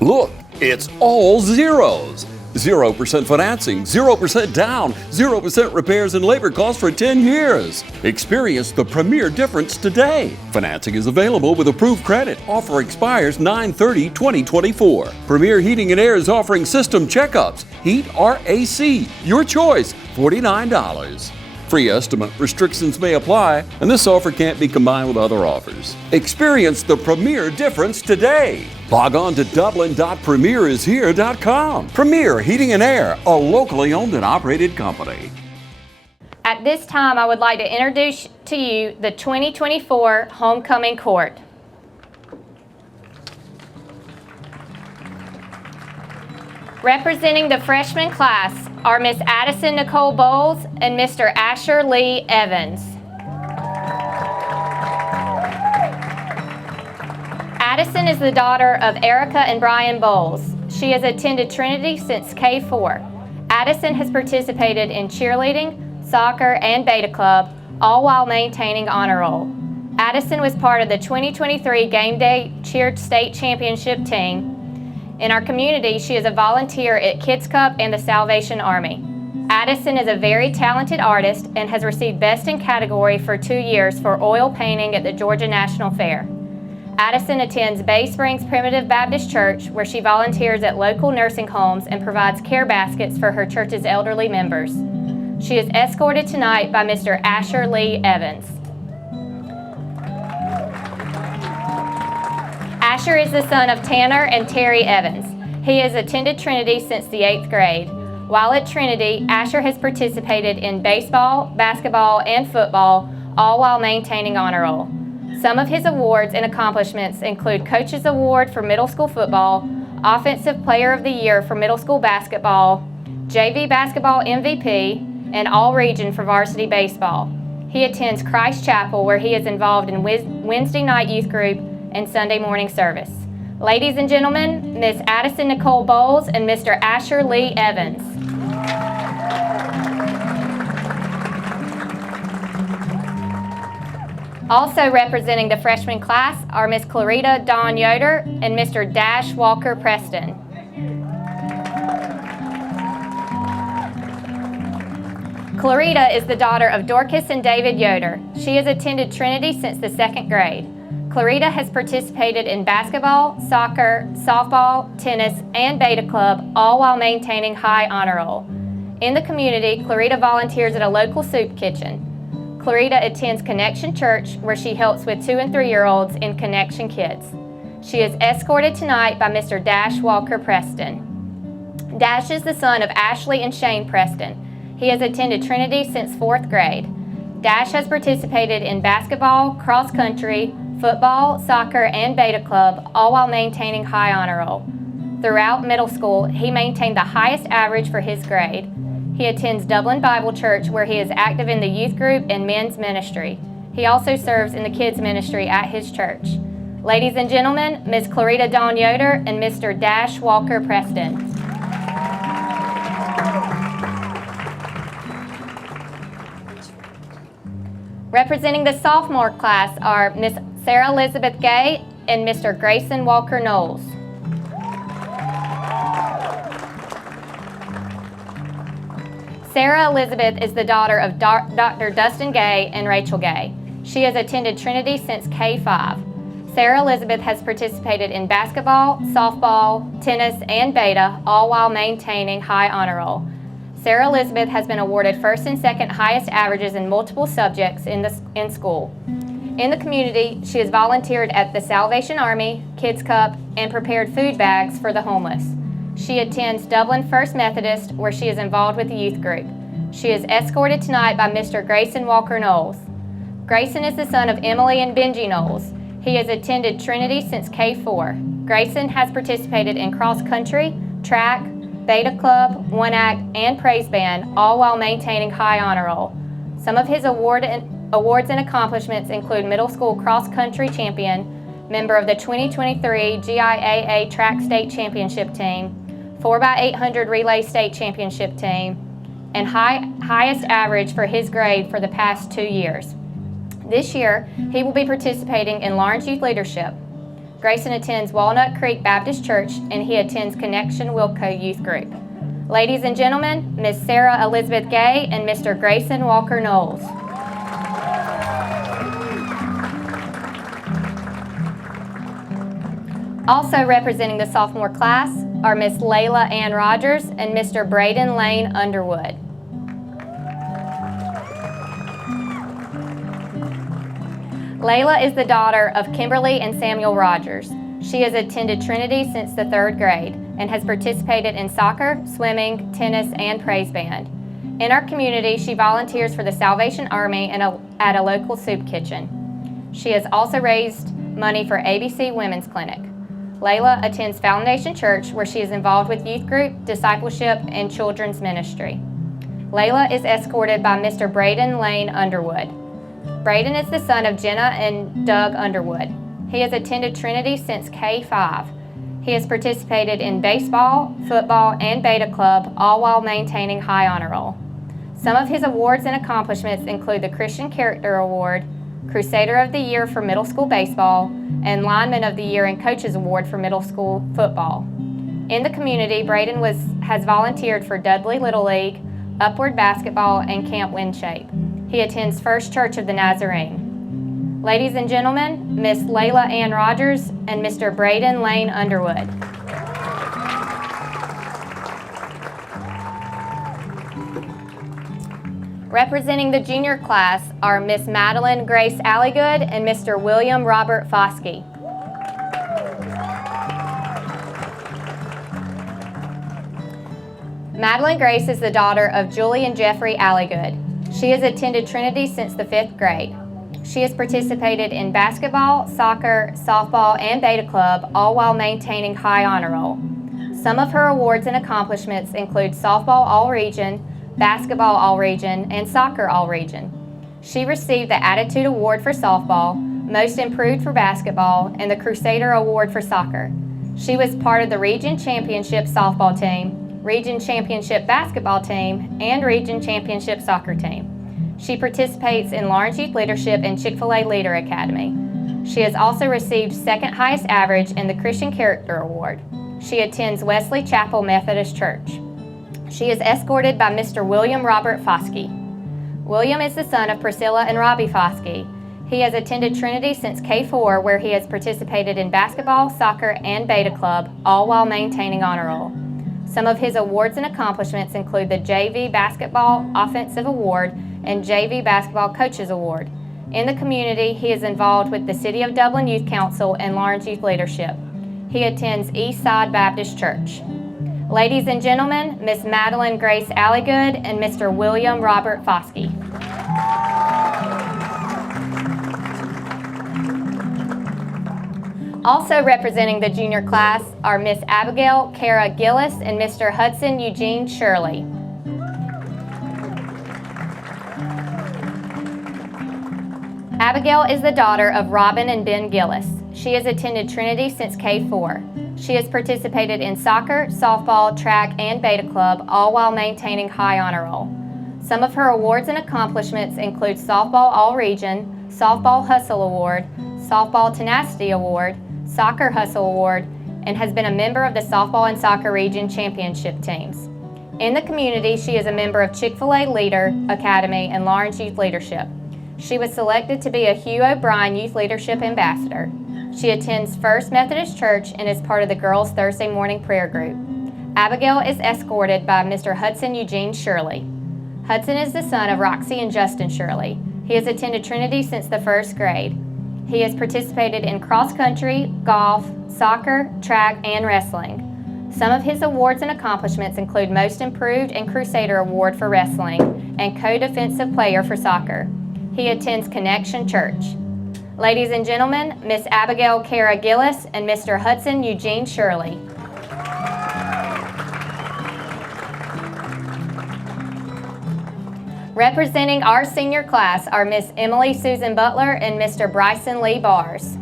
Look, it's all zeros. 0% financing, 0% down, 0% repairs and labor costs for 10 years. Experience the premier difference today. Financing is available with approved credit. Offer expires 9/30/2024. Premier Heating and Air is offering system checkups. Heat or AC, your choice, $49. Free estimate restrictions may apply, and this offer can't be combined with other offers. Experience the premier difference today. Log on to dublin.premierishere.com. Premier Heating and Air, a locally owned and operated company. At this time, I would like to introduce to you the 2024 Homecoming Court. Representing the freshman class are Miss Addison Nicole Bowles and Mr. Asher Lee Evans. Addison is the daughter of Erica and Brian Bowles. She has attended Trinity since K4. Addison has participated in cheerleading, soccer, and Beta Club, all while maintaining honor roll. Addison was part of the 2023 Game Day Cheer State Championship team. In our community, she is a volunteer at Kids Cup and the Salvation Army. Addison is a very talented artist and has received Best in Category for 2 years for oil painting at the Georgia National Fair. Addison attends Bay Springs Primitive Baptist Church, where she volunteers at local nursing homes and provides care baskets for her church's elderly members. She is escorted tonight by Mr. Asher Lee Evans. Asher is the son of Tanner and Terry Evans. He has attended Trinity since the 8th grade. While at Trinity, Asher has participated in baseball, basketball, and football, all while maintaining honor roll. Some of his awards and accomplishments include Coach's Award for middle school football, Offensive Player of the Year for middle school basketball, JV basketball MVP, and All-Region for varsity baseball. He attends Christ Chapel, where he is involved in Wednesday night youth group and Sunday morning service. Ladies and gentlemen, Miss Addison Nicole Bowles and Mr. Asher Lee Evans. Also representing the freshman class are Miss Clarita Dawn Yoder and Mr. Dash Walker Preston. Clarita is the daughter of Dorcas and David Yoder. She has attended Trinity since the 2nd grade. Clarita has participated in basketball, soccer, softball, tennis, and Beta Club, all while maintaining high honor roll. In the community, Clarita volunteers at a local soup kitchen. Clarita attends Connection Church, where she helps with 2- and 3-year-olds in Connection Kids. She is escorted tonight by Mr. Dash Walker Preston. Dash is the son of Ashley and Shane Preston. He has attended Trinity since 4th grade. Dash has participated in basketball, cross country, football, soccer, and Beta Club, all while maintaining high honor roll. Throughout middle school, he maintained the highest average for his grade. He attends Dublin Bible Church, where he is active in the youth group and men's ministry. He also serves in the kids ministry at his church. Ladies and gentlemen, Ms. Clarita Dawn Yoder and Mr. Dash Walker Preston. Representing the sophomore class are Ms. Sarah Elizabeth Gay and Mr. Grayson Walker Knowles. Sarah Elizabeth is the daughter of Dr. Dustin Gay and Rachel Gay. She has attended Trinity since K5. Sarah Elizabeth has participated in basketball, softball, tennis, and Beta, all while maintaining high honor roll. Sarah Elizabeth has been awarded 1st and 2nd highest averages in multiple subjects in school. In the community, she has volunteered at the Salvation Army, Kids Cup, and prepared food bags for the homeless. She attends Dublin First Methodist, where she is involved with the youth group. She is escorted tonight by Mr. Grayson Walker Knowles. Grayson is the son of Emily and Benji Knowles. He has attended Trinity since K4. Grayson has participated in cross country, track, Beta Club, One Act, and Praise Band, all while maintaining high honor roll. Some of his awards and accomplishments include middle school cross country champion, member of the 2023 GIAA Track State Championship team, 4x800 Relay State Championship team, and highest average for his grade for the past 2 years. This year, he will be participating in Lawrence Youth Leadership. Grayson attends Walnut Creek Baptist Church, and he attends Connection Wilco Youth Group. Ladies and gentlemen, Miss Sarah Elizabeth Gay and Mr. Grayson Walker Knowles. Also representing the sophomore class are Miss Layla Ann Rogers and Mr. Braden Lane Underwood. Layla is the daughter of Kimberly and Samuel Rogers. She has attended Trinity since the 3rd grade and has participated in soccer, swimming, tennis, and praise band. In our community, she volunteers for the Salvation Army and at a local soup kitchen. She has also raised money for ABC Women's Clinic. Layla attends Foundation Church, where she is involved with youth group, discipleship, and children's ministry. Layla is escorted by Mr. Braden Lane Underwood. Braden is the son of Jenna and Doug Underwood. He has attended Trinity since K-5. He has participated in baseball, football, and Beta Club, all while maintaining high honor roll. Some of his awards and accomplishments include the Christian Character Award, Crusader of the Year for middle school baseball, and Lineman of the Year and Coaches Award for middle school football. In the community, Braden has volunteered for Dudley Little League, Upward Basketball, and Camp WindShape. He attends First Church of the Nazarene. Ladies and gentlemen, Miss Layla Ann Rogers and Mr. Braden Lane Underwood. Representing the junior class are Miss Madeline Grace Alligood and Mr. William Robert Foskey. Madeline Grace is the daughter of Julie and Jeffrey Alligood. She has attended Trinity since the 5th grade. She has participated in basketball, soccer, softball, and Beta Club, all while maintaining high honor roll. Some of her awards and accomplishments include softball all-region, basketball all-region, and soccer all-region. She received the Attitude Award for softball, Most Improved for basketball, and the Crusader Award for soccer. She was part of the Region Championship softball team, Region Championship basketball team, and Region Championship soccer team. She participates in Lawrence Youth Leadership and Chick-fil-A Leader Academy. She has also received 2nd highest average in the Christian Character Award. She attends Wesley Chapel Methodist Church. She is escorted by Mr. William Robert Foskey. William is the son of Priscilla and Robbie Foskey. He has attended Trinity since K-4, where he has participated in basketball, soccer, and Beta Club, all while maintaining honor roll. Some of his awards and accomplishments include the JV Basketball Offensive Award and JV Basketball Coaches Award. In the community, he is involved with the City of Dublin Youth Council and Lawrence Youth Leadership. He attends Eastside Baptist Church. Ladies and gentlemen, Miss Madeline Grace Alligood and Mr. William Robert Foskey. Also representing the junior class are Miss Abigail Kara Gillis and Mr. Hudson Eugene Shirley. Abigail is the daughter of Robin and Ben Gillis. She has attended Trinity since K-4. She has participated in soccer, softball, track, and Beta Club, all while maintaining high honor roll. Some of her awards and accomplishments include Softball All-Region, Softball Hustle Award, Softball Tenacity Award, Soccer Hustle Award, and has been a member of the Softball and Soccer Region Championship teams. In the community, she is a member of Chick-fil-A Leader Academy and Lawrence Youth Leadership. She was selected to be a Hugh O'Brien Youth Leadership Ambassador. She attends First Methodist Church and is part of the Girls Thursday Morning Prayer Group. Abigail is escorted by Mr. Hudson Eugene Shirley. Hudson is the son of Roxy and Justin Shirley. He has attended Trinity since the 1st grade. He has participated in cross country, golf, soccer, track, and wrestling. Some of his awards and accomplishments include Most Improved and Crusader Award for wrestling and Co-Defensive Player for soccer. He attends Connection Church. Ladies and gentlemen, Miss Abigail Kara Gillis and Mr. Hudson Eugene Shirley. Representing our senior class are Miss Emily Susan Butler and Mr. Bryson Lee Bars.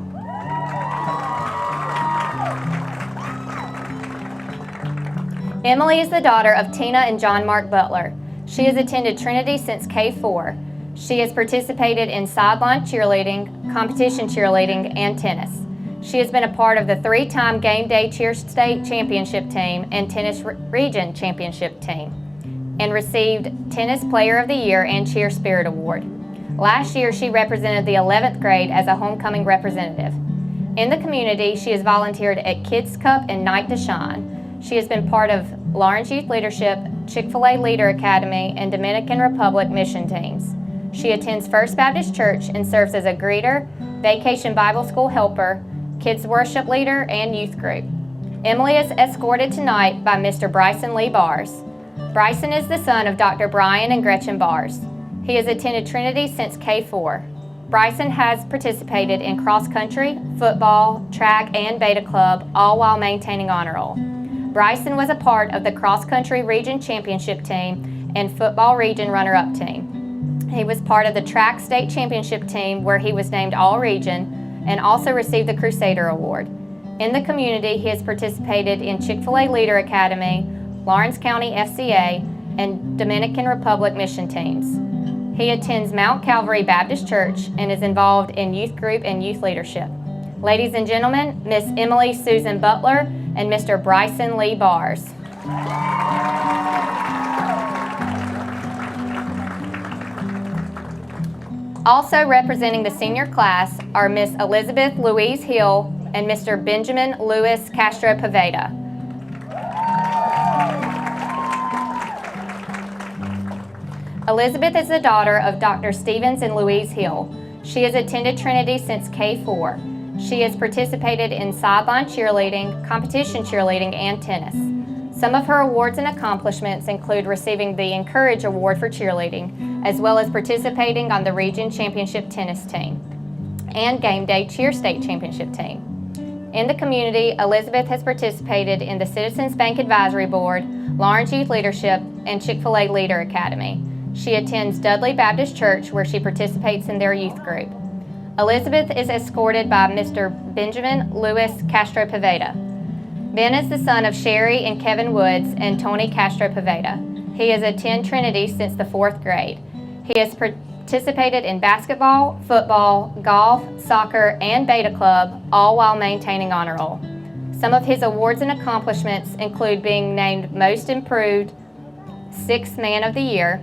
Emily is the daughter of Tina and John Mark Butler. She has attended Trinity since K-4. She has participated in sideline cheerleading, competition cheerleading, and tennis. She has been a part of the 3-time Game Day Cheer State Championship team and Tennis Region Championship team, and received Tennis Player of the Year and Cheer Spirit Award. Last year, she represented the 11th grade as a homecoming representative. In the community, she has volunteered at Kids Cup and Night to Shine. She has been part of Lawrence Youth Leadership, Chick-fil-A Leader Academy, and Dominican Republic mission teams. She attends First Baptist Church and serves as a greeter, Vacation Bible School helper, kids worship leader, and youth group. Emily is escorted tonight by Mr. Bryson Lee Bars. Bryson is the son of Dr. Brian and Gretchen Bars. He has attended Trinity since K4. Bryson has participated in cross country, football, track, and beta club, all while maintaining honor roll. Bryson was a part of the cross country region championship team and football region runner-up team. He was part of the track state championship team where he was named all region and also received the Crusader Award. In the community, he has participated in Chick-fil-A Leader Academy, Lawrence County FCA, and Dominican Republic mission teams. He attends Mount Calvary Baptist Church and is involved in youth group and youth leadership. Ladies and gentlemen, Miss Emily Susan Butler and Mr. Bryson Lee Bars. Also representing the senior class are Miss Elizabeth Louise Hill and Mr. Benjamin Louis Castro Poveda. Elizabeth is the daughter of Dr. Stevens and Louise Hill. She has attended Trinity since K4. She has participated in sideline cheerleading, competition cheerleading, and tennis. Some of her awards and accomplishments include receiving the Encourage Award for cheerleading, as well as participating on the Region Championship tennis team and Game Day Cheer State Championship team. In the community, Elizabeth has participated in the Citizens Bank Advisory Board, Lawrence Youth Leadership, and Chick-fil-A Leader Academy. She attends Dudley Baptist Church, where she participates in their youth group. Elizabeth is escorted by Mr. Benjamin Louis Castro Poveda. Ben is the son of Sherry and Kevin Woods and Tony Castro Poveda. He has attended Trinity since the 4th grade. He has participated in basketball, football, golf, soccer, and beta club, all while maintaining honor roll. Some of his awards and accomplishments include being named Most Improved, 6th Man of the Year,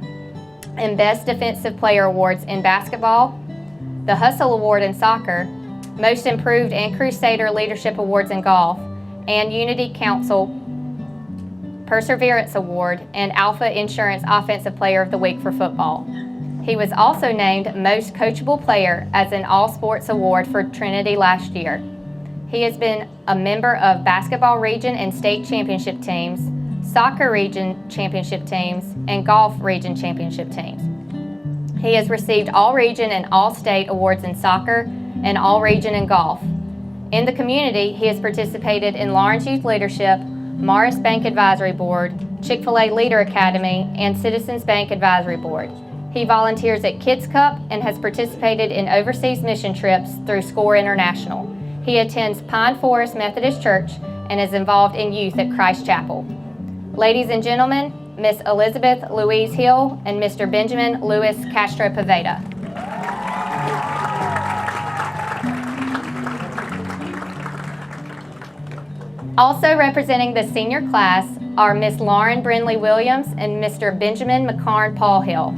and Best Defensive Player Awards in basketball, the Hustle Award in soccer, Most Improved and Crusader Leadership Awards in golf, and Unity Council Perseverance Award and Alpha Insurance Offensive Player of the Week for football. He was also named Most Coachable Player as an All Sports Award for Trinity last year. He has been a member of basketball region and state championship teams, soccer region championship teams, and golf region championship teams. He has received all region and all state awards in soccer and all region in golf. In the community, he has participated in Lawrence Youth Leadership, Morris Bank Advisory Board, Chick-fil-A Leader Academy, and Citizens Bank Advisory Board. He volunteers at Kids Cup and has participated in overseas mission trips through SCORE International. He attends Pine Forest Methodist Church and is involved in youth at Christ Chapel. Ladies and gentlemen, Miss Elizabeth Louise Hill and Mr. Benjamin Louis Castro Poveda. Also representing the senior class are Miss Lauren Brindley Williams and Mr. Benjamin McCarn Paul Hill.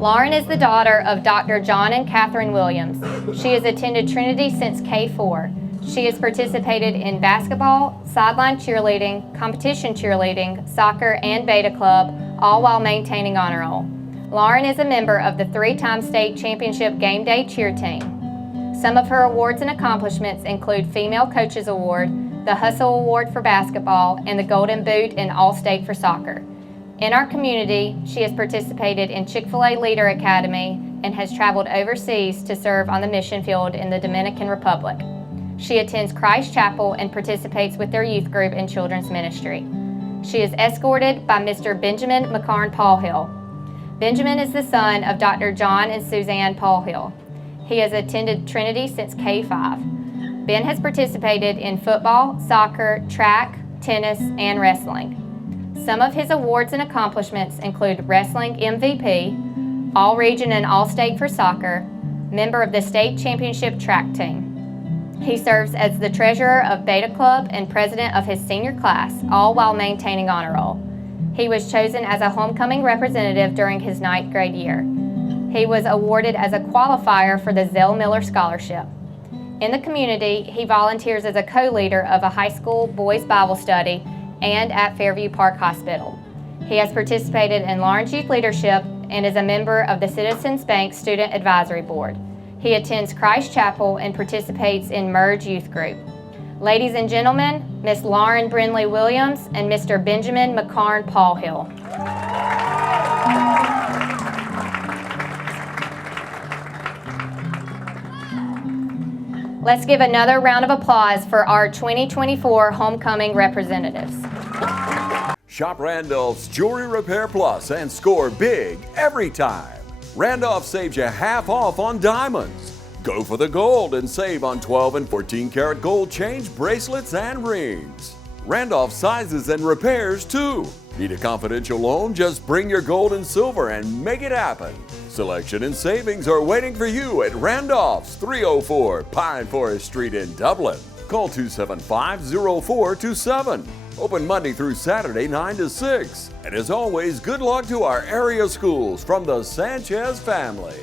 Lauren is the daughter of Dr. John and Catherine Williams. She has attended Trinity since K4. She has participated in basketball, sideline cheerleading, competition cheerleading, soccer, and beta club, all while maintaining honor roll. Lauren is a member of the 3-time state championship Game Day cheer team. Some of her awards and accomplishments include Female Coaches Award, the Hustle Award for basketball, and the Golden Boot and All-State for soccer. In our community, she has participated in Chick-fil-A Leader Academy and has traveled overseas to serve on the mission field in the Dominican Republic. She attends Christ Chapel and participates with their youth group and children's ministry. She is escorted by Mr. Benjamin McCarn Paul Hill. Benjamin is the son of Dr. John and Suzanne Paul Hill. He has attended Trinity since K5. Ben has participated in football, soccer, track, tennis, and wrestling. Some of his awards and accomplishments include Wrestling MVP, All-Region and All-State for soccer, member of the state championship track team. He serves as the treasurer of Beta Club and president of his senior class, all while maintaining honor roll. He was chosen as a homecoming representative during his 9th grade year. He was awarded as a qualifier for the Zell Miller Scholarship. In the community, he volunteers as a co-leader of a high school boys Bible study and at Fairview Park Hospital. He has participated in Lawrence Youth Leadership and is a member of the Citizens Bank Student Advisory Board. He attends Christ Chapel and participates in Merge Youth Group. Ladies and gentlemen, Miss Lauren Brindley Williams and Mr. Benjamin McCarn Paul Hill. Let's give another round of applause for our 2024 homecoming representatives. Shop Randolph's Jewelry Repair Plus and score big every time. Randolph saves you half off on diamonds. Go for the gold and save on 12 and 14 karat gold change bracelets and rings. Randolph sizes and repairs too. Need a confidential loan? Just bring your gold and silver and make it happen. Selection and savings are waiting for you at Randolph's, 304 Pine Forest Street in Dublin. Call 275-0427. Open Monday through Saturday, 9 to 6. And as always, good luck to our area schools from the Sanchez family.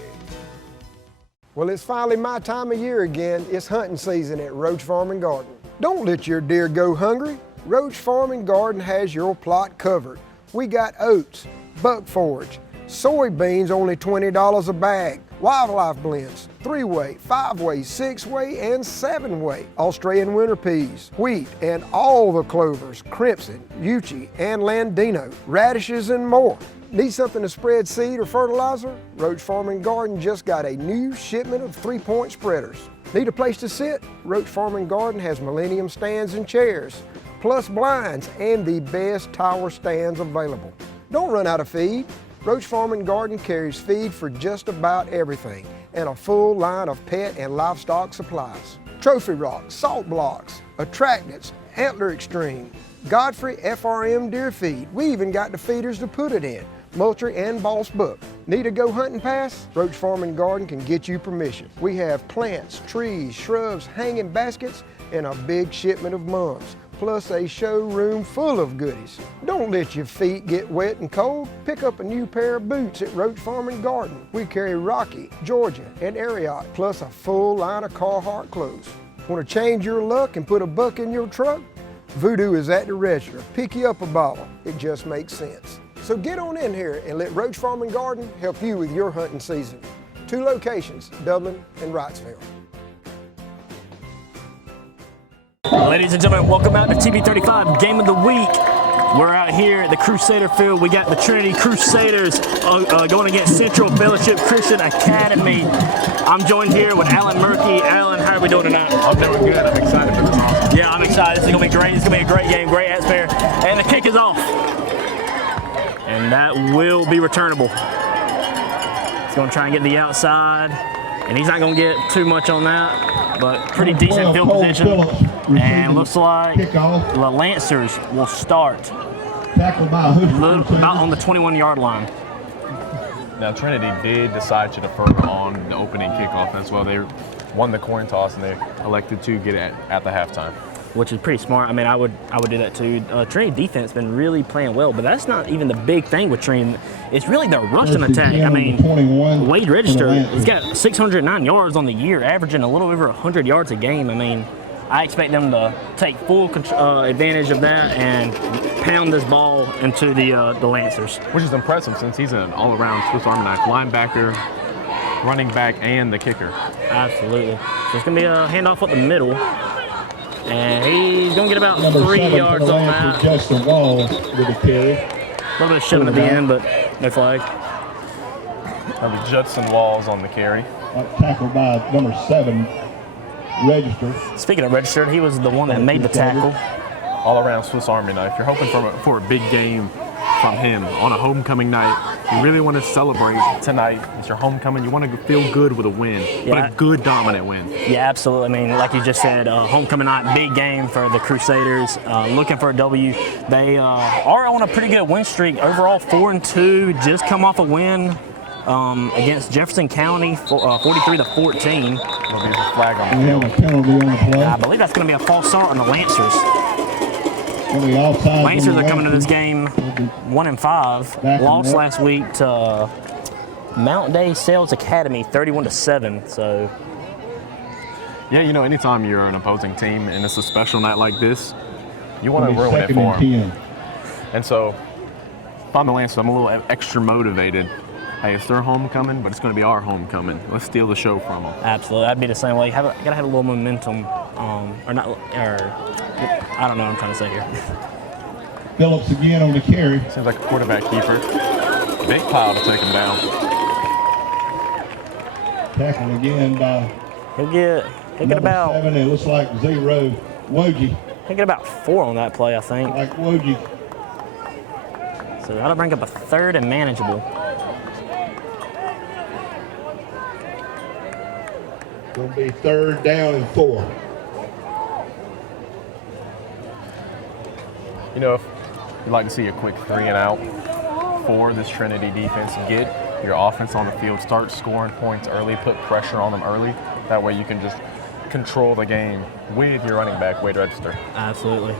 Well, it's finally my time of year again. It's hunting season at Roach Farm and Garden. Don't let your deer go hungry. Roach Farm and Garden has your plot covered. We got oats, buck forage, soybeans only $20 a bag, wildlife blends, 3-way, 5-way, 6-way, and 7-way, Australian winter peas, wheat, and all the clovers, crimson, Uchi, and Landino, radishes, and more. Need something to spread seed or fertilizer? Roach Farm and Garden just got a new shipment of 3-point spreaders. Need a place to sit? Roach Farm and Garden has Millennium stands and chairs, plus blinds and the best tower stands available. Don't run out of feed. Roach Farm and Garden carries feed for just about everything and a full line of pet and livestock supplies. Trophy rocks, salt blocks, attractants, Antler Extreme, Godfrey FRM deer feed. We even got the feeders to put it in, Moultrie and Boss Book. Need a go hunting pass? Roach Farm and Garden can get you permission. We have plants, trees, shrubs, hanging baskets, and a big shipment of mums, plus a showroom full of goodies. Don't let your feet get wet and cold. Pick up a new pair of boots at Roach Farm and Garden. We carry Rocky, Georgia, and Ariat, plus a full line of Carhartt clothes. Want to change your luck and put a buck in your truck? Voodoo is at the register. Pick you up a bottle. It just makes sense. So get on in here and let Roach Farm and Garden help you with your hunting season. 2 locations, Dublin and Wrightsville. Ladies and gentlemen, welcome out to TV35 Game of the Week. We're out here at the Crusader Field. We got the Trinity Crusaders going against Central Fellowship Christian Academy. I'm joined here with Alan Murphy. Alan, how are we doing tonight? I'm doing good. I'm excited for this. Awesome. Yeah, I'm excited. This is going to be great. It's going to be a great game, great atmosphere. And the kick is off. And that will be returnable. He's going to try and get the outside. And he's not going to get too much on that, but pretty decent field position. And looks like the Lancers will start about on the 21-yard line. Now, Trinity did decide to defer on the opening kickoff as well. They won the coin toss and they elected to get it at the halftime. Which is pretty smart. I mean, I would do that too. Trinity defense has been really playing well, but that's not even the big thing with Trinity. It's really their rushing attack. I mean, Wade Register, he's got 609 yards on the year, averaging a little over 100 yards a game. I mean, I expect them to take full advantage of that and pound this ball into the Lancers. Which is impressive since he's an all-around Swiss Army knife, linebacker, running back, and the kicker. Absolutely. So it's going to be a handoff up the middle. And he's going to get about 3 yards on that. Justin Wall with a carry. A little bit of shoving at the end, but no flag. That'll be Judson Walls on the carry. Tackled by number 7, Register. Speaking of Register, he was the one that made the tackle. All-around Swiss Army knife. You're hoping for a big game from him on a homecoming night. You really want to celebrate tonight. It's your homecoming. You want to feel good with a win, but a good dominant win. Yeah, absolutely. I mean, like you just said, homecoming night, big game for the Crusaders. Looking for a W. They are on a pretty good win streak. Overall, 4-2. Just come off a win against Jefferson County, 43-14. There'll be a flag on the We have field. a penalty on the play. I believe that's going to be a false start on the Lancers. It'll be offside. Lancers are coming to this game 1-5. Back and Lost up. last week to Mount Day Sales Academy, 31-7. So Yeah, you know, anytime you're an opposing team and it's a special night like this, you want to It'll be ruin it second for and them. 10. And so, if I'm the Lancers, I'm a little extra motivated. Hey, it's their homecoming, but it's going to be our homecoming. Let's steal the show from them. absolutely, I'd be the same way. You gotta have a little momentum, or not, or I don't know what I'm trying to say here. Phillips again on the carry. Seems like a quarterback keeper. Big pile to take him down. Tackle again by He'll get number about 7. It looks like 0. Wojie. he'll get about 4 on that play, I think. Like Wojie. So that'll bring up a 3rd and manageable. Going to be 3rd down and 4. You know, if you'd like to see a quick 3 and out for this Trinity defense, get your offense on the field, start scoring points early, put pressure on them early. That way you can just control the game with your running back, Wade Register. Absolutely.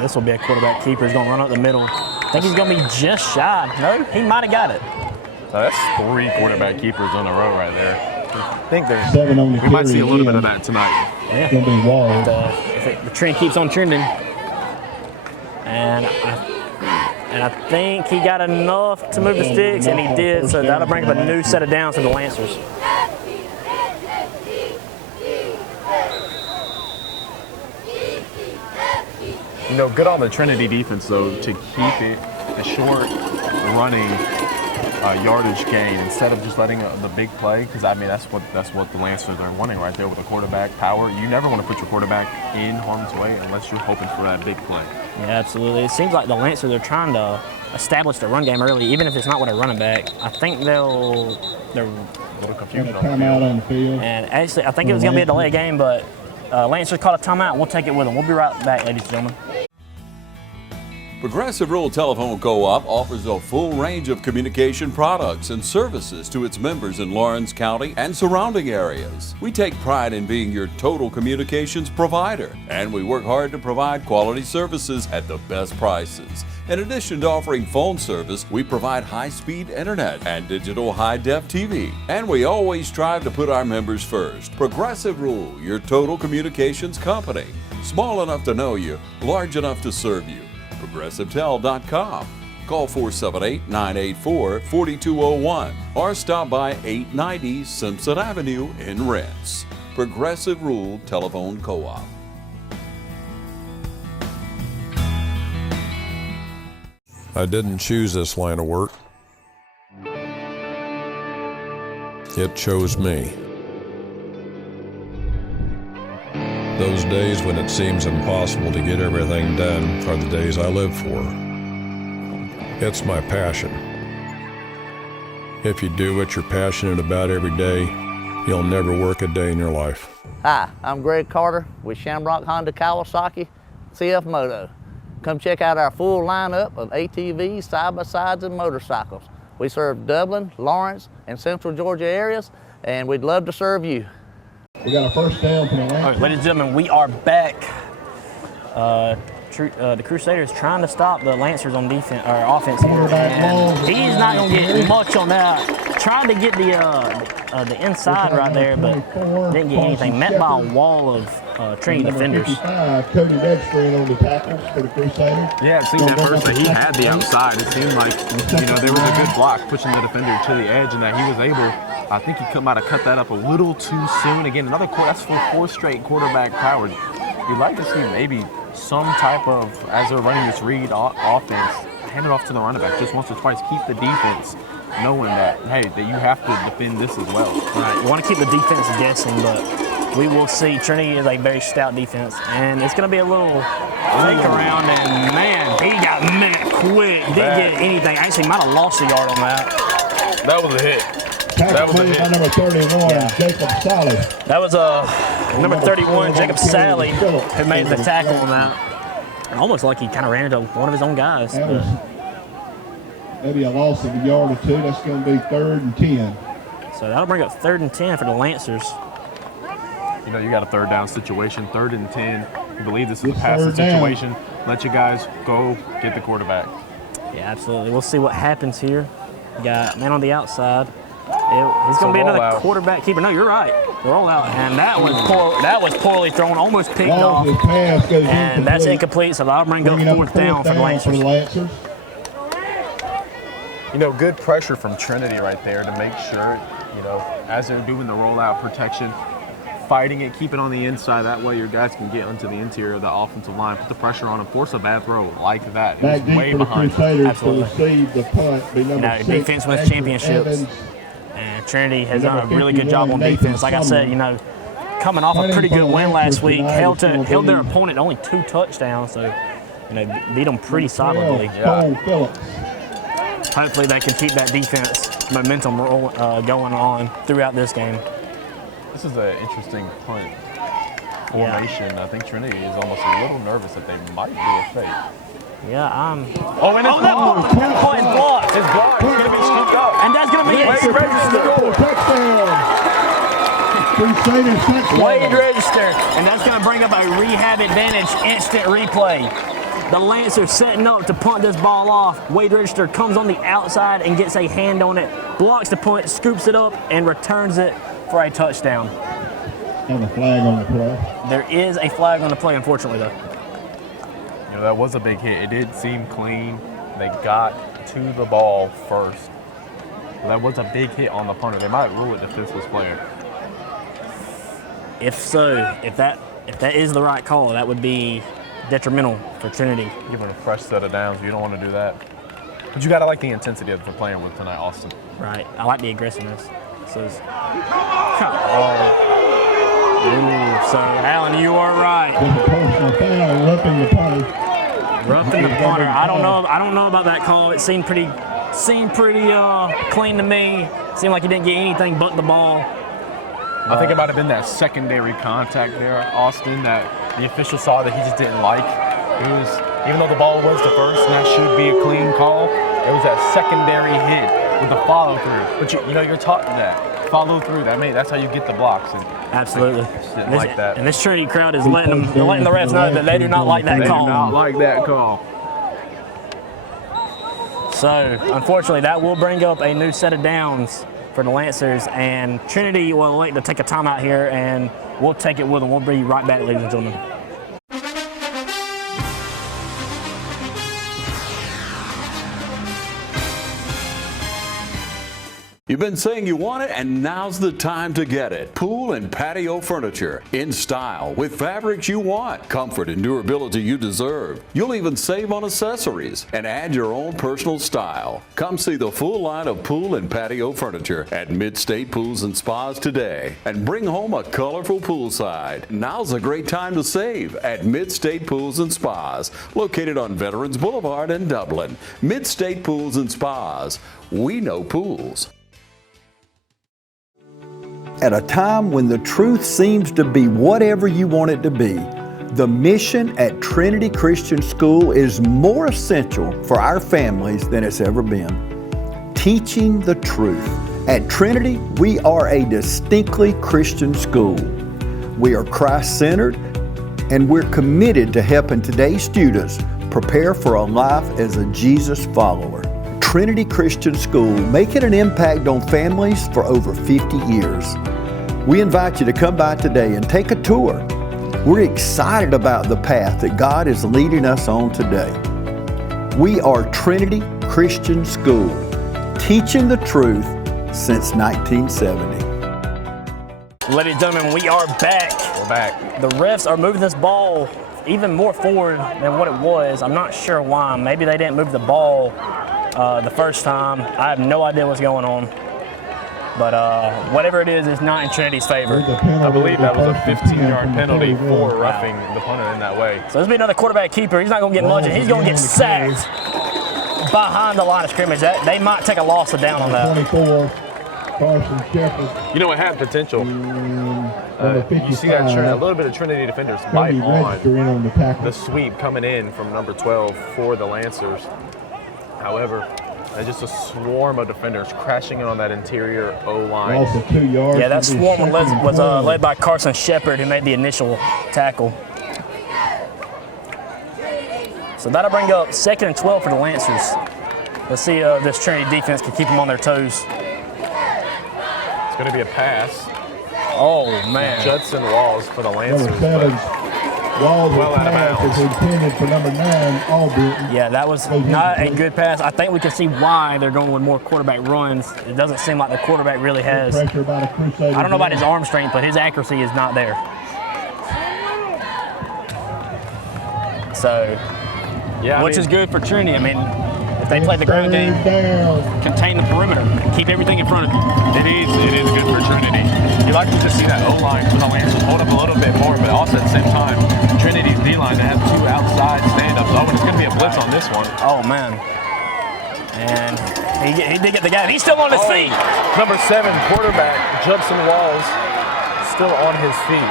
This will be a quarterback keeper. He's going to run up the middle. I think he's going to be just shy. No, he might have got it. So that's 3 quarterback keepers in a row right there. I think there's 7 on the we might carry see a little bit again. of that tonight. Yeah. Going to be Wall. If the trend keeps on trending. And I think he got enough to move the sticks, and he did. So that'll bring up a new set of downs for the Lancers. You know, good on the Trinity defense, though, to keep it a short running yardage gain instead of just letting the big play. Because I mean, that's what the Lancers are wanting right there with the quarterback power. You never want to put your quarterback in harm's way unless you're hoping for that big play. Yeah, absolutely. It seems like the Lancers are trying to establish the run game early, even if it's not with a running back. I think they're A little confusion on the Timeout field. on the field. and actually I think it was going to be a delay game, but Lancers called a timeout. We'll take it with them. We'll be right back, ladies and gentlemen. Progressive Rural Telephone Co-op offers a full range of communication products and services to its members in Lawrence County and surrounding areas. We take pride in being your total communications provider, and we work hard to provide quality services at the best prices. In addition to offering phone service, we provide high-speed internet and digital high-def TV. And we always strive to put our members first. Progressive Rural, your total communications company. Small enough to know you, large enough to serve you. ProgressiveTel.com. Call 478-984-4201 or stop by 890 Simpson Avenue in Rents. Progressive Rural Telephone Co-op. I didn't choose this line of work. It chose me. Those days when it seems impossible to get everything done are the days I live for. It's my passion. If you do what you're passionate about every day, you'll never work a day in your life. Hi, I'm Greg Carter with Shamrock Honda Kawasaki CF Moto. Come check out our full lineup of ATVs, side-by-sides, and motorcycles. We serve Dublin, Lawrence, and Central Georgia areas, and we'd love to serve you. We got a first down for the All right, Lancers. ladies and gentlemen, we are back. The Crusaders trying to stop the Lancers on defense or offense here, and he's not going to get much on that. Tried to get the inside right there, but didn't get anything. Met by a wall of Trinity Number defenders. 55, Cody Redstream on the tackles for the Crusaders. Yeah, it seemed at first that he had the outside. It seemed like, you know, there was a good block pushing the defender to the edge and that he was able, I think he might have cut that up a little too soon. Again, another that's for 4 straight quarterback power. You'd like to see maybe some type of, as they're running this read offense, hand it off to the running back just once or twice. Keep the defense knowing that, hey, that you have to defend this as well. Right, you want to keep the defense guessing, but we will see. Trinity is a very stout defense, and it's going to be a little fake around, and man, he got met quick. Didn't get anything. Actually, might have lost a yard on that. That was a hit. That Tackle was a made by hit. number 31, Jacob Sally. That was number 31, Jacob Sally, who made the tackle on that. Almost like he kind of ran into one of his own guys. That was maybe a loss of a yard or two. That's going to be 3rd and 10. So that'll bring up 3rd and 10 for the Lancers. You know, you got a 3rd down situation, 3rd and 10. You believe this is a passing situation. Let you guys go get the quarterback. Yeah, absolutely. We'll see what happens here. You got a man on the outside. He's going to be another quarterback keeper. No, you're right. Roll out. And that was poorly thrown, almost picked off. And that's incomplete, so that'll bring up 4th down for the Lancers. You know, good pressure from Trinity right there to make sure, you know, as they're doing the rollout protection, fighting it, keep it on the inside. That way your guys can get into the interior of the offensive line, put the pressure on him, force a bad throw like that. It was way behind. Absolutely. The punt, be number 6, defense wins championships. And Trinity has done a really good job on defense. Like I said, you know, coming off a pretty good win last week, held their opponent only 2 touchdowns, so, you know, beat them pretty solidly. Yeah. Hopefully they can keep that defense momentum going on throughout this game. This is an interesting punt formation. Yeah. I think Trinity is almost a little nervous that they might do a fake. Yeah, Oh, and it's blocked. It's blocked. It's blocked. It's going to be scooped up. And that's going to be it. Wade register. And that's going to bring up a rehab advantage instant replay. The Lancers setting up to punt this ball off. Wade Register comes on the outside and gets a hand on it, blocks the punt, scoops it up, and returns it for a touchdown. And a flag on the play. There is a flag on the play, unfortunately, though. You know, that was a big hit. It did seem clean. They got to the ball first. That was a big hit on the punter. They might rule it defenseless player. If so, if that is the right call, that would be detrimental for Trinity. Give it a fresh set of downs. You don't want to do that. But you got to like the intensity that they're playing with tonight, Austin. Right. I like the aggressiveness. So, so Alan, you are right. Roughing the punter. Roughing the punter. I don't know about that call. It seemed pretty clean to me. Seemed like he didn't get anything but the ball. I think it might have been that secondary contact there, Austin, that the official saw that he just didn't like. It was, even though the ball was the first, and that should be a clean call, it was that secondary hit with the follow through. But you know, you're taught that follow through. That's how you get the blocks. And absolutely. Didn't like that. And this Trinity crowd is letting the refs know that they do not like that call. They do not like that call. So unfortunately, that will bring up a new set of downs for the Lancers, and Trinity will elect to take a timeout here, and we'll take it with them. We'll be right back, ladies and gentlemen. You've been saying you want it, and now's the time to get it. Pool and patio furniture in style with fabrics you want, comfort and durability you deserve. You'll even save on accessories and add your own personal style. Come see the full line of pool and patio furniture at Mid-State Pools and Spas today and bring home a colorful poolside. Now's a great time to save at Mid-State Pools and Spas, located on Veterans Boulevard in Dublin. Mid-State Pools and Spas. We know pools. At a time when the truth seems to be whatever you want it to be, the mission at Trinity Christian School is more essential for our families than it's ever been. Teaching the truth. At Trinity, we are a distinctly Christian school. We are Christ-centered, and we're committed to helping today's students prepare for a life as a Jesus follower. Trinity Christian School, making an impact on families for over 50 years. We invite you to come by today and take a tour. We're excited about the path that God is leading us on today. We are Trinity Christian School, teaching the truth since 1970. Ladies and gentlemen, we are back. We're back. The refs are moving this ball even more forward than what it was. I'm not sure why. Maybe they didn't move the ball the first time. I have no idea what's going on. But whatever it is, it's not in Trinity's favor. I believe that was a 15-yard penalty for roughing the punter in that way. So this will be another quarterback keeper. He's not going to get much, and he's going to get sacked behind the line of scrimmage. They might take a loss of down on that. 24, Carson Shepard. You know, it had potential. You see that a little bit of Trinity defenders bite on the sweep coming in from number 12 for the Lancers. However, And just a swarm of defenders crashing in on that interior O-line. Loss of 2 yards. Yeah, that swarm was led led by Carson Shepard, who made the initial tackle. So that'll bring up 2nd and 12 for the Lancers. Let's see if this Trinity defense can keep them on their toes. It's going to be a pass. Oh, man. Judson Walls for the Lancers. Number 7, Walls well out of pass bounds. is intended for number 9, Albright. Yeah, that was not a good pass. I think we can see why they're going with more quarterback runs. It doesn't seem like the quarterback really has. Pressure by the Crusaders. I don't know about his arm strength, but his accuracy is not there. So, Yeah, which is good for Trinity. I mean, if they play the ground game, contain the perimeter, keep everything in front of you. It is good for Trinity. You like to just see that O-line for the Lancers hold up a little bit more, but also at the same time, Trinity's D-line to have 2 outside stand-ups. Oh, and it's going to be a blitz on this one. Oh, man. And he did get the guy. He's still on his feet. Number 7 quarterback, Judson Walls, still on his feet.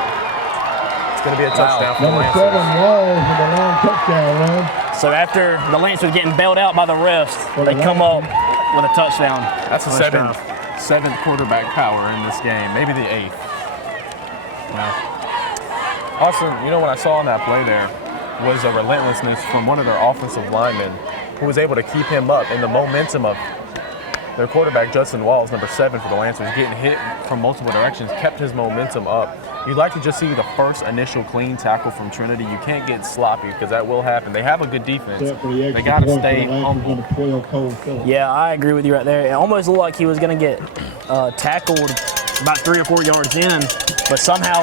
It's going to be a touchdown for the Number Lancers. 7, Walls with a long touchdown run. So after the Lancers getting bailed out by the refs, they come up with a touchdown. That's the seventh quarterback power in this game, maybe the 8th. Yeah. Also, you know what I saw on that play there was a relentlessness from one of their offensive linemen who was able to keep him up in the momentum of their quarterback, Judson Walls, number 7 for the Lancers, getting hit from multiple directions, kept his momentum up. You'd like to just see the first initial clean tackle from Trinity. You can't get sloppy because that will happen. They have a good defense. They got to stay humble. Yeah, I agree with you right there. It almost looked like he was going to get tackled about 3 or 4 yards in, but somehow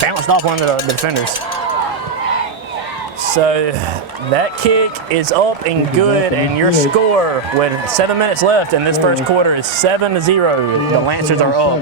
bounced off one of the defenders. So that kick is up and good, and your score with 7 minutes left in this first quarter is 7-0. The Lancers are up.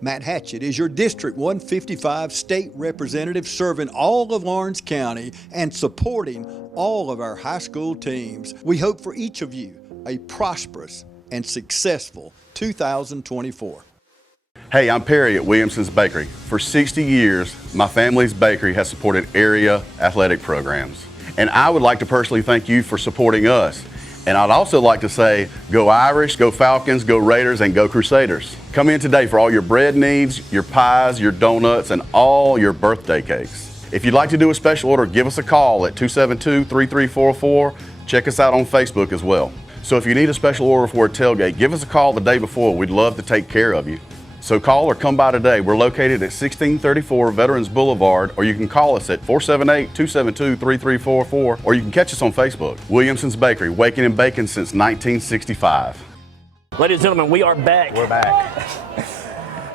Matt Hatchett is your District 155 state representative serving all of Orange County and supporting all of our high school teams. We hope for each of you a prosperous and successful 2024. Hey, I'm Perry at Williamson's Bakery. For 60 years, my family's bakery has supported area athletic programs. And I would like to personally thank you for supporting us. And I'd also like to say, go Irish, go Falcons, go Raiders, and go Crusaders. Come in today for all your bread needs, your pies, your donuts, and all your birthday cakes. If you'd like to do a special order, give us a call at 272-3344. Check us out on Facebook as well. So if you need a special order for a tailgate, give us a call the day before. We'd love to take care of you. So call or come by today. We're located at 1634 Veterans Boulevard, or you can call us at 478-272-3344, or you can catch us on Facebook. Williamson's Bakery, waking and baking since 1965. Ladies and gentlemen, we are back. We're back.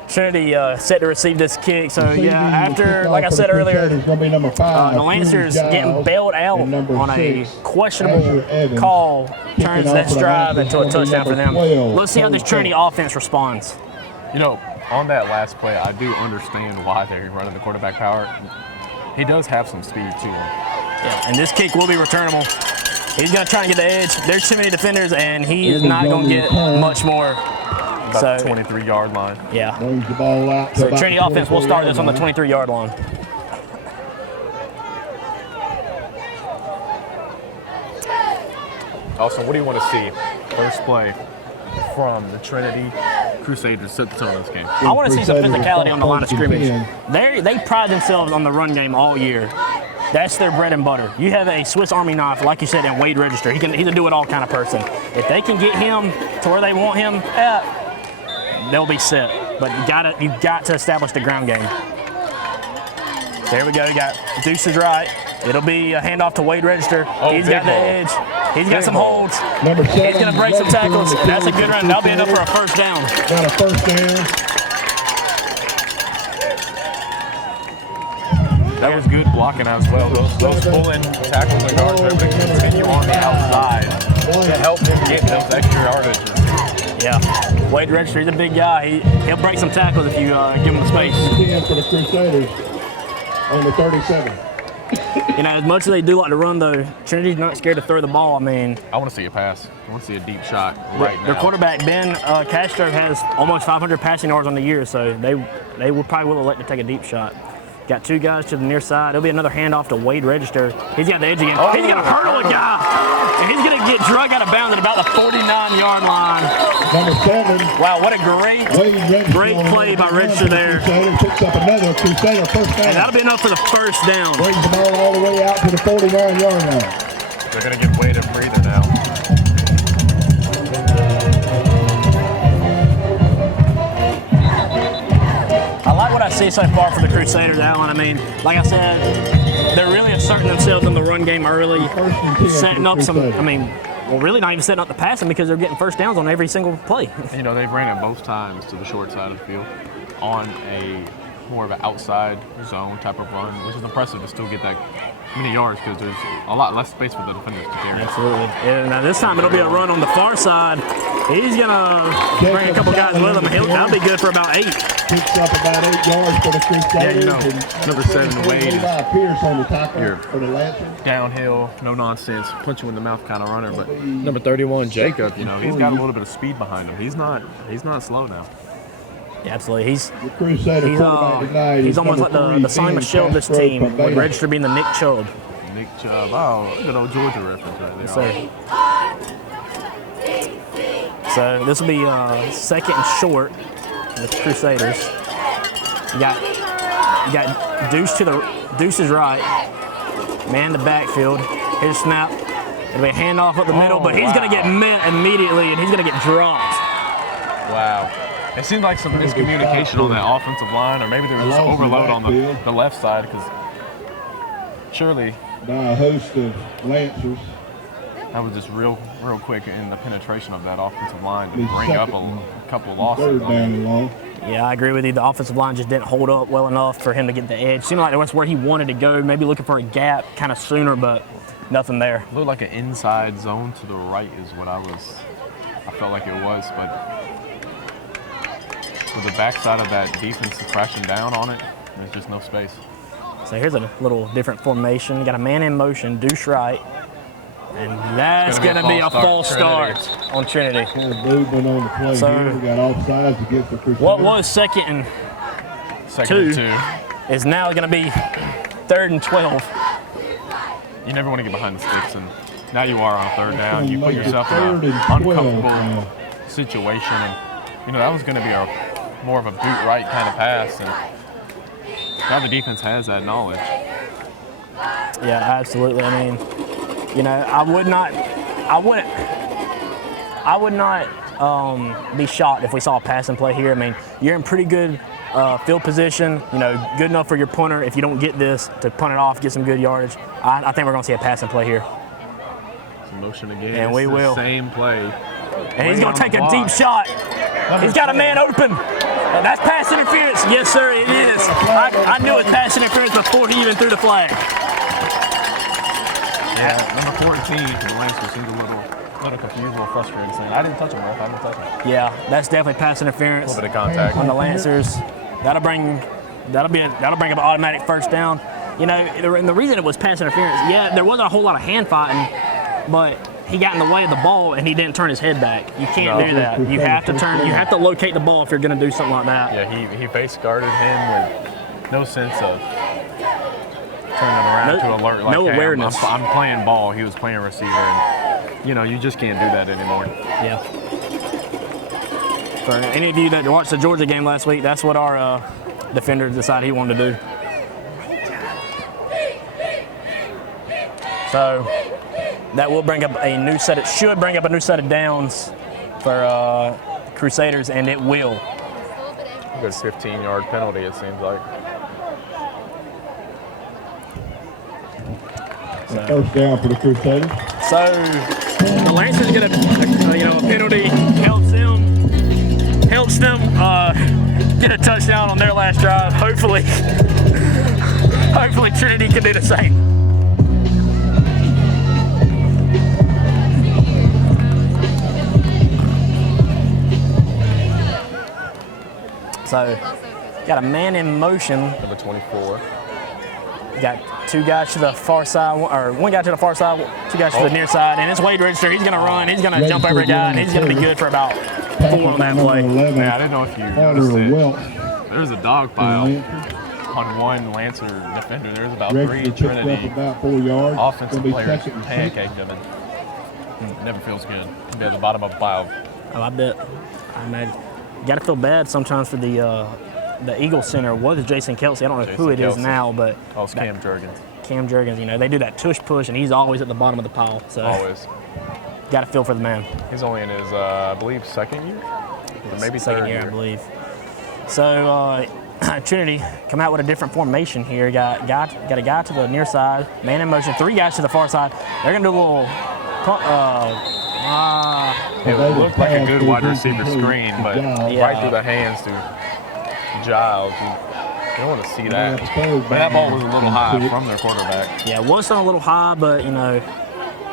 Trinity set to receive this kick. So yeah, after, like I said earlier, the Lancers getting bailed out on a questionable call turns this drive into a touchdown for them. Let's see how this Trinity offense responds. You know, on that last play, I do understand why they're running the quarterback power. He does have some speed to him. Yeah, and this kick will be returnable. He's going to try and get the edge. There's too many defenders, and he is not going to get much more. About the 23-yard line. Yeah. So Trinity offense will start this on the 23-yard line. Also, what do you want to see? First play from the Trinity Crusaders set the tone of this game. I want to see some physicality on the line of scrimmage. They pride themselves on the run game all year. That's their bread and butter. You have a Swiss Army knife, like you said, in Wade Register. He's a do-it-all kind of person. If they can get him to where they want him at, they'll be set. But you got to establish the ground game. There we go. You got Deuce's right. It'll be a handoff to Wade Register. He's got the edge. He's got some holds. He's going to break some tackles. That's a good run. That'll be enough for a first down. Got a first down. That was good blocking as well. Those pull-in tackles and guards are going to continue on the outside to help him get those extra yardages. Yeah, Wade Register, he's a big guy. He'll break some tackles if you give him the space. 10 for the Crusaders on the 37. you know, as much as they do like to run, though, Trinity's not scared to throw the ball. I mean, I want to see a pass. I want to see a deep shot right now. Their quarterback, Ben Castro, has almost 500 passing yards on the year, so they will probably will elect to take a deep shot. Got two guys to the near side. It'll be another handoff to Wade Register. He's got the edge again. He's going to hurdle a guy, and he's going to get drug out of bounds at about the 49-yard line. Number 7. Wow, what a great play by Register there. Crusader picks up another Crusader first down. And that'll be enough for the first down. Brings the ball all the way out to the 49-yard line. They're going to give Wade a breather now. I like what I see so far for the Crusaders, Alan. I mean, like I said, they're really asserting themselves in the run game early, setting up some, I mean, well, really not even setting up the passing because they're getting first downs on every single play. You know, they've ran it both times to the short side of the field on a more of an outside zone type of run, which is impressive to still get that many yards because there's a lot less space for the defenders to carry. Absolutely. And now this time it'll be a run on the far side. He's going to bring a couple guys with him. That'll be good for about 8. Picks up about 8 yards for the Crusaders. Yeah, you know, number 7, Wade. Pierce on the tackle for the Lancers. Downhill, no nonsense, punch you in the mouth kind of runner. But number 31, Jacob, you know, he's got a little bit of speed behind him. He's not slow now. Yeah, absolutely. He's almost like the Sonny Michel of this team, with Register being the Nick Chubb. Nick Chubb. Oh, good old Georgia reference right there. Yes, sir. So this will be second and short with the Crusaders. You got Deuce Deuce is right. Man the backfield. Here's a snap. It'll be a handoff up the middle, but he's going to get met immediately, and he's going to get dropped. Wow. It seemed like some miscommunication on that offensive line, or maybe there was just overload on the left side, because surely by a host of Lancers. That was just real quick in the penetration of that offensive line to bring up a couple of losses. Yeah, I agree with you. The offensive line just didn't hold up well enough for him to get the edge. Seemed like that's where he wanted to go, maybe looking for a gap kind of sooner, but nothing there. Looked like an inside zone to the right is what I felt like it was, but with the backside of that defense crashing down on it, there's just no space. So here's a little different formation. Got a man in motion, Deuce right. And that's going to be a false start on Trinity. Movement on the play here. We got offsides to get the Crusaders. What was second and two is now going to be 3rd and 12. You never want to get behind the sticks, and now you are on 3rd down. You put yourself in an uncomfortable situation, and you know that was going to be more of a boot right kind of pass, and now the defense has that knowledge. Yeah, absolutely. I mean, you know, I would not be shocked if we saw a passing play here. I mean, you're in pretty good field position, you know, good enough for your punter, if you don't get this, to punt it off, get some good yardage. I think we're going to see a passing play here. Some motion again. And we will. Same play. And he's going to take a deep shot. He's got a man open. That's pass interference. Yes, sir, it is. I knew it was pass interference before he even threw the flag. Yeah, number 14, the Lancers seemed a little confused, a little frustrated, saying, I didn't touch him, Ref. I didn't touch him. Yeah, that's definitely pass interference. A little bit of contact on the Lancers. That'll bring up an automatic first down. You know, and the reason it was pass interference, yeah, there wasn't a whole lot of hand fighting, but he got in the way of the ball and he didn't turn his head back. You can't do that. You have to turn. You have to locate the ball if you're going to do something like that. Yeah, he face guarded him with no sense of turning around to alert. Like, no awareness. I'm playing ball. He was playing receiver, and you know you just can't do that anymore. Yeah. For any of you that watched the Georgia game last week, that's what our defender decided he wanted to do. So that will bring up a new set. It should bring up a new set of downs for Crusaders, and it will. A good 15-yard penalty, it seems like. So, first down for the Crusaders. So the Lancers get a penalty, helps them get a touchdown on their last drive. Hopefully Trinity can do the same. So, got a man in motion. Number 24. Got two guys to the far side, or one guy to the far side, two guys to the near side, and it's Wade Register. He's going to run. He's going to jump over a guy, and he's going to be good for about 4 on that play. Yeah, I didn't know if you noticed it. There's a dog pile on one Lancer defender. There's about 3 Trinity offensive players pancaked him. It never feels good to be at the bottom of a pile. Oh, I bet. I imagine. You got to feel bad sometimes for the Eagle center was Jason Kelsey. I don't know Jason who it is Kelsey. now, but It's Cam Jurgens. Cam Jurgens, you know, they do that tush push, and he's always at the bottom of the pile. So Always. got to feel for the man. He's only in his, I believe, second year, or maybe Second third year, I believe. So Trinity come out with a different formation here. Got a guy to the near side, man in motion. 3 guys to the far side. They're gonna do a little. It looked like a good wide receiver screen, but right through the hands to Giles. You don't want to see that. But that ball was a little high from their quarterback. Yeah, it was a little high, but you know,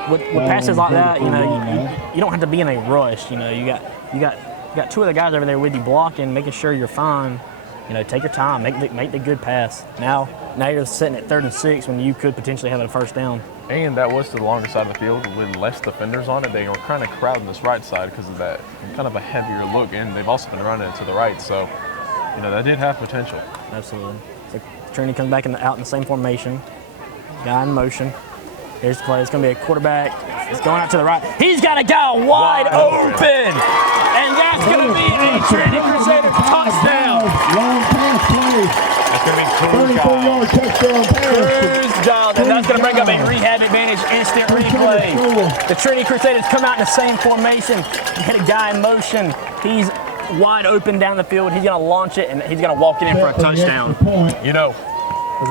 with passes like that, you know, you don't have to be in a rush. You know, you got 2 of the guys over there with you blocking, making sure you're fine. You know, take your time, make the good pass. Now you're sitting at 3rd and 6 when you could potentially have a first down. And that was to the longer side of the field with less defenders on it. They were kind of crowding this right side because of that kind of a heavier look, and they've also been running it to the right. So, you know, that did have potential. Absolutely. So Trinity comes back out in the same formation. Guy in motion. Here's the play. It's going to be a quarterback. It's going out to the right. He's got a guy wide open. And that's going to be a Trinity Crusader touchdown. Long pass play. That's going to be 34-yard touchdown pass. Cruz Giles, and that's going to bring up a rehab advantage instant replay. The Trinity Crusaders come out in the same formation. Hit a guy in motion. He's wide open down the field. He's going to launch it, and he's going to walk it in for a touchdown. You know,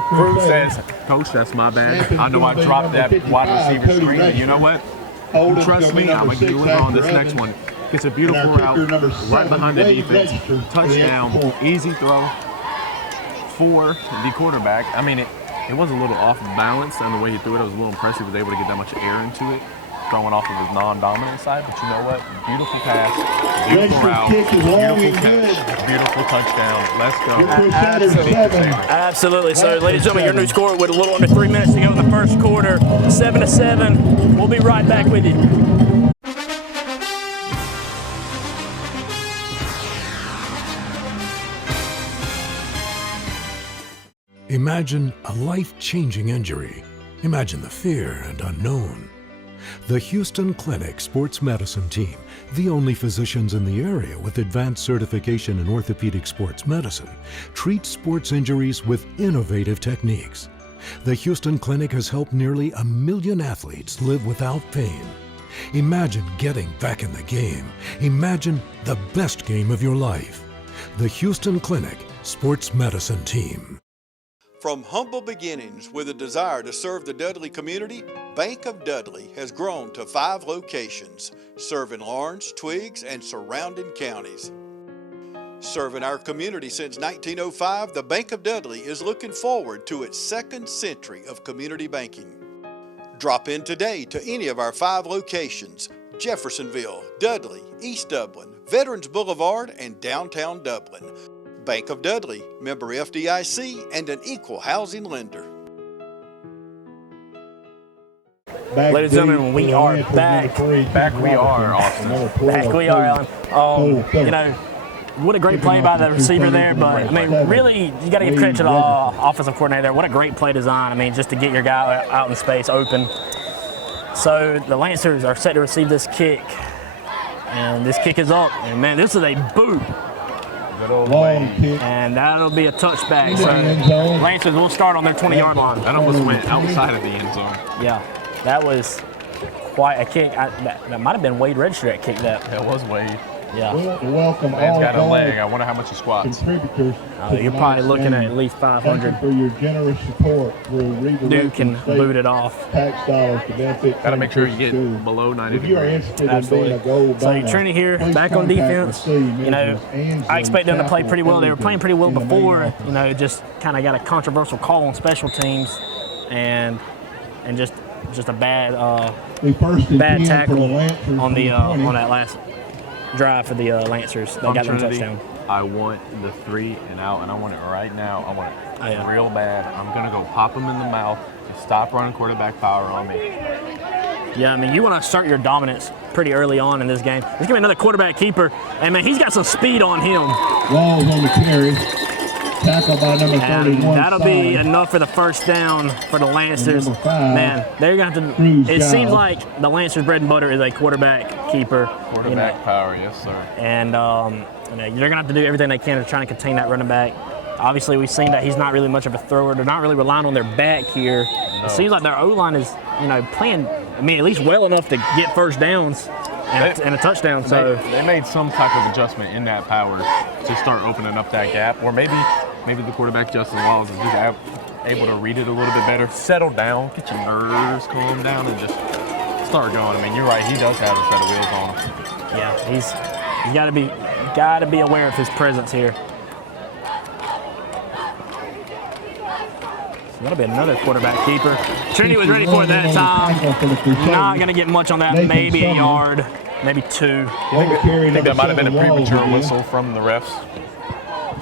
Cruz says, Coach, that's my bad. I know I dropped that wide receiver screen, but you know what? You trust me, I'm going to deliver on this next one. It's a beautiful route right behind the defense. Touchdown, easy throw for the quarterback. I mean, it was a little off balance on the way he threw it. It was a little impressive. He was able to get that much air into it, throwing off of his non-dominant side. But you know what? Beautiful pass, beautiful route, beautiful catch, beautiful touchdown. Let's go. Absolutely. So, ladies and gentlemen, your new score with a little under 3 minutes to go in the first quarter, 7-7. We'll be right back with you. Imagine a life-changing injury. Imagine the fear and unknown. The Houston Clinic Sports Medicine Team, the only physicians in the area with advanced certification in orthopedic sports medicine, treats sports injuries with innovative techniques. The Houston Clinic has helped nearly 1 million athletes live without pain. Imagine getting back in the game. Imagine the best game of your life. The Houston Clinic Sports Medicine Team. From humble beginnings with a desire to serve the Dudley community, Bank of Dudley has grown to 5 locations, serving Lawrence, Twiggs, and surrounding counties. Serving our community since 1905, the Bank of Dudley is looking forward to its 2nd century of community banking. Drop in today to any of our 5 locations: Jeffersonville, Dudley, East Dublin, Veterans Boulevard, and downtown Dublin. Bank of Dudley, member FDIC, and an equal housing lender. Ladies and gentlemen, we are back. Back we are, Austin. Back we are, Alan. You know, what a great play by the receiver there, but I mean, really, you got to give credit to the offensive coordinator. What a great play design. I mean, just to get your guy out in space open. So the Lancers are set to receive this kick, and this kick is up. And man, this is a boot. Good old Wade. And that'll be a touchback. So Lancers will start on their 20-yard line. That almost went outside of the end zone. Yeah, that was quite a kick. That might have been Wade Register that kicked that. That was Wade. Yeah. Welcome Man's all got a dog leg. I wonder how much he squats. contributors. You're probably looking at least 500. Thank you for your generous support through Dude can boot it off. tax dollars to benefit. Got to make sure you get School. below 90 If you are degrees. interested Absolutely. in being a gold So buyer, Trinity here, please back on contact defense. Rasee You know, Mendes, I expect them to play Chapel, pretty well. They were playing pretty well in the main before. office. You know, just kind of got a controversial call on special teams, and just a bad The first and 10 tackle for the Lancers on the from 20. on that last drive for the Lancers. They got them Trinity. touchdown. I want the 3 and out, and I want it right now. I want it real bad. I'm going to go pop him in the mouth. Just stop running quarterback power on me. Yeah, I mean, you want to start your dominance pretty early on in this game. There's going to be another quarterback keeper, and, man, he's got some speed on him. Walls on the carry. Tackle by number 31. That'll be enough for the first down for the Lancers. Man, they're going to have to – it seems like the Lancers' bread and butter is a quarterback keeper. Quarterback power, yes, sir. And they're going to have to do everything they can to try and contain that running back. Obviously, we've seen that he's not really much of a thrower. They're not really relying on their back here. No. It seems like their O-line is, playing, at least well enough to get first downs and a touchdown. So they made some type of adjustment in that power to start opening up that gap. Or maybe the quarterback, Justin Wallace, is just able to read it a little bit better. Settle down, get your nerves calm down, and just start going. You're right. He does have a set of wheels on him. Yeah, he's got to be aware of his presence here. That'll be another quarterback keeper. Trinity was ready for it that time. Not going to get much on that. Maybe a yard, maybe 2. I think that might have been a premature whistle from the refs.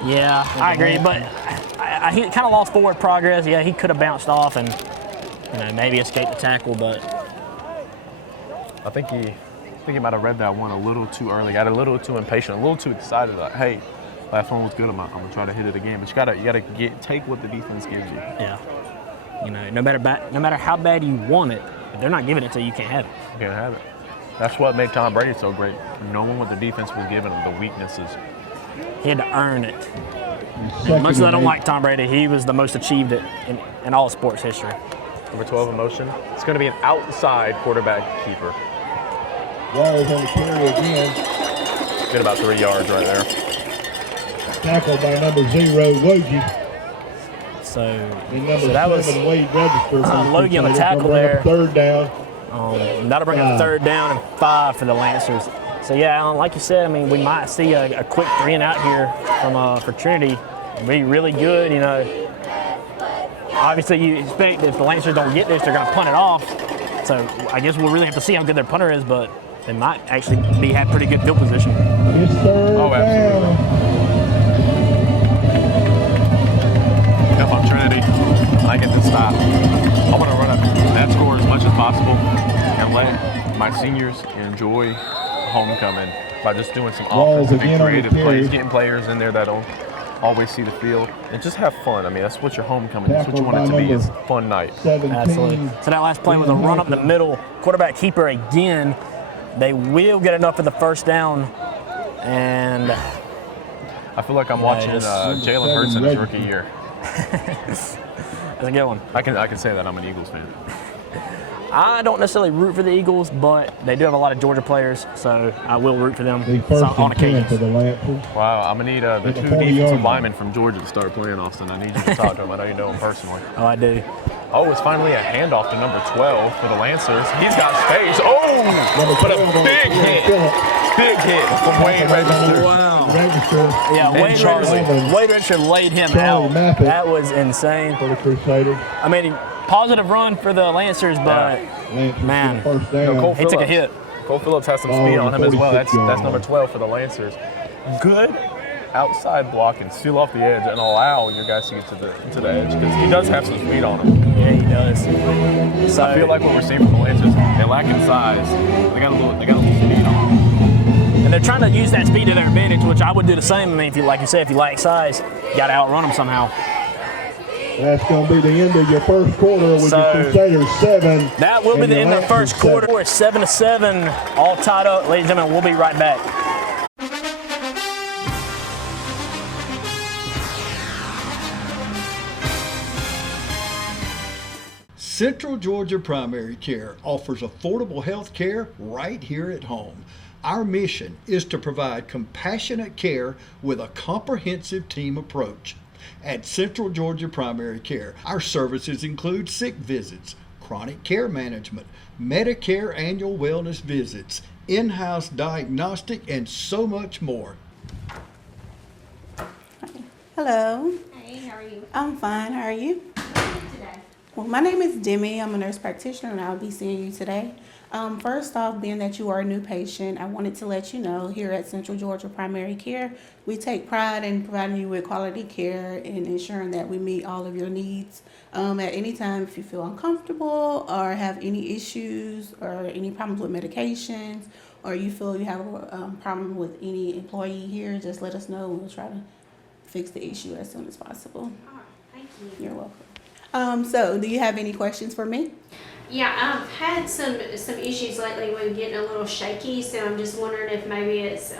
Yeah, I agree. But he kind of lost forward progress. Yeah, he could have bounced off and maybe escaped the tackle. But I think he might have read that one a little too early. Got a little too impatient, a little too excited. Like, hey. Last one was good. I'm gonna try to hit it again. But you gotta take what the defense gives you. Yeah. No matter how bad you want it, if they're not giving it to you, you can't have it. You can't have it. That's what made Tom Brady so great. Knowing what the defense was giving him, the weaknesses. He had to earn it. As much as I don't like Tom Brady, he was the most achieved in all sports history. Number 12 in motion. It's gonna be an outside quarterback keeper. Walls on the carry again. Get about 3 yards right there. Tackle by number 0, Wojcik. So that was Wade Register. Logie on the tackle there. Third down. That'll bring up 3rd down and 5 for the Lancers. So yeah, like you said, we might see a quick 3 and out here for Trinity. Be really good, Obviously, you expect if the Lancers don't get this, they're going to punt it off. So I guess we'll really have to see how good their punter is, but they might actually have pretty good field position. It's 3rd down. If I'm Trinity, and I get this stop, I'm going to run up that score as much as possible and let my seniors enjoy homecoming by just doing some offensive and creative plays, getting players in there that don't always see the field, and just have fun. That's what your homecoming is. That's what you want it to be, is a fun night. Absolutely. So that last play was a run up the middle, quarterback keeper again. They will get enough for the first down, and I feel like I'm watching Jalen Hurts in his rookie year. That's a good one. I can say that I'm an Eagles fan. I don't necessarily root for the Eagles, but they do have a lot of Georgia players, so I will root for them on occasion. Wow, I'm going to need the 2 defensive linemen from Georgia to start playing, Austin. I need you to talk to them. I know you know them personally. Oh, I do. Oh, it's finally a handoff to number 12 for the Lancers. He's got space. Oh, but a big hit. Big hit from Wade Register. Wow. Yeah, Wade Register laid him out. That was insane. For the Crusaders. Positive run for the Lancers, but man, he took a hit. Cole Phillips has some speed on him as well. That's number 12 for the Lancers. Good outside block and seal off the edge and allow your guys to get to the edge, because he does have some speed on him. Yeah, he does. So I feel like what we're seeing from the Lancers, they lack in size. They got a little speed on them. And they're trying to use that speed to their advantage, which I would do the same. If you lack size, you got to outrun them somehow. That's going to be the end of your first quarter with the Crusaders 7. That will be the end of the first quarter. We're 7-7, all tied up. Ladies and gentlemen, we'll be right back. Central Georgia Primary Care offers affordable health care right here at home. Our mission is to provide compassionate care with a comprehensive team approach. At Central Georgia Primary Care, our services include sick visits, chronic care management, Medicare annual wellness visits, in-house diagnostic, and so much more. Hello. Hey, how are you? I'm fine. How are you? Today. Well, my name is Demi. I'm a nurse practitioner, and I'll be seeing you today. First off, being that you are a new patient, I wanted to let you know here at Central Georgia Primary Care, we take pride in providing you with quality care and ensuring that we meet all of your needs. At any time, if you feel uncomfortable or have any issues or any problems with medications, or you feel you have a problem with any employee here, just let us know. We'll try to fix the issue as soon as possible. All right, thank you. You're welcome. So do you have any questions for me? Yeah, I've had some issues lately with getting a little shaky, so I'm just wondering if maybe it's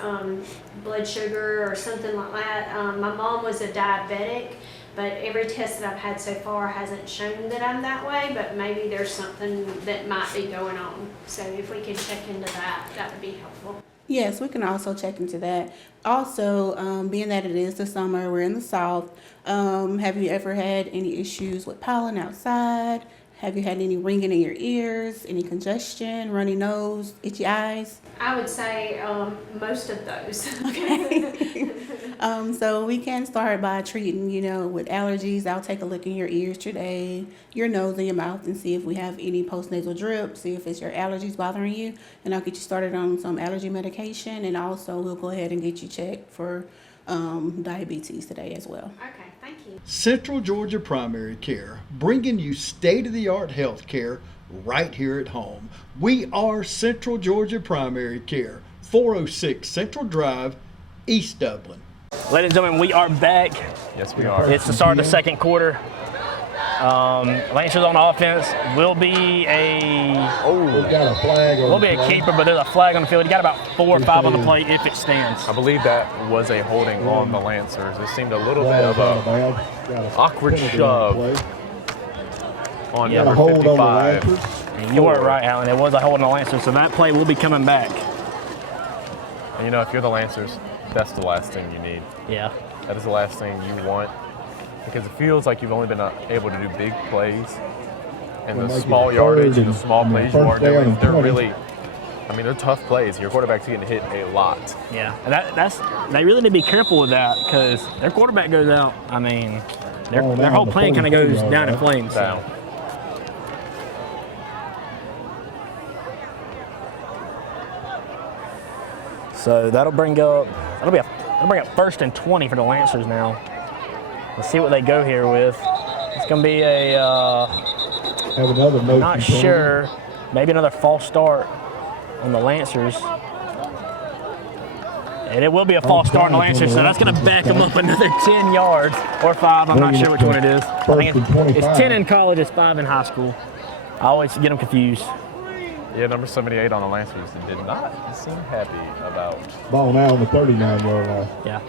blood sugar or something like that. My mom was a diabetic, but every test that I've had so far hasn't shown that I'm that way, but maybe there's something that might be going on. So if we could check into that, that would be helpful. Yes, we can also check into that. Also, being that it is the summer, we're in the South, have you ever had any issues with pollen outside? Have you had any ringing in your ears, any congestion, runny nose, itchy eyes? I would say most of those. Okay. So we can start by treating, with allergies. I'll take a look in your ears today, your nose and your mouth, and see if we have any postnasal drip, see if it's your allergies bothering you, and I'll get you started on some allergy medication, and also we'll go ahead and get you checked for diabetes today as well. Okay, thank you. Central Georgia Primary Care, bringing you state-of-the-art health care right here at home. We are Central Georgia Primary Care, 406 Central Drive, East Dublin. Ladies and gentlemen, we are back. Yes, we are. It's the start of the second quarter. Lancers on offense will be a keeper, but there's a flag on the field. You got about 4 or 5 on the play if it stands. I believe that was a holding on the Lancers. It seemed a little bit of a awkward shove on number 55. And you were right, Alan. It was a hold on the Lancers, so that play will be coming back. And if you're the Lancers, that's the last thing you need. Yeah. That is the last thing you want, because it feels like you've only been able to do big plays, and the small yardage and the small plays you are doing, they're really, they're tough plays. Your quarterback's getting hit a lot. Yeah, and they really need to be careful with that, because their quarterback goes out. Their whole plan kind of goes down in flames. So that'll bring up 1st and 20 for the Lancers now. Let's see what they go here with. It's going to be not sure, maybe another false start on the Lancers. And it will be a false start on the Lancers, so that's going to back them up another 10 yards or 5. I'm not sure which one it is. I think it's 10 in college, it's 5 in high school. I always get them confused. Yeah, number 78 on the Lancers did not seem happy about. Ball now on the 39-yard line. Yeah.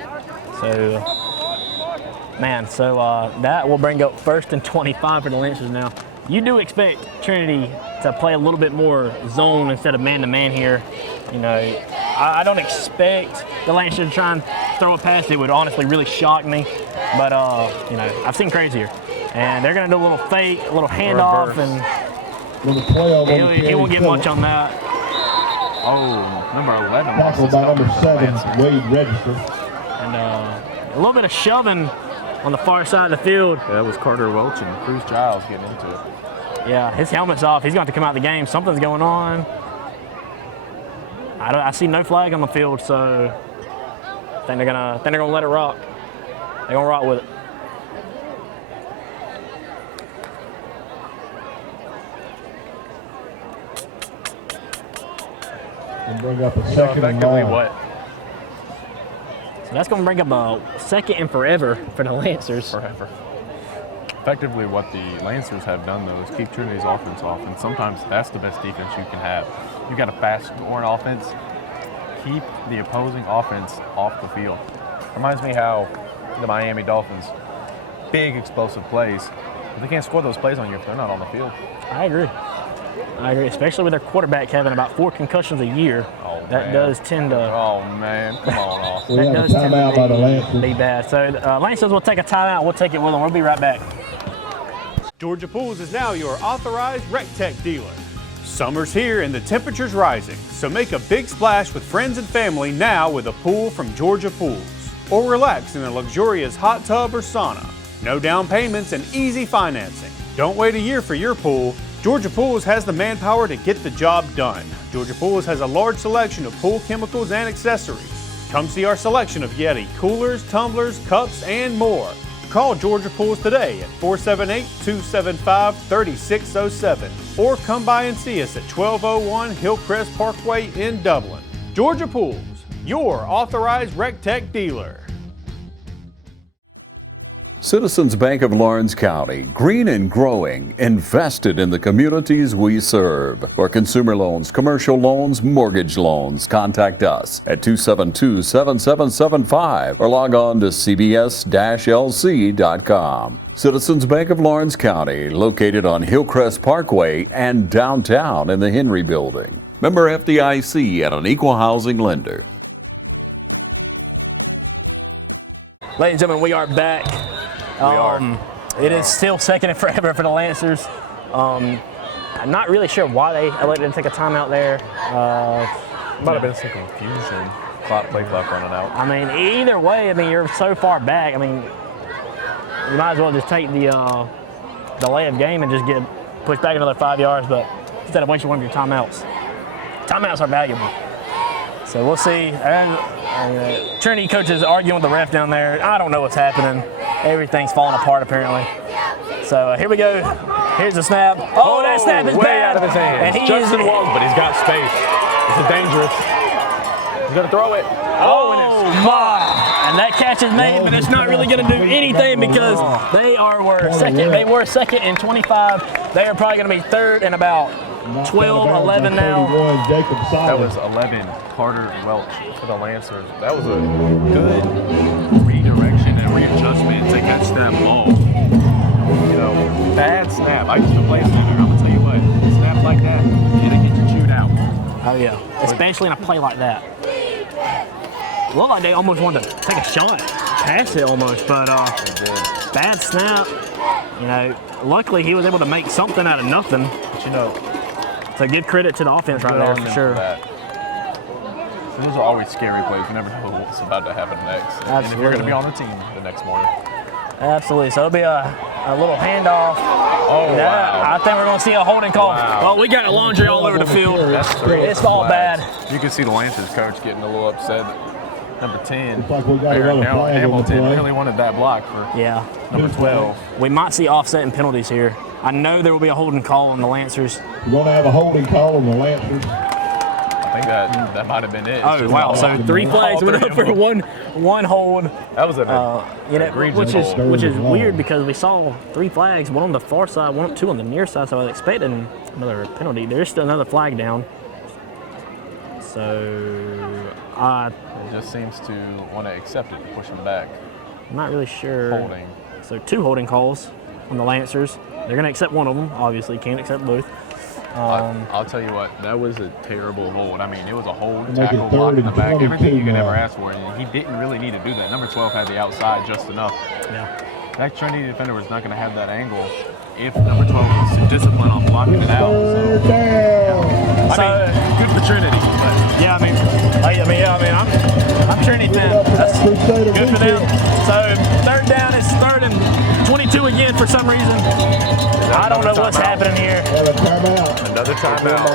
So, that will bring up 1st and 25 for the Lancers now. You do expect Trinity to play a little bit more zone instead of man-to-man here. I don't expect the Lancers to try and throw a pass. It would honestly really shock me. But, I've seen crazier. And they're going to do a little fake, a little handoff, and he won't get much on that. Oh, number 11. Tackled by number 7, Wade Register. And a little bit of shoving on the far side of the field. Yeah, that was Carter Welch and Cruz Giles getting into it. Yeah, his helmet's off. He's going to have to come out of the game. Something's going on. I see no flag on the field, so I think they're gonna let it rock. They're gonna rock with it. And bring up a second and effectively long. what? So that's going to bring up a 2nd and forever for the Lancers. Forever. Effectively what the Lancers have done, though, is keep Trinity's offense off, and sometimes that's the best defense you can have. You got a fast-scoring offense, keep the opposing offense off the field. Reminds me how the Miami Dolphins, big explosive plays, but they can't score those plays on you if they're not on the field. I agree, especially with their quarterback having about 4 concussions a year. That does tend to. Oh man, come on off. That does tend to be bad. So Lancers will take a timeout. We'll take it with them. We'll be right back. Georgia Pools is now your authorized RecTech dealer. Summer's here and the temperature's rising, so make a big splash with friends and family now with a pool from Georgia Pools. Or relax in a luxurious hot tub or sauna. No down payments and easy financing. Don't wait a year for your pool. Georgia Pools has the manpower to get the job done. Georgia Pools has a large selection of pool chemicals and accessories. Come see our selection of Yeti coolers, tumblers, cups, and more. Call Georgia Pools today at 478-275-3607 or come by and see us at 1201 Hillcrest Parkway in Dublin. Georgia Pools, your authorized RecTech dealer. Citizens Bank of Lawrence County, green and growing, invested in the communities we serve. For consumer loans, commercial loans, mortgage loans, contact us at 272-7775 or log on to cbs-lc.com. Citizens Bank of Lawrence County, located on Hillcrest Parkway and downtown in the Henry Building. Member FDIC and an equal housing lender. Ladies and gentlemen, we are back. It is still second and forever for the Lancers. I'm not really sure why they elected to take a timeout there. Might have been some confusion. Play clock running out. I mean, either way, I mean, you're so far back. I mean, you might as well just take the delay of game and just get pushed back another 5 yards, but instead of wasting one of your timeouts. Timeouts are valuable. So we'll see. Trinity coach is arguing with the ref down there. I don't know what's happening. Everything's falling apart apparently. So here we go. Here's the snap. Oh, that snap is way bad. out of his hands. And Justin Wong, but he's got space. This is dangerous. He's gonna throw it. Oh my! And that catch is made, but it's not really going to do anything because they were second. They were second and 25. They are probably going to be third and about 12, 11 now. That was 11. Carter Welch for the Lancers. That was a good redirection and readjustment to catch that ball. You know, bad snap. I used to play center. I'm gonna tell you what, snap like that, it'll get you chewed out. Oh yeah, especially in a play like that. Looked like they almost wanted to take a shot, pass it almost, but bad snap. You know, luckily he was able to make something out of nothing. But you know, so give credit to the offense right there for sure. Those are always scary plays. You never know what's about to happen next. Absolutely. And if you're going to be on the team the next morning. Absolutely. So it'll be a little handoff. Oh, wow. I think we're going to see a holding call. Wow. Well, we got a laundry all over the field. It's all bad. You can see the Lancers coach getting a little upset. Number 10, Looks like we got another flag on the Hamilton play. really wanted that block for number 12. We might see offsetting penalties here. I know there will be a holding call on the Lancers. We're going to have a holding call on the Lancers. I think that might have been it. Oh wow! So 3 flags went up for one hold. That was which is weird because we saw 3 flags, one on the far side, 2 on the near side. So I was expecting another penalty. There's still another flag down. So it just seems to want to accept it and push him back. I'm not really sure. Holding. So 2 holding calls on the Lancers. They're going to accept one of them. Obviously, can't accept both. I'll tell you what, that was a terrible hold. I mean, it was a hold, tackle, block in the back, everything you could ever ask for. And he didn't really need to do that. Number 12 had the outside just enough. Yeah. That Trinity defender was not going to have that angle if number 12 was disciplined on blocking it out. So, I mean, good for Trinity. But yeah, I'm Trinity fan. That's good for them. So 3rd down is 3rd and 22 again for some reason. I don't know what's happening here. Another timeout.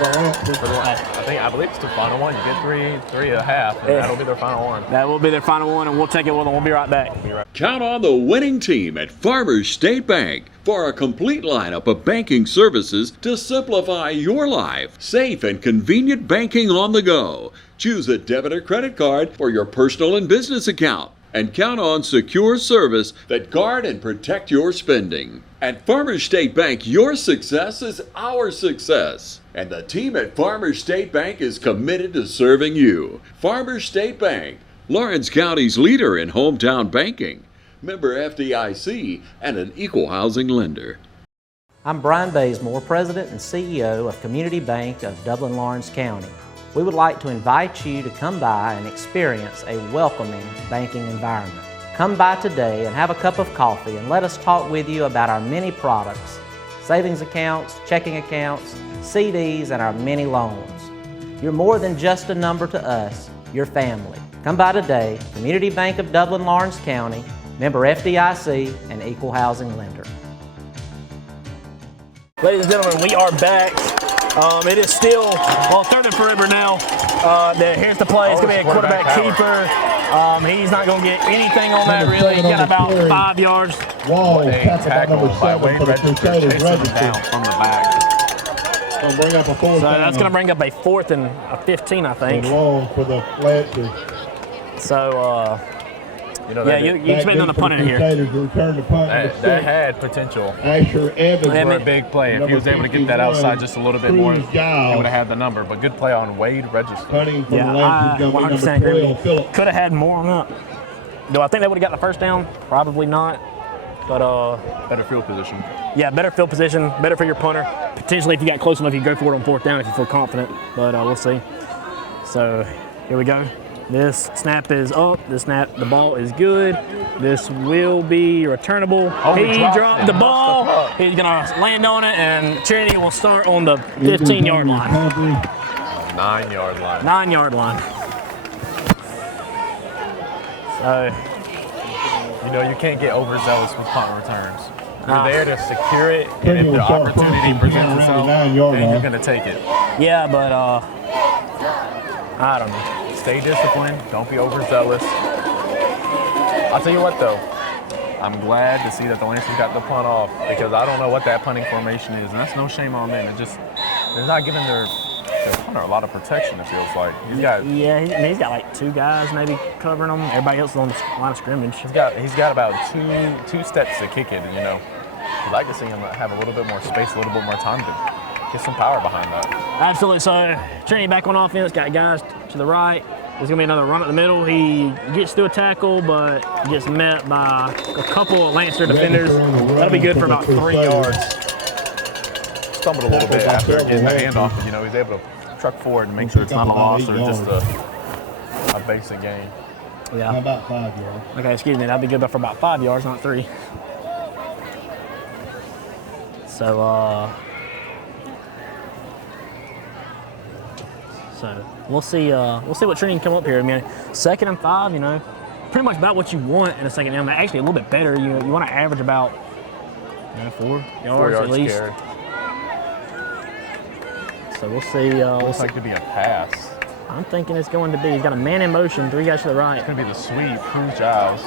I believe it's the final one. You get three and a half, and that'll be their final one. That will be their final one, and we'll take it with them. We'll be right back. Count on the winning team at Farmers State Bank for a complete lineup of banking services to simplify your life. Safe and convenient banking on the go. Choose a debit or credit card for your personal and business account. And count on secure service that guard and protect your spending. At Farmers State Bank, your success is our success. And the team at Farmers State Bank is committed to serving you. Farmers State Bank, Lawrence County's leader in hometown banking. Member FDIC and an equal housing lender. I'm Brian Bazemore, President and CEO of Community Bank of Dublin-Lawrence County. We would like to invite you to come by and experience a welcoming banking environment. Come by today and have a cup of coffee and let us talk with you about our many products, savings accounts, checking accounts, CDs, and our many loans. You're more than just a number to us, you're family. Come by today, Community Bank of Dublin-Lawrence County, member FDIC and equal housing lender. Ladies and gentlemen, we are back. It is still, well, third and forever now. Here's the play. It's going to be a quarterback keeper. He's not going to get anything on that, really. He got about 5 yards. Wall, tackle by Wade Register, chasing him down from the back. Bring up a fourth So that's going to bring up a 4th and a 15, I think. And long for the Lancers. So, yeah, you expect them to punt it here. Return the punt. That had potential. Asher Evans For a big play. If he was able to get that outside just a little bit more, he would have had the number. But good play on Wade Register. Yeah, I 100% agree. Could have had more on that. Do I think they would have got the first down? Probably not. But better field position. Yeah, better field position, better for your punter. Potentially, if you got close enough, you can go for it on 4th down if you feel confident. But we'll see. So here we go. This snap is up. The ball is good. This will be returnable. He dropped the ball. He's gonna land on it, and Trinity will start on the 15-yard line. 9-yard line. 9-yard line. So. You can't get overzealous with punt returns. You're there to secure it, and if the opportunity presents itself, then you're going to take it. Yeah, but I don't know. Stay disciplined. Don't be overzealous. I'll tell you what, though. I'm glad to see that the Lancers got the punt off because I don't know what that punting formation is, and that's no shame on them. They're not giving their punter a lot of protection, it feels like. He's got like 2 guys maybe covering him. Everybody else is on the line of scrimmage. He's got about two steps to kick it, and you'd like to see him have a little bit more space, a little bit more time to get some power behind that. Absolutely. So Trinity back on offense, got guys to the right. There's gonna be another run up the middle. He gets through a tackle, but gets met by a couple of Lancer defenders. That'll be good for about 3 yards. Stumbled a little bit after getting the handoff. He's able to truck forward and make sure it's not a loss or just a basic gain. Yeah. About 5 yards. Okay, excuse me. That'd be good for about 5 yards, not 3. So we'll see what Trinity can come up here. I mean, 2nd and 5, pretty much about what you want in a second down. Actually, a little bit better. You want to average about 4 yards at least. Carry. So we'll see. Looks like it could be a pass. I'm thinking it's going to be. He's got a man in motion, 3 guys to the right. It's going to be the sweep. Cruz Giles.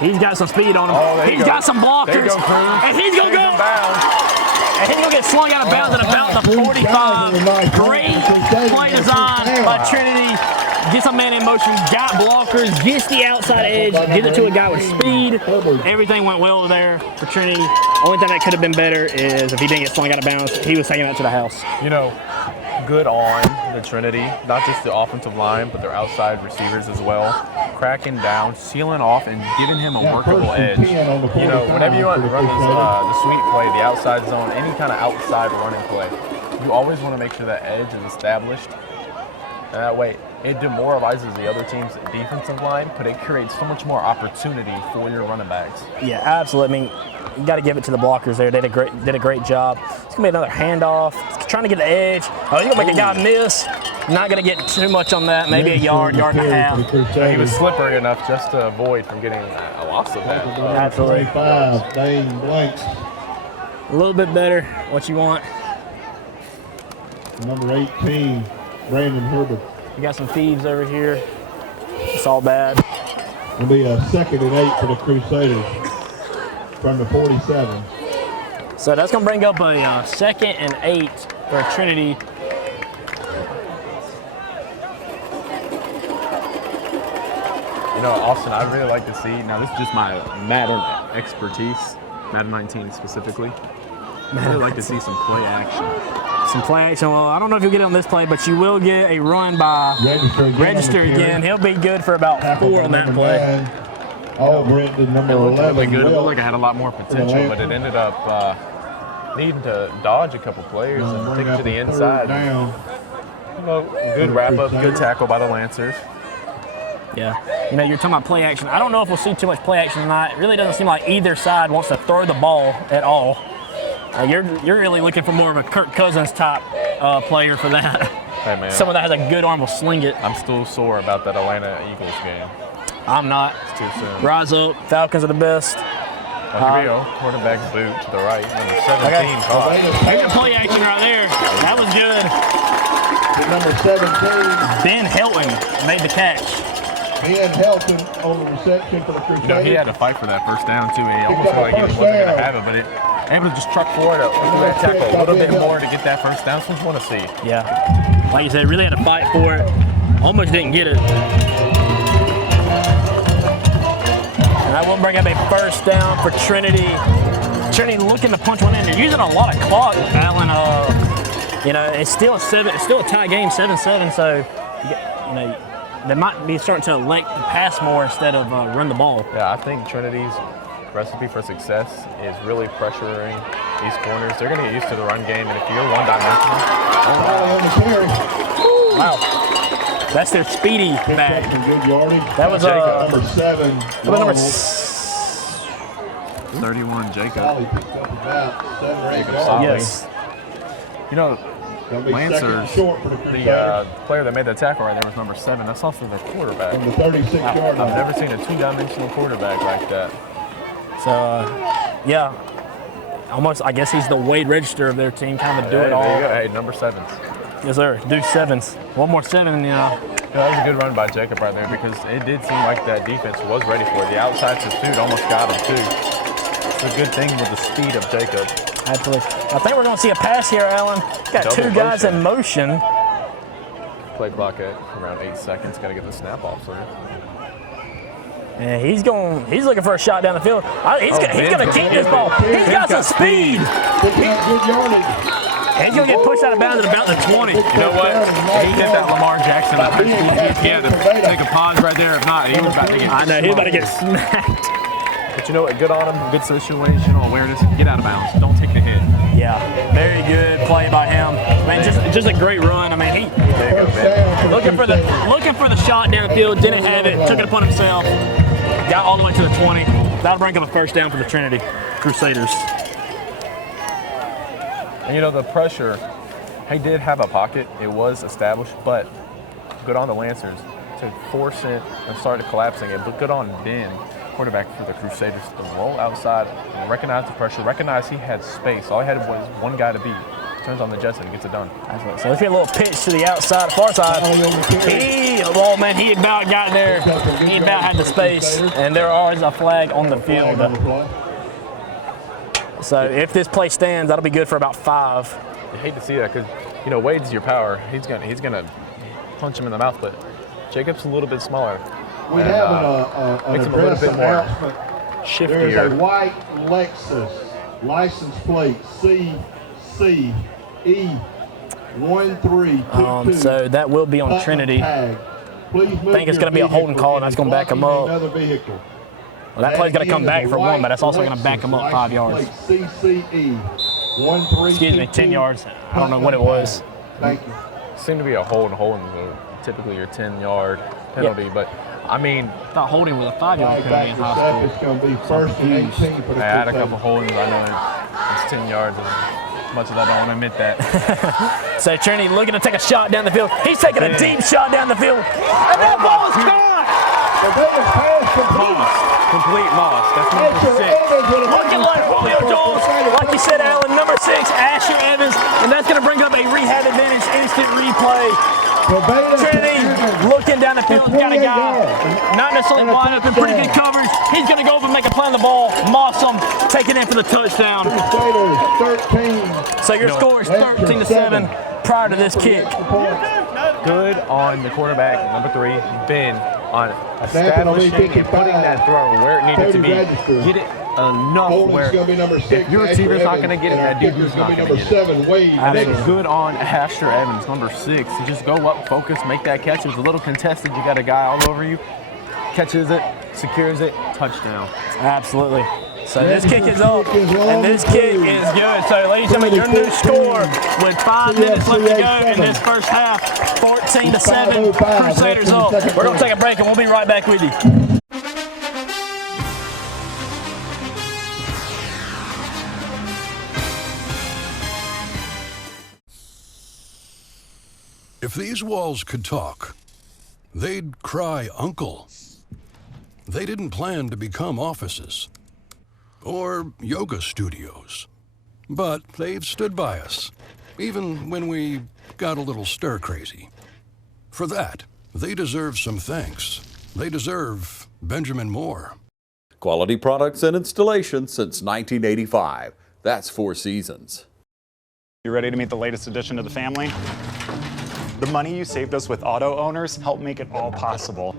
He's got some speed on him. He's got some blockers. There you go, Cruz. And he's going to go. And he's going to get slung out of bounds at about the 45. Great play design by Trinity. Gets a man in motion, got blockers, gets the outside edge, gives it to a guy with speed. Everything went well there for Trinity. Only thing that could have been better is if he didn't get slung out of bounds, he was taking that to the house. Good on the Trinity, not just the offensive line, but their outside receivers as well. Cracking down, sealing off, and giving him a workable edge. Whenever you want to run the sweep play, the outside zone, any kind of outside running play, you always want to make sure that edge is established. And that way, it demoralizes the other team's defensive line, but it creates so much more opportunity for your running backs. Yeah, absolutely. I mean, you got to give it to the blockers there. They did a great job. It's gonna be another handoff. It's trying to get the edge. Oh, he's gonna make a guy miss. Not gonna get too much on that. Maybe a yard and a half. He was slippery enough just to avoid from getting a loss of that. Absolutely. 25, Dane Blanks. A little bit better. What you want? Number 18, Brandon Herbert. You got some thieves over here. It's all bad. It'll be a 2nd and 8 for the Crusaders from the 47. So that's going to bring up a 2nd and 8 for Trinity. Austin, I'd really like to see, now this is just my Madden expertise, Madden 19 specifically. I'd really like to see some play action. Some play action. Well, I don't know if you'll get it on this play, but you will get a run by Register again. He'll be good for about 4 on that play. Brandon, number 11. Really good. It looked like it had a lot more potential, but it ended up needing to dodge a couple players and take it to the inside. Good wrap up, good tackle by the Lancers. Yeah. You're talking about play action. I don't know if we'll see too much play action tonight. It really doesn't seem like either side wants to throw the ball at all. You're really looking for more of a Kirk Cousins type player for that. Hey, man. Someone that has a good arm will sling it. I'm still sore about that Atlanta Eagles game. I'm not. It's too soon. Rise up. Falcons are the best. Here we go. Quarterback boot to the right. Number 17 caught. There's a play action right there. That was good. Number 17. Ben Helton made the catch. Ben Helton on the reception for the Crusaders. You know, he had to fight for that first down, too. He almost felt like he wasn't going to have it, but able to just truck forward that tackle a little bit more to get that first down. That's what you want to see. Yeah. Like you said, really had to fight for it. Almost didn't get it. And that will bring up a first down for Trinity. Trinity looking to punch one in. They're using a lot of clock, Alan. You know, it's still a tie game, 7-7. So, you know, they might be starting to elect to pass more instead of run the ball. Yeah, I think Trinity's recipe for success is really pressuring these corners. They're going to get used to the run game, and if you're one-dimensional, wow, that's their speedy back. That was number 7. Number 31, Jacob. Yes. You know, Lancers, the player that made the tackle right there was number 7. That's also their quarterback. From the 36-yard line. I've never seen a two-dimensional quarterback like that. So, yeah, almost, I guess he's the Wade Register of their team, kind of do it all. There you go. Hey, number 7s. Yes, sir. Do 7s. One more 7, you know. That was a good run by Jacob right there because it did seem like that defense was ready for it. The outside pursuit almost got him, too. It's a good thing with the speed of Jacob. Absolutely. I think we're going to see a pass here, Alan. Got Double two guys in motion. Play clock at around 8 seconds. Got to get the snap off for him. And he's looking for a shot down the field. He's going to keep this ball. He's got some speed. He's going to get pushed out of bounds at about the 20. You know what? He hit that Lamar Jackson. He had to take a pause right there. If not, he was about to get I know, he was about to get smacked. But you know what? Good on him. Good situational awareness. Get out of bounds. Don't take the hit. Yeah, very good play by him. Man, just a great run. I mean, he looking for the shot down the field. Didn't have it. Took it upon himself. Got all the way to the 20. That'll bring up a first down for the Trinity Crusaders. And you know, the pressure, he did have a pocket. It was established, but good on the Lancers to force it and start collapsing it. But good on Ben, quarterback for the Crusaders, to roll outside and recognize the pressure, recognize he had space. All he had was one guy to beat. Turns on the Jetson and gets it done. So let's get a little pitch to the outside, far side. He about got there. He about had the space, and there is a flag on the field. So if this play stands, that'll be good for about 5. You hate to see that because, you know, Wade's your power. He's gonna punch him in the mouth, but Jacob's a little bit smaller. We have an address announcement. Shiftier. There is a white Lexus license plate CCE1322. So that will be on Trinity. I think it's going to be a holding call, and that's going to back him up. Well, that play's going to come back for 1, but that's also going to back him up 5 yards. Excuse me, 10 yards. I don't know what it was. Thank you. Seemed to be a holding, typically your 10-yard penalty, but I mean, thought holding was a 5-yard penalty in high school. It's going to be first and 18 for the I had a couple holdings. I know it's 10 yards. As much as I don't want to admit that. So Trinity looking to take a shot down the field. He's taking a deep shot down the field. And that ball is gone! Complete loss. That's number 6. Looking like Julio Jones. Like you said, Alan, number 6, Asher Evans. And that's going to bring up a rehab advantage instant replay. Trinity looking down the field, got a guy not necessarily wide open, pretty good coverage. He's going to go up and make a play on the ball. Moss him, take it in for the touchdown. So your score is 13-7 prior to this kick. Good on the quarterback, number 3, Ben, on establishing and putting that throw where it needed to be. Get it enough where if your receiver's not going to get it, that dude's not going to get it. And then good on Asher Evans, number 6. To just go up, focus, make that catch. It was a little contested. You got a guy all over you. Catches it, secures it, touchdown. Absolutely. So this kick is up, and this kick is good. So ladies and gentlemen, your new score with 5 minutes left to go in this first half, 14-7, Crusaders up. We're going to take a break, and we'll be right back with you. If these walls could talk, they'd cry uncle. They didn't plan to become offices. or yoga studios. But they've stood by us, even when we got a little stir-crazy. For that, they deserve some thanks. They deserve Benjamin Moore. Quality products and installation since 1985. That's 4 Seasons. You ready to meet the latest addition to the family? The money you saved us with auto owners helped make it all possible.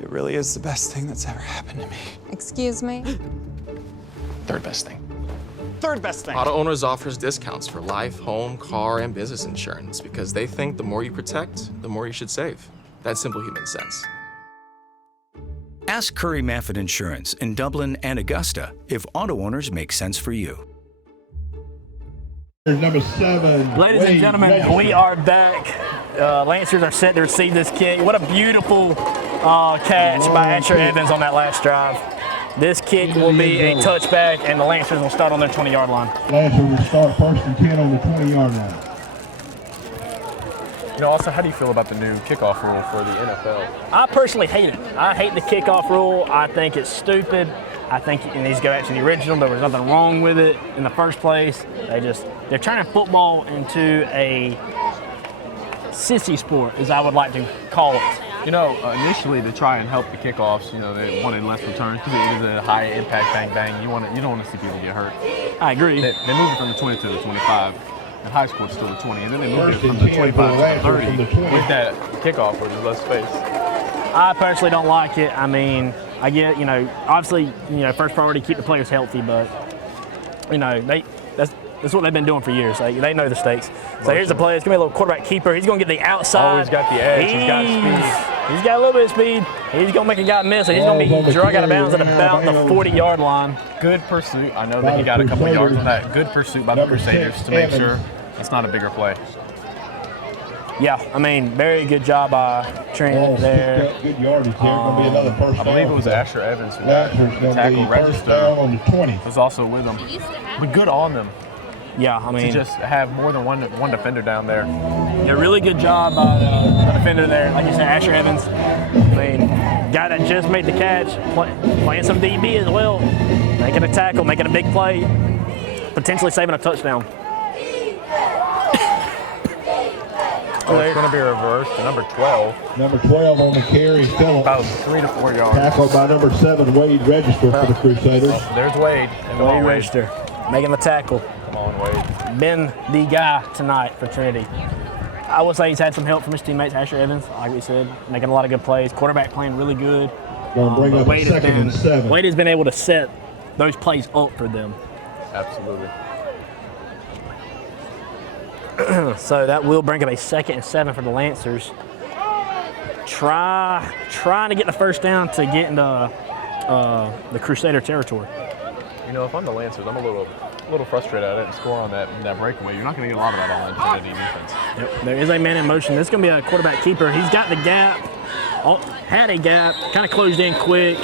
It really is the best thing that's ever happened to me. Excuse me? Third best thing. Third best thing. Auto Owners offers discounts for life, home, car, and business insurance because they think the more you protect, the more you should save. That's simple human sense. Ask Curry Maffett Insurance in Dublin and Augusta if auto owners make sense for you. Number 7. Ladies and gentlemen, we are back. Lancers are set to receive this kick. What a beautiful catch by Asher Evans on that last drive. This kick will be a touchback, and the Lancers will start on their 20-yard line. Lancers will start 1st and 10 on the 20-yard line. You know, also, how do you feel about the new kickoff rule for the NFL? I personally hate it. I hate the kickoff rule. I think it's stupid. I think it needs to go back to the original. There was nothing wrong with it in the first place. They're turning football into a sissy sport, as I would like to call it. You know, initially to try and help the kickoffs, you know, they wanted less returns because it is a high impact bang bang. You don't want to see people get hurt. I agree. They moved it from the 20 to the 25. The high school is still the 20, and then they moved it from the 25 to the 30 with that kickoff where there's less space. I personally don't like it. I mean, I get, you know, obviously, you know, first priority, keep the players healthy, but, you know, that's what they've been doing for years. They know the stakes. So here's the play. It's going to be a little quarterback keeper. He's going to get the outside. Oh, he's got the edge. He's got speed. He's got a little bit of speed. He's going to make a guy miss, and he's going to be drug out of bounds at about the 40-yard line. Good pursuit. I know that he got a couple yards on that. Good pursuit by the Crusaders to make sure it's not a bigger play. Yeah, I mean, very good job by Trinity there. Good yardage there. Going to be another first I believe it was Asher Evans who got the tackle register. On the 20. Was also with him. But good on them. Yeah, I mean, to just have more than one defender down there. Yeah, really good job by the defender there. Like you said, Asher Evans. I mean, guy that just made the catch, playing some DB as well, making a tackle, making a big play, potentially saving a touchdown. Oh, it's going to be reversed to number 12. Number 12 on the carry, Phillips. About 3 to 4 yards. Tackled by number 7, Wade Register for the Crusaders. Oh, there's Wade. Wade Register making the tackle. Come on, Wade. Been the guy tonight for Trinity. I would say he's had some help from his teammates, Asher Evans, like we said, making a lot of good plays. Quarterback playing really good. Going to bring up a 2nd and 7. Wade has been able to set those plays up for them. Absolutely. So that will bring up a 2nd and 7 for the Lancers. Trying to get the first down to get into the Crusader territory. You know, if I'm the Lancers, I'm a little frustrated I didn't score on that breakaway. You're not going to get a lot of that on that Trinity defense. Yep, there is a man in motion. This is going to be a quarterback keeper. He's got the gap, had a gap, kind of closed in quick,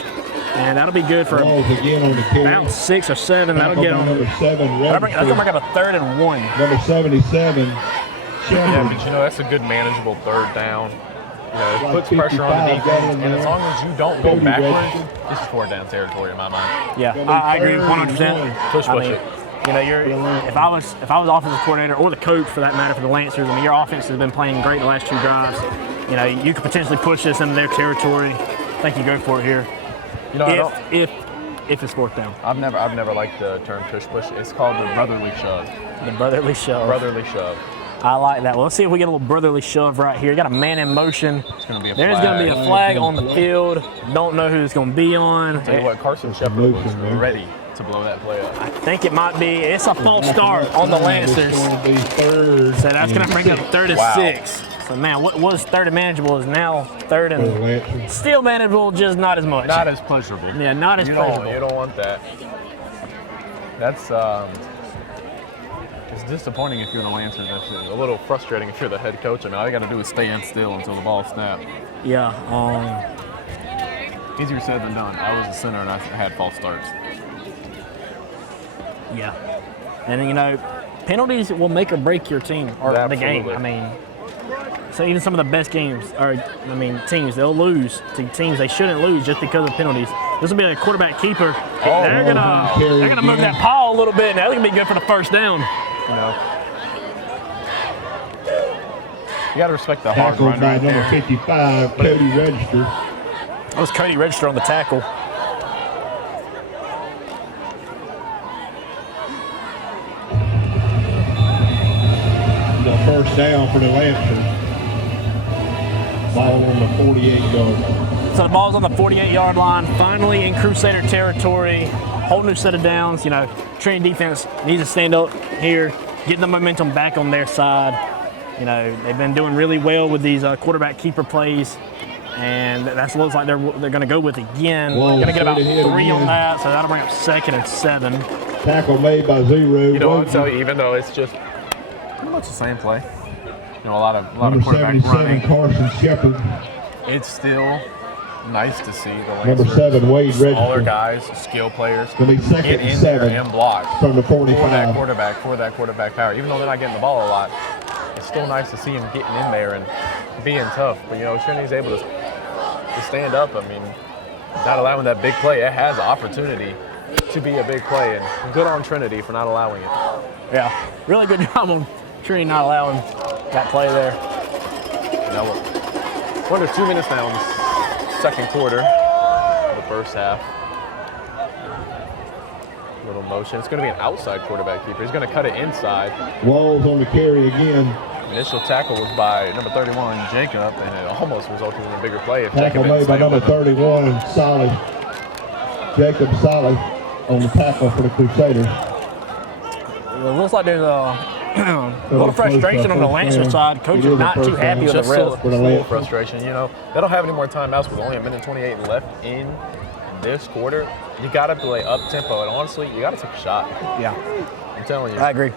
and that'll be good for about 6 or 7. That'll get on. Number 7, That's going to bring up a 3rd and 1. Number 77, yeah, but you know, that's a good manageable 3rd down. You know, it puts pressure on the defense, and as long as you don't go backwards, this is 4th down territory in my mind. Yeah, I agree 100%. Push it. You know, if I was offensive coordinator or the coach for that matter for the Lancers, I mean, your offense has been playing great the last 2 drives. You know, you could potentially push this into their territory. I think you go for it here. You know, if it's 4th down. I've never liked the term push. It's called the brotherly shove. The brotherly shove. Brotherly shove. I like that. Well, let's see if we get a little brotherly shove right here. Got a man in motion. There's going to be a flag on the field. Don't know who it's going to be on. I'll tell you what, Carson Shepard was ready to blow that play up. I think it might be. It's a false start on the Lancers. So that's going to bring up 3rd and 6. So, man, what was 3rd and manageable is now 3rd and still manageable, just not as much. Not as pleasurable. Yeah, not as pleasurable. You don't want that. That's it's disappointing if you're the Lancers. It's a little frustrating if you're the head coach. I mean, all you got to do is stand still until the ball snaps. Yeah. Easier said than done. I was a center and I had false starts. Yeah. And, you know, penalties will make or break your team or the game. I mean, so even some of the best teams, they'll lose to teams they shouldn't lose just because of penalties. This will be a quarterback keeper. They're gonna move that pile a little bit. Now they're gonna be good for the first down. You know, you got to respect the hard run right number there. 55, Cody Register. That was Cody Register on the tackle. The first down for the Lancers. Ball on the 48-yard line. So the ball's on the 48-yard line, finally in Crusader territory. Whole new set of downs. You know, Trinity defense needs to stand up here, get the momentum back on their side. You know, they've been doing really well with these quarterback keeper plays, and that looks like they're going to go with again. Going to get about 3 on that, so that'll bring up 2nd and 7. Tackle made by 0. You know, I'll tell you, even though it's just pretty much the same play, you know, a lot of quarterback 77, running. Carson Shepard. It's still nice to see the Number Lancers, 7, Wade smaller Register. guys, skill players, Gonna be 2nd get and in 7 there and block from the 45. for that quarterback power. Even though they're not getting the ball a lot, it's still nice to see him getting in there and being tough. But you know, Trinity's able to stand up. I mean, not allowing that big play. It has the opportunity to be a big play, and good on Trinity for not allowing it. Yeah, really good job on Trinity not allowing that play there. Now we're under 2 minutes now in the second quarter, the first half. Little motion. It's going to be an outside quarterback keeper. He's going to cut it inside. Walls on the carry again. Initial tackle was by number 31, Jacob, and it almost resulted in a bigger play. If Tackle Jacob made by number 31, Solly. Jacob Solly on the tackle for the Crusaders. It looks like there's a little frustration on the Lancers side. Coach is not too happy with the refs. A little frustration, you know. They don't have any more timeouts with only 1:28 left in this quarter. You got to play up-tempo, and honestly, you got to take a shot. Yeah. I'm telling you. I agree.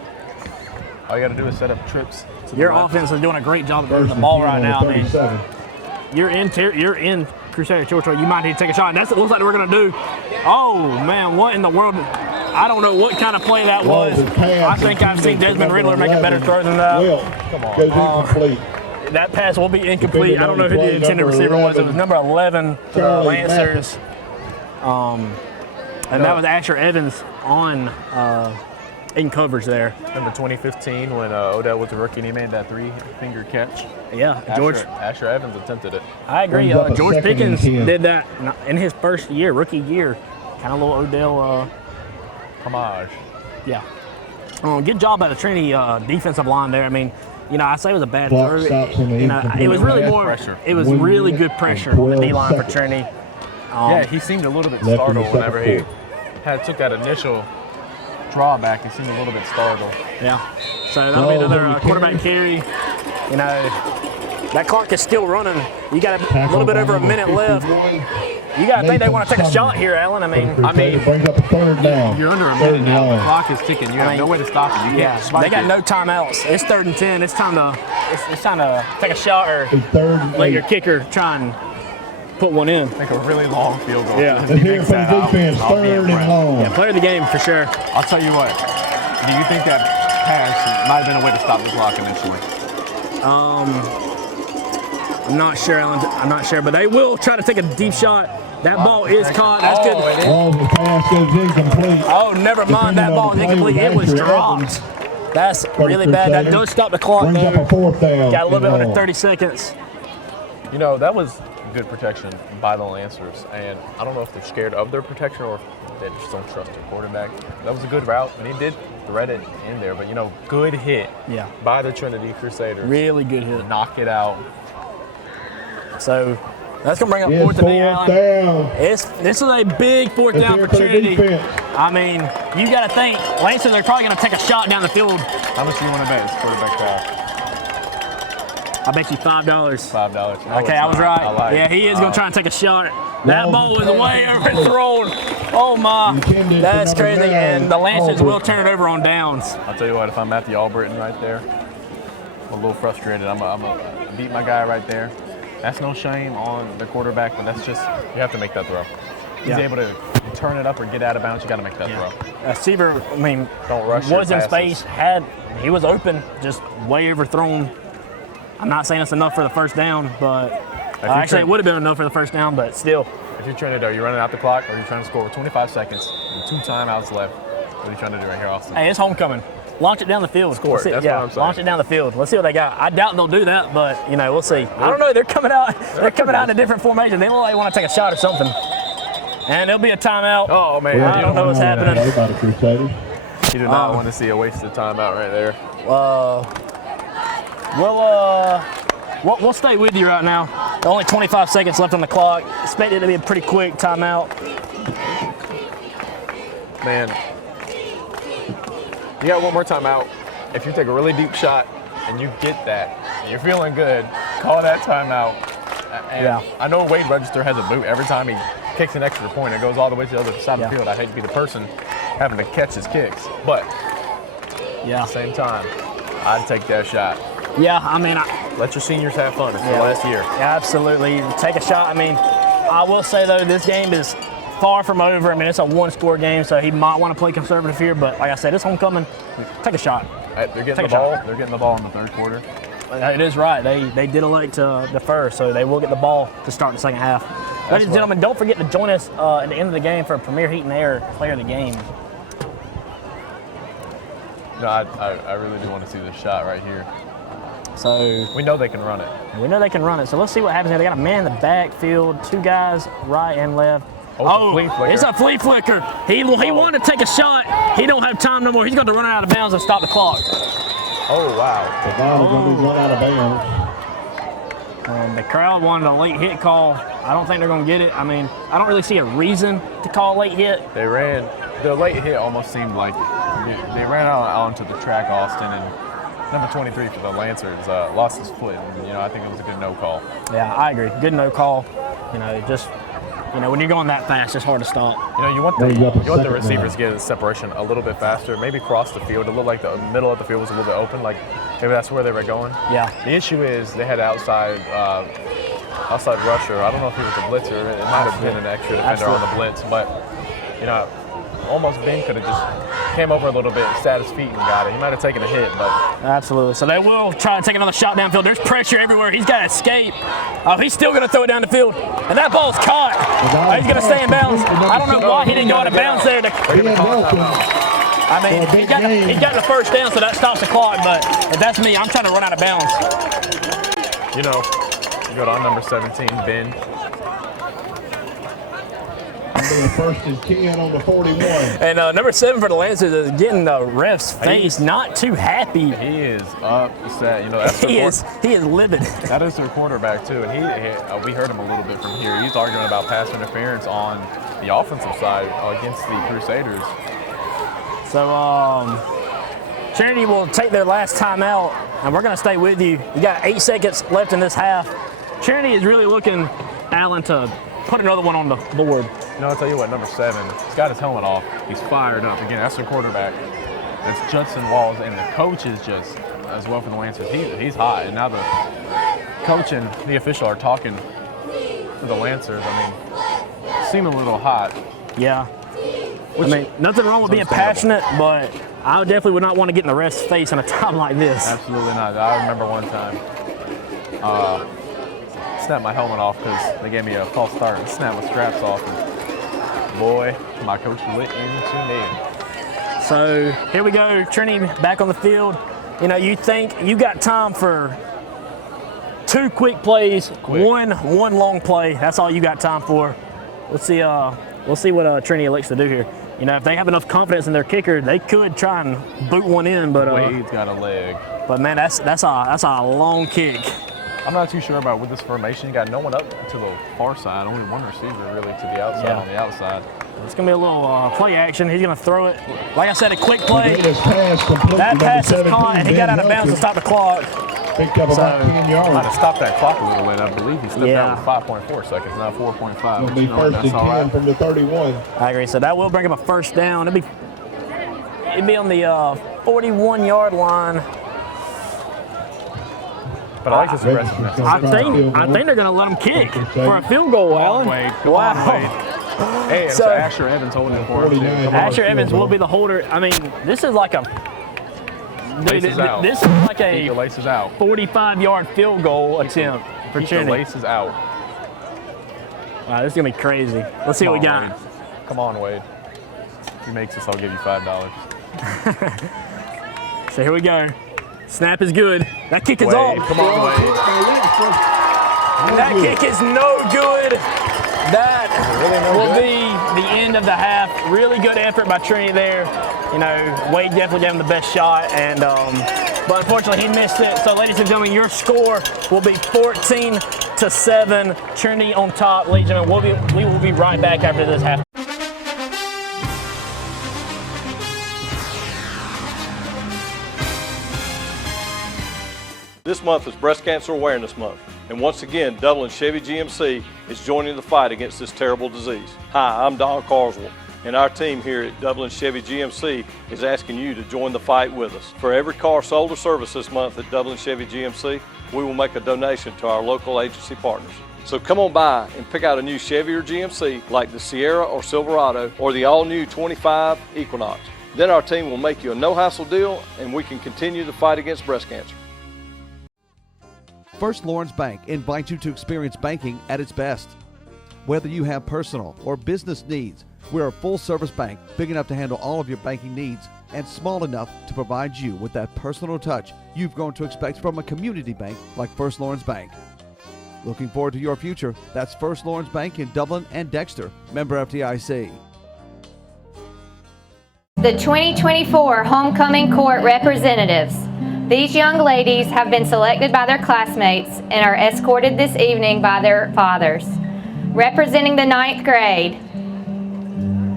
All you got to do is set up trips. Your offense is doing a great job of moving the ball right now. I mean, you're in Crusader territory. You might need to take a shot. And that's what it looks like we're going to do. Oh, man, what in the world? I don't know what kind of play that was. I think I've seen Desmond Riddler make a better throw than that. Come on. Goes incomplete. That pass will be incomplete. I don't know who the intended receiver was. It was number 11 for the Lancers. And that was Asher Evans on in coverage there. Remember 2015 when Odell was a rookie and he made that 3-finger catch? Yeah, Asher Evans attempted it. I agree. George Pickens did that in his first year, rookie year. Kind of a little Odell homage. Yeah. Good job by the Trinity defensive line there. I mean, you know, I say it was a bad throw. You know, it was really more pressure. It was really good pressure on the D line for Trinity. Yeah, he seemed a little bit startled whenever he took that initial drawback. He seemed a little bit startled. Yeah. So that'll be another quarterback carry. You know, that clock is still running. You got a little bit over a minute left. You got to think they want to take a shot here, Alan. I mean, brings up a 3rd down. You're under a minute now. The clock is ticking. You have no way to stop it. You can't spike they got it. no timeouts. It's 3rd and 10. It's time to take a shot or let your kicker try and put one in. Make a really long field goal. Yeah. Let's hear from the defense. 3rd and long. Yeah, player of the game for sure. I'll tell you what. Do you think that pass might have been a way to stop the clock initially? I'm not sure, Alan. I'm not sure, but they will try to take a deep shot. That ball is caught. That's good. The pass goes incomplete. Oh, never mind. That ball is incomplete. It was dropped. That's really bad. That does stop the clock. Brings up a 4th down. Got a little bit under 30 seconds. You know, that was good protection by the Lancers, and I don't know if they're scared of their protection or if they just don't trust their quarterback. That was a good route, and he did thread it in there, but you know, good hit by the Trinity Crusaders. Really good hit. Knock it out. So that's going to bring up 4th and 8, Alan. This is a big 4th down for Trinity. I mean, you got to think, Lancers are probably going to take a shot down the field. How much do you want to bet it's quarterback pass? I bet you $5. $5. No, okay, I was right. Yeah, he is going to try and take a shot. That ball was way overthrown. Oh, my. That's crazy. And the Lancers will turn it over on downs. I'll tell you what, if I'm Matthew Albritton right there, I'm a little frustrated. I'm going to beat my guy right there. That's no shame on the quarterback, but that's just, you have to make that throw. He's able to turn it up or get out of bounds. You got to make that throw. Receiver, I mean, don't rush was in space, he was open, just way overthrown. I'm not saying it's enough for the first down, but Actually, it would have been enough for the first down, but still. If you're Trinity, are you running out the clock or are you trying to score with 25 seconds and 2 timeouts left? What are you trying to do right here, Austin? Hey, it's homecoming. Launch it down the field. Score it. That's what I'm saying. Launch it down the field. Let's see what they got. I doubt they'll do that, but we'll see. I don't know. They're coming out. They're coming out in a different formation. They look like they want to take a shot or something. And there'll be a timeout. Oh man, I don't know what's happening. You do not want to see a wasted timeout right there. We'll stay with you right now. Only 25 seconds left on the clock. Expect it to be a pretty quick timeout. Man, you got one more timeout. If you take a really deep shot and you get that, and you're feeling good, call that timeout. And I know Wade Register has a boot every time he kicks an extra point. It goes all the way to the other side of the field. I hate to be the person having to catch his kicks, but at the same time, I'd take that shot. Yeah, I mean, let your seniors have fun. It's the last year. Yeah, absolutely. Take a shot. I mean, I will say, though, this game is far from over. I mean, it's a one-score game, so he might want to play conservative here. But like I said, it's homecoming. Take a shot. They're getting the ball. They're getting the ball in the third quarter. It is right. They did elect to defer, so they will get the ball to start the second half. Ladies and gentlemen, don't forget to join us at the end of the game for Premier Heat and Air Player of the Game. No, I really do want to see this shot right here. So we know they can run it. We know they can run it. So let's see what happens here. They got a man in the backfield, 2 guys right and left. It's a flea flicker. He wanted to take a shot. He don't have time no more. He's going to run out of bounds and stop the clock. Oh, wow. The ball is going to be run out of bounds. The crowd wanted a late hit call. I don't think they're going to get it. I mean, I don't really see a reason to call a late hit. The late hit almost seemed like they ran out onto the track, Austin, and number 23 for the Lancers lost his foot. And, I think it was a good no call. Yeah, I agree. Good no call. When you're going that fast, it's hard to stop. You want the receivers to get separation a little bit faster, maybe cross the field. It looked like the middle of the field was a little bit open, like maybe that's where they were going. Yeah. The issue is they had outside rusher. I don't know if he was a blitzer. It might have been an extra defender on the blitz, but almost Ben could have just came over a little bit, sat his feet and got it. He might have taken a hit, but absolutely. So they will try and take another shot downfield. There's pressure everywhere. He's got to escape. He's still going to throw it down the field, and that ball's caught. He's going to stay in bounds. I don't know why he didn't go out of bounds there. I mean, he got the first down, so that stops the clock. But if that's me, I'm trying to run out of bounds. You go to our number 17, Ben. First and 10 on the 41. And number 7 for the Lancers is getting the ref's face not too happy. He is upset. He is livid. That is their quarterback too, and we heard him a little bit from here. He's arguing about pass interference on the offensive side against the Crusaders. So Trinity will take their last timeout, and we're going to stay with you. You got 8 seconds left in this half. Trinity is really looking, Allen, to put another one on the board. I'll tell you what, number 7, he's got his helmet off. He's fired up. Again, that's their quarterback. It's Judson Walls, and the coach is just, as well for the Lancers, he's hot. And now the coach and the official are talking to the Lancers. I mean, seem a little hot. Yeah. Nothing wrong with being passionate, but I definitely would not want to get in the ref's face in a time like this. Absolutely not. I remember one time, snapped my helmet off because they gave me a false start and snapped my straps off. And boy, my coach lit into me. So here we go, Trinity back on the field. You think you got time for 2 quick plays, one long play. That's all you got time for. Let's see. We'll see what Trinity elects to do here. If they have enough confidence in their kicker, they could try and boot one in. But Wade's got a leg. But man, that's a long kick. I'm not too sure about with this formation. You got no one up to the far side, only one receiver really to the outside on the outside. It's going to be a little play action. He's going to throw it. Like I said, a quick play. That pass is caught, and he got out of bounds to stop the clock. Picked up about 10 yards. Might have stopped that clock a little bit. I believe he stepped out with 5.4 seconds, not 4.5. It'll be first and 10 from the 31. I agree. So that will bring him a first down. It'd be on the 41-yard line. But I like this aggressiveness. I think they're going to let him kick for a field goal, Allen. Wow. Hey, so Asher Evans holding it for him. Asher Evans will be the holder. I mean, this is like a 45-yard field goal attempt. for Keep Trinity. the laces out. Wow, this is going to be crazy. Let's see what we got. Wade. Come on, Wade. If he makes this, I'll give you $5. So here we go. Snap is good. That kick is Wade, off. come on, Wade. That kick is no good. That will be the end of the half. Really good effort by Trinity there. You know, Wade definitely gave him the best shot, and but unfortunately he missed it. So, ladies and gentlemen, your score will be 14-7. Trinity on top, ladies and gentlemen. We will be right back after this half. This month is Breast Cancer Awareness Month, and once again, Dublin Chevy GMC is joining the fight against this terrible disease. Hi, I'm Don Carswell, and our team here at Dublin Chevy GMC is asking you to join the fight with us. For every car sold or serviced this month at Dublin Chevy GMC, we will make a donation to our local agency partners. So come on by and pick out a new Chevy or GMC like the Sierra or Silverado or the all-new 25 Equinox. Then our team will make you a no-hassle deal, and we can continue the fight against breast cancer. First Lawrence Bank invites you to experience banking at its best. Whether you have personal or business needs, we're a full-service bank big enough to handle all of your banking needs and small enough to provide you with that personal touch you've grown to expect from a community bank like First Lawrence Bank. Looking forward to your future? That's First Lawrence Bank in Dublin and Dexter, member FDIC. The 2024 Homecoming Court Representatives. These young ladies have been selected by their classmates and are escorted this evening by their fathers. Representing the 9th grade,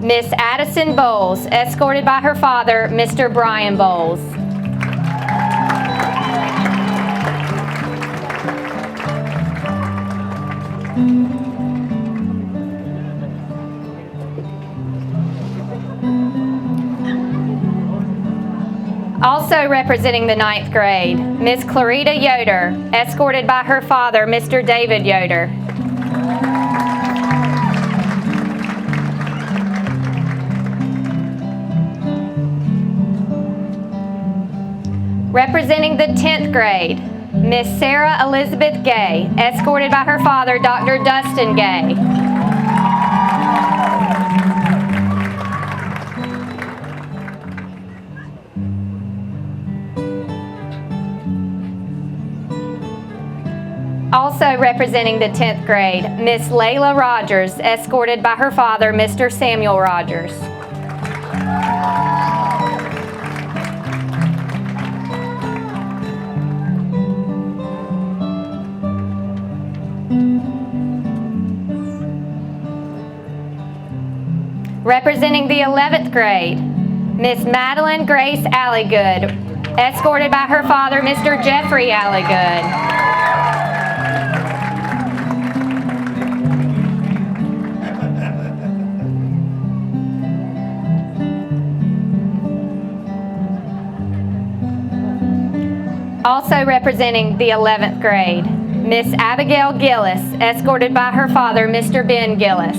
Miss Addison Bowles, escorted by her father, Mr. Brian Bowles. Also representing the 9th grade, Miss Clarita Yoder, escorted by her father, Mr. David Yoder. Representing the 10th grade, Miss Sarah Elizabeth Gay, escorted by her father, Dr. Dustin Gay. Also representing the 10th grade, Miss Layla Rogers, escorted by her father, Mr. Samuel Rogers. Representing the 11th grade, Miss Madeline Grace Alligood, escorted by her father, Mr. Jeffrey Alligood. Also representing the 11th grade, Miss Abigail Gillis, escorted by her father, Mr. Ben Gillis.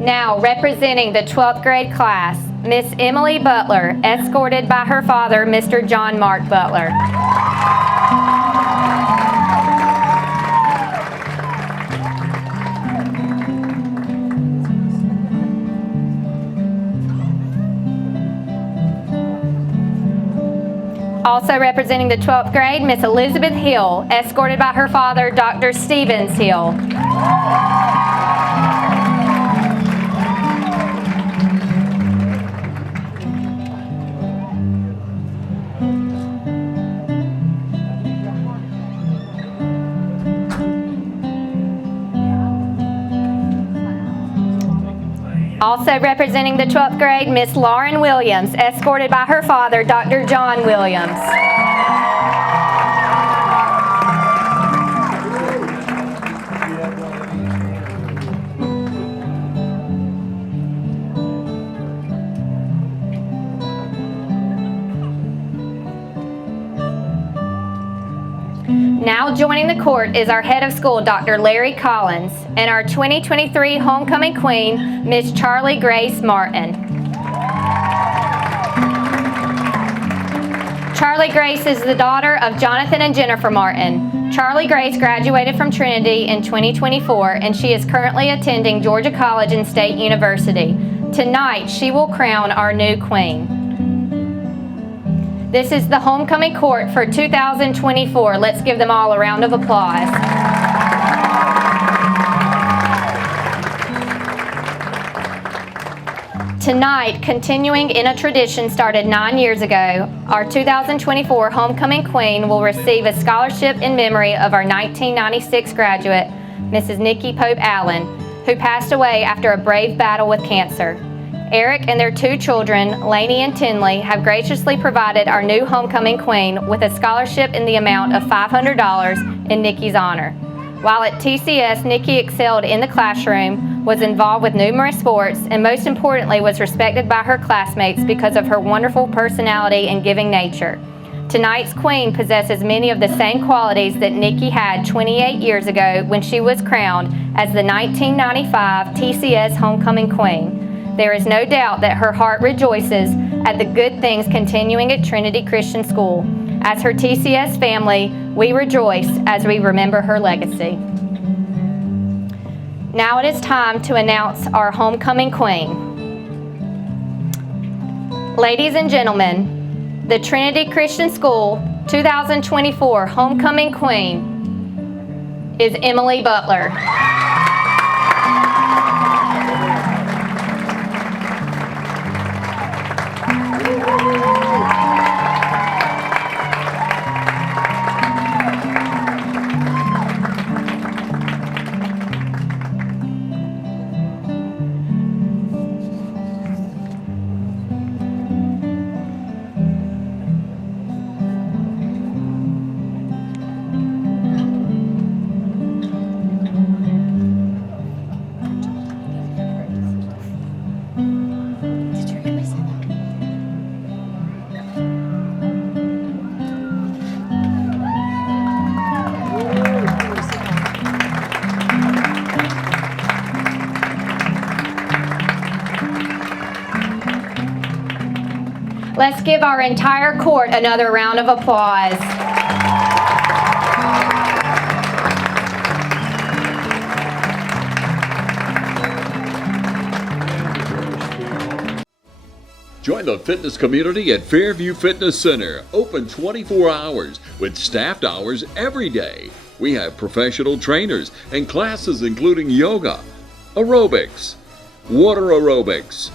Now representing the 12th grade class, Miss Emily Butler, escorted by her father, Mr. John Mark Butler. Also representing the 12th grade, Miss Elizabeth Hill, escorted by her father, Dr. Stevens Hill. Also representing the 12th grade, Miss Lauren Williams, escorted by her father, Dr. John Williams. Now joining the court is our head of school, Dr. Larry Collins, and our 2023 homecoming queen, Miss Charlie Grace Martin. Charlie Grace is the daughter of Jonathan and Jennifer Martin. Charlie Grace graduated from Trinity in 2024, and she is currently attending Georgia College and State University. Tonight, she will crown our new queen. This is the homecoming court for 2024. Let's give them all a round of applause. Tonight, continuing in a tradition started 9 years ago, our 2024 homecoming queen will receive a scholarship in memory of our 1996 graduate, Mrs. Nikki Pope Allen, who passed away after a brave battle with cancer. Eric and their 2 children, Lainey and Tinley, have graciously provided our new homecoming queen with a scholarship in the amount of $500 in Nikki's honor. While at TCS, Nikki excelled in the classroom, was involved with numerous sports, and most importantly was respected by her classmates because of her wonderful personality and giving nature. Tonight's queen possesses many of the same qualities that Nikki had 28 years ago when she was crowned as the 1995 TCS homecoming queen. There is no doubt that her heart rejoices at the good things continuing at Trinity Christian School. As her TCS family, we rejoice as we remember her legacy. Now it is time to announce our homecoming queen. Ladies and gentlemen, the Trinity Christian School 2024 homecoming queen is Emily Butler. Let's give our entire court another round of applause. Join the fitness community at Fairview Fitness Center, open 24 hours with staffed hours every day. We have professional trainers and classes including yoga, aerobics, water aerobics.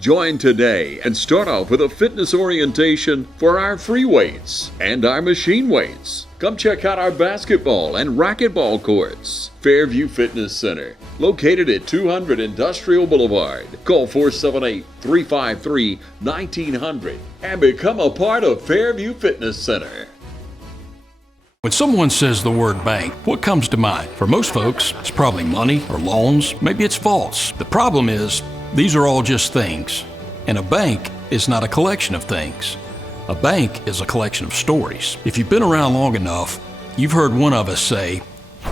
Join today and start off with a fitness orientation for our free weights and our machine weights. Come check out our basketball and racquetball courts. Fairview Fitness Center, located at 200 Industrial Boulevard. Call 478-353-1900 and become a part of Fairview Fitness Center. When someone says the word bank, what comes to mind? For most folks, it's probably money or loans. Maybe it's vaults. The problem is, these are all just things, and a bank is not a collection of things. A bank is a collection of stories. If you've been around long enough, you've heard one of us say,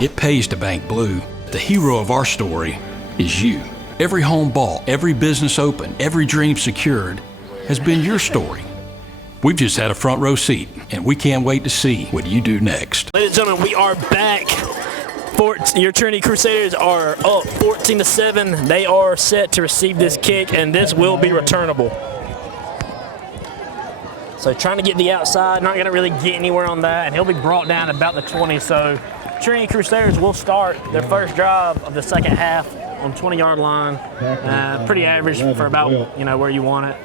it pays to bank blue. The hero of our story is you. Every home bought, every business opened, every dream secured has been your story. We've just had a front row seat, and we can't wait to see what you do next. Ladies and gentlemen, we are back. Your Trinity Crusaders are up 14-7. They are set to receive this kick, and this will be returnable. So trying to get the outside, not going to really get anywhere on that, and he'll be brought down about the 20. So Trinity Crusaders will start their first drive of the second half on 20-yard line. Pretty average for about where you want it.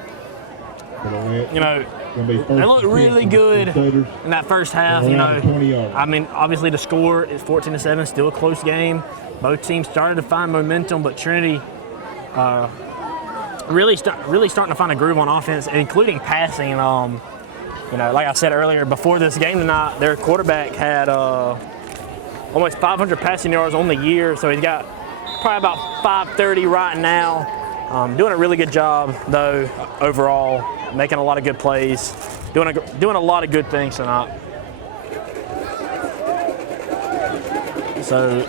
They look really good in that first half. I mean, obviously the score is 14-7, still a close game. Both teams started to find momentum, but Trinity really starting to find a groove on offense, including passing. Like I said earlier, before this game tonight, their quarterback had almost 500 passing yards on the year, so he's got probably about 530 right now. Doing a really good job, though, overall, making a lot of good plays, doing a lot of good things tonight. So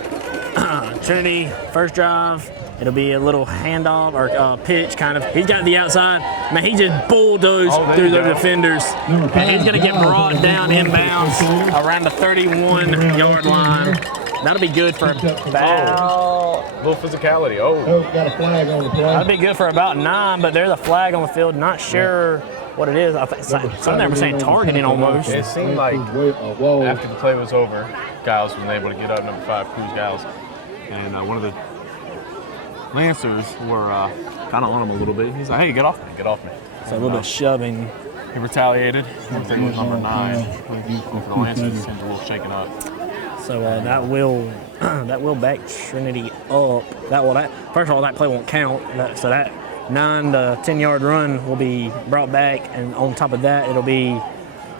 Trinity, first drive, it'll be a little handoff or pitch kind of. He's got the outside. Man, he just bulldozed through the defenders. And he's going to get brought down inbounds around the 31-yard line. That'll be good for about... A little physicality. Got a flag on the play. That'll be good for about 9, but there's a flag on the field. Not sure what it is. I think some of them were saying targeting almost. It seemed like after the play was over, Giles was able to get up, number 5, Cruz Giles. And one of the Lancers were kind of on him a little bit. He's like, hey, get off me, get off me. So a little bit shoving. He retaliated. I think it was number 9. For the Lancers, it seemed a little shaken up. So that will back Trinity up. First of all, that play won't count. So that 9 to 10-yard run will be brought back, and on top of that, it'll be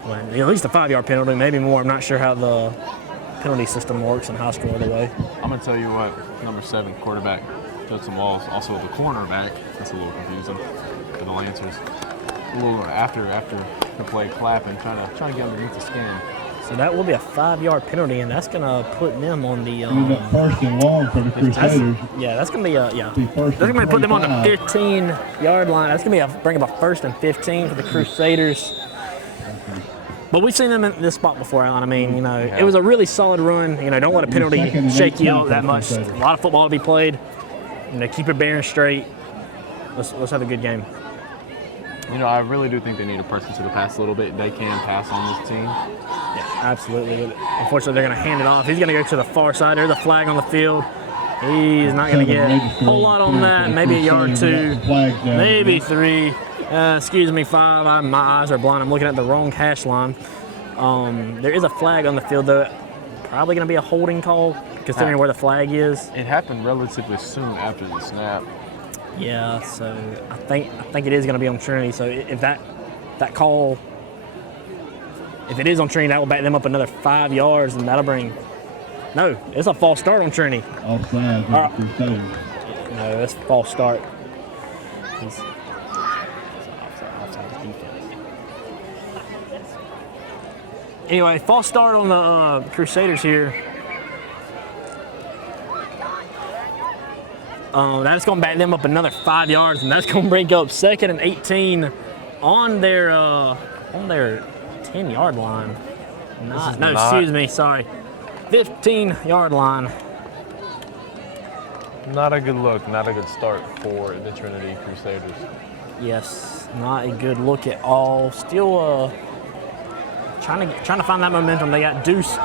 at least a 5-yard penalty, maybe more. I'm not sure how the penalty system works in high school the way. I'm gonna tell you what, number 7 quarterback Judson Walls, also the cornerback. That's a little confusing for the Lancers. A little after the play clapping, trying to get underneath the skin. So that will be a 5-yard penalty, and that's going to put them on the first and long for the Crusaders. That's going to be that's going to put them on the 15-yard line. That's going to bring up a 1st and 15 for the Crusaders. But we've seen them in this spot before, Alan. I mean, it was a really solid run. Don't let a penalty shake you up that much. A lot of football to be played. Keep your bearing straight. Let's have a good game. I really do think they need to person to the pass a little bit. They can pass on this team. Yeah, absolutely. But unfortunately, they're going to hand it off. He's going to go to the far side. There's a flag on the field. He's not going to get a whole lot on that. Maybe a yard 2, maybe 3. Excuse me, 5. My eyes are blind. I'm looking at the wrong hash line. There is a flag on the field, though. Probably going to be a holding call, considering where the flag is. It happened relatively soon after the snap. Yeah, so I think it is going to be on Trinity. So if that call, if it is on Trinity, that will back them up another 5 yards, and that'll bring. No, it's a false start on Trinity. Offside. No, it's a false start. Anyway, false start on the Crusaders here. That's going to back them up another 5 yards, and that's going to bring up 2nd and 18 on their 10-yard line. Excuse me, sorry. 15-yard line. Not a good look, not a good start for the Trinity Crusaders. Yes, not a good look at all. Still trying to find that momentum. They got Deuce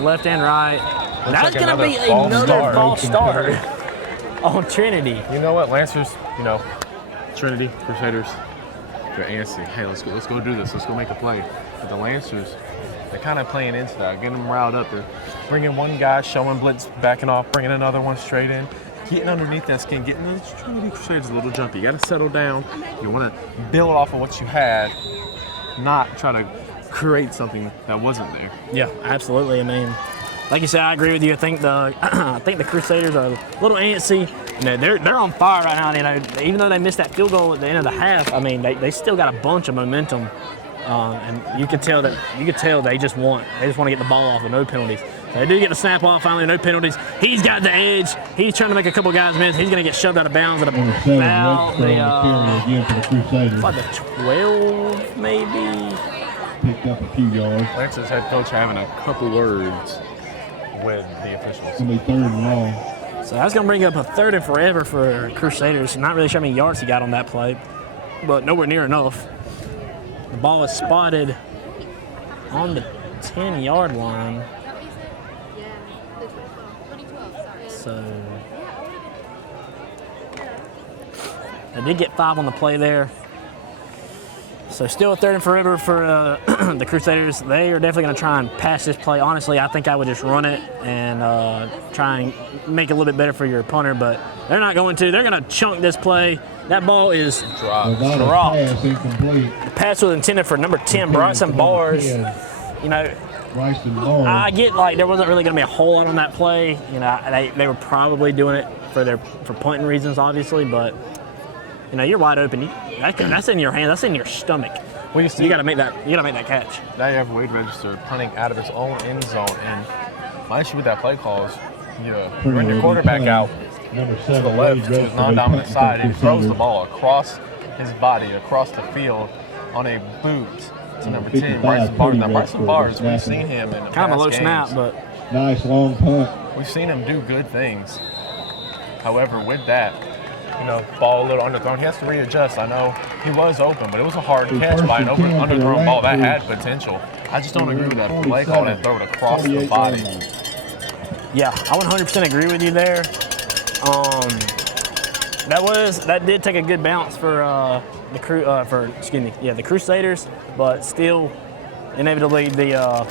left and right. That's going to be another false start on Trinity. You know what, Lancers, Trinity Crusaders, they're antsy. Hey, let's go do this. Let's go make a play. But the Lancers, they're kind of playing into that, getting them riled up. They're bringing one guy, showing blitz, backing off, bringing another one straight in, getting underneath that skin, getting the Trinity Crusaders a little jumpy. You got to settle down. You want to build off of what you had, not try to create something that wasn't there. Yeah, absolutely. I mean, like you said, I agree with you. I think the Crusaders are a little antsy. They're on fire right now. Even though they missed that field goal at the end of the half, I mean, they still got a bunch of momentum, and you could tell they just want to get the ball off with no penalties. They do get the snap off finally, no penalties. He's got the edge. He's trying to make a couple guys miss. He's going to get shoved out of bounds at about the 12 maybe. Picked up a few yards. Lance's head coach having a couple words with the officials. It's going to be 3rd and long. So that's going to bring up a 3rd and forever for Crusaders. Not really sure how many yards he got on that play, but nowhere near enough. The ball is spotted on the 10-yard line. So they did get 5 on the play there. So still a 3rd and forever for the Crusaders. They are definitely going to try and pass this play. Honestly, I think I would just run it and try and make it a little bit better for your punter, but they're not going to. They're going to chunk this play. That ball is dropped. The pass was intended for number 10, Bryson Bars. I get there wasn't really going to be a whole lot on that play. They were probably doing it for punting reasons, obviously, but you're wide open. That's in your hand. That's in your stomach. You got to make that. You got to make that catch. Now you have Wade Register punting out of his own end zone, and my issue with that play call is you run your quarterback out to the left, to his non-dominant side, and throws the ball across his body, across the field on a boot to number 10, Bryson Bars. Now, Bryson Bars, we've seen him in kind of a low games. snap, but nice long punt. We've seen him do good things. However, with that, ball a little underthrown. He has to readjust. I know he was open, but it was a hard catch by an underthrown ball that had potential. I just don't agree with that play call that throw it across the body. Yeah, I 100% agree with you there. That did take a good bounce for the Crusaders, but still, inevitably the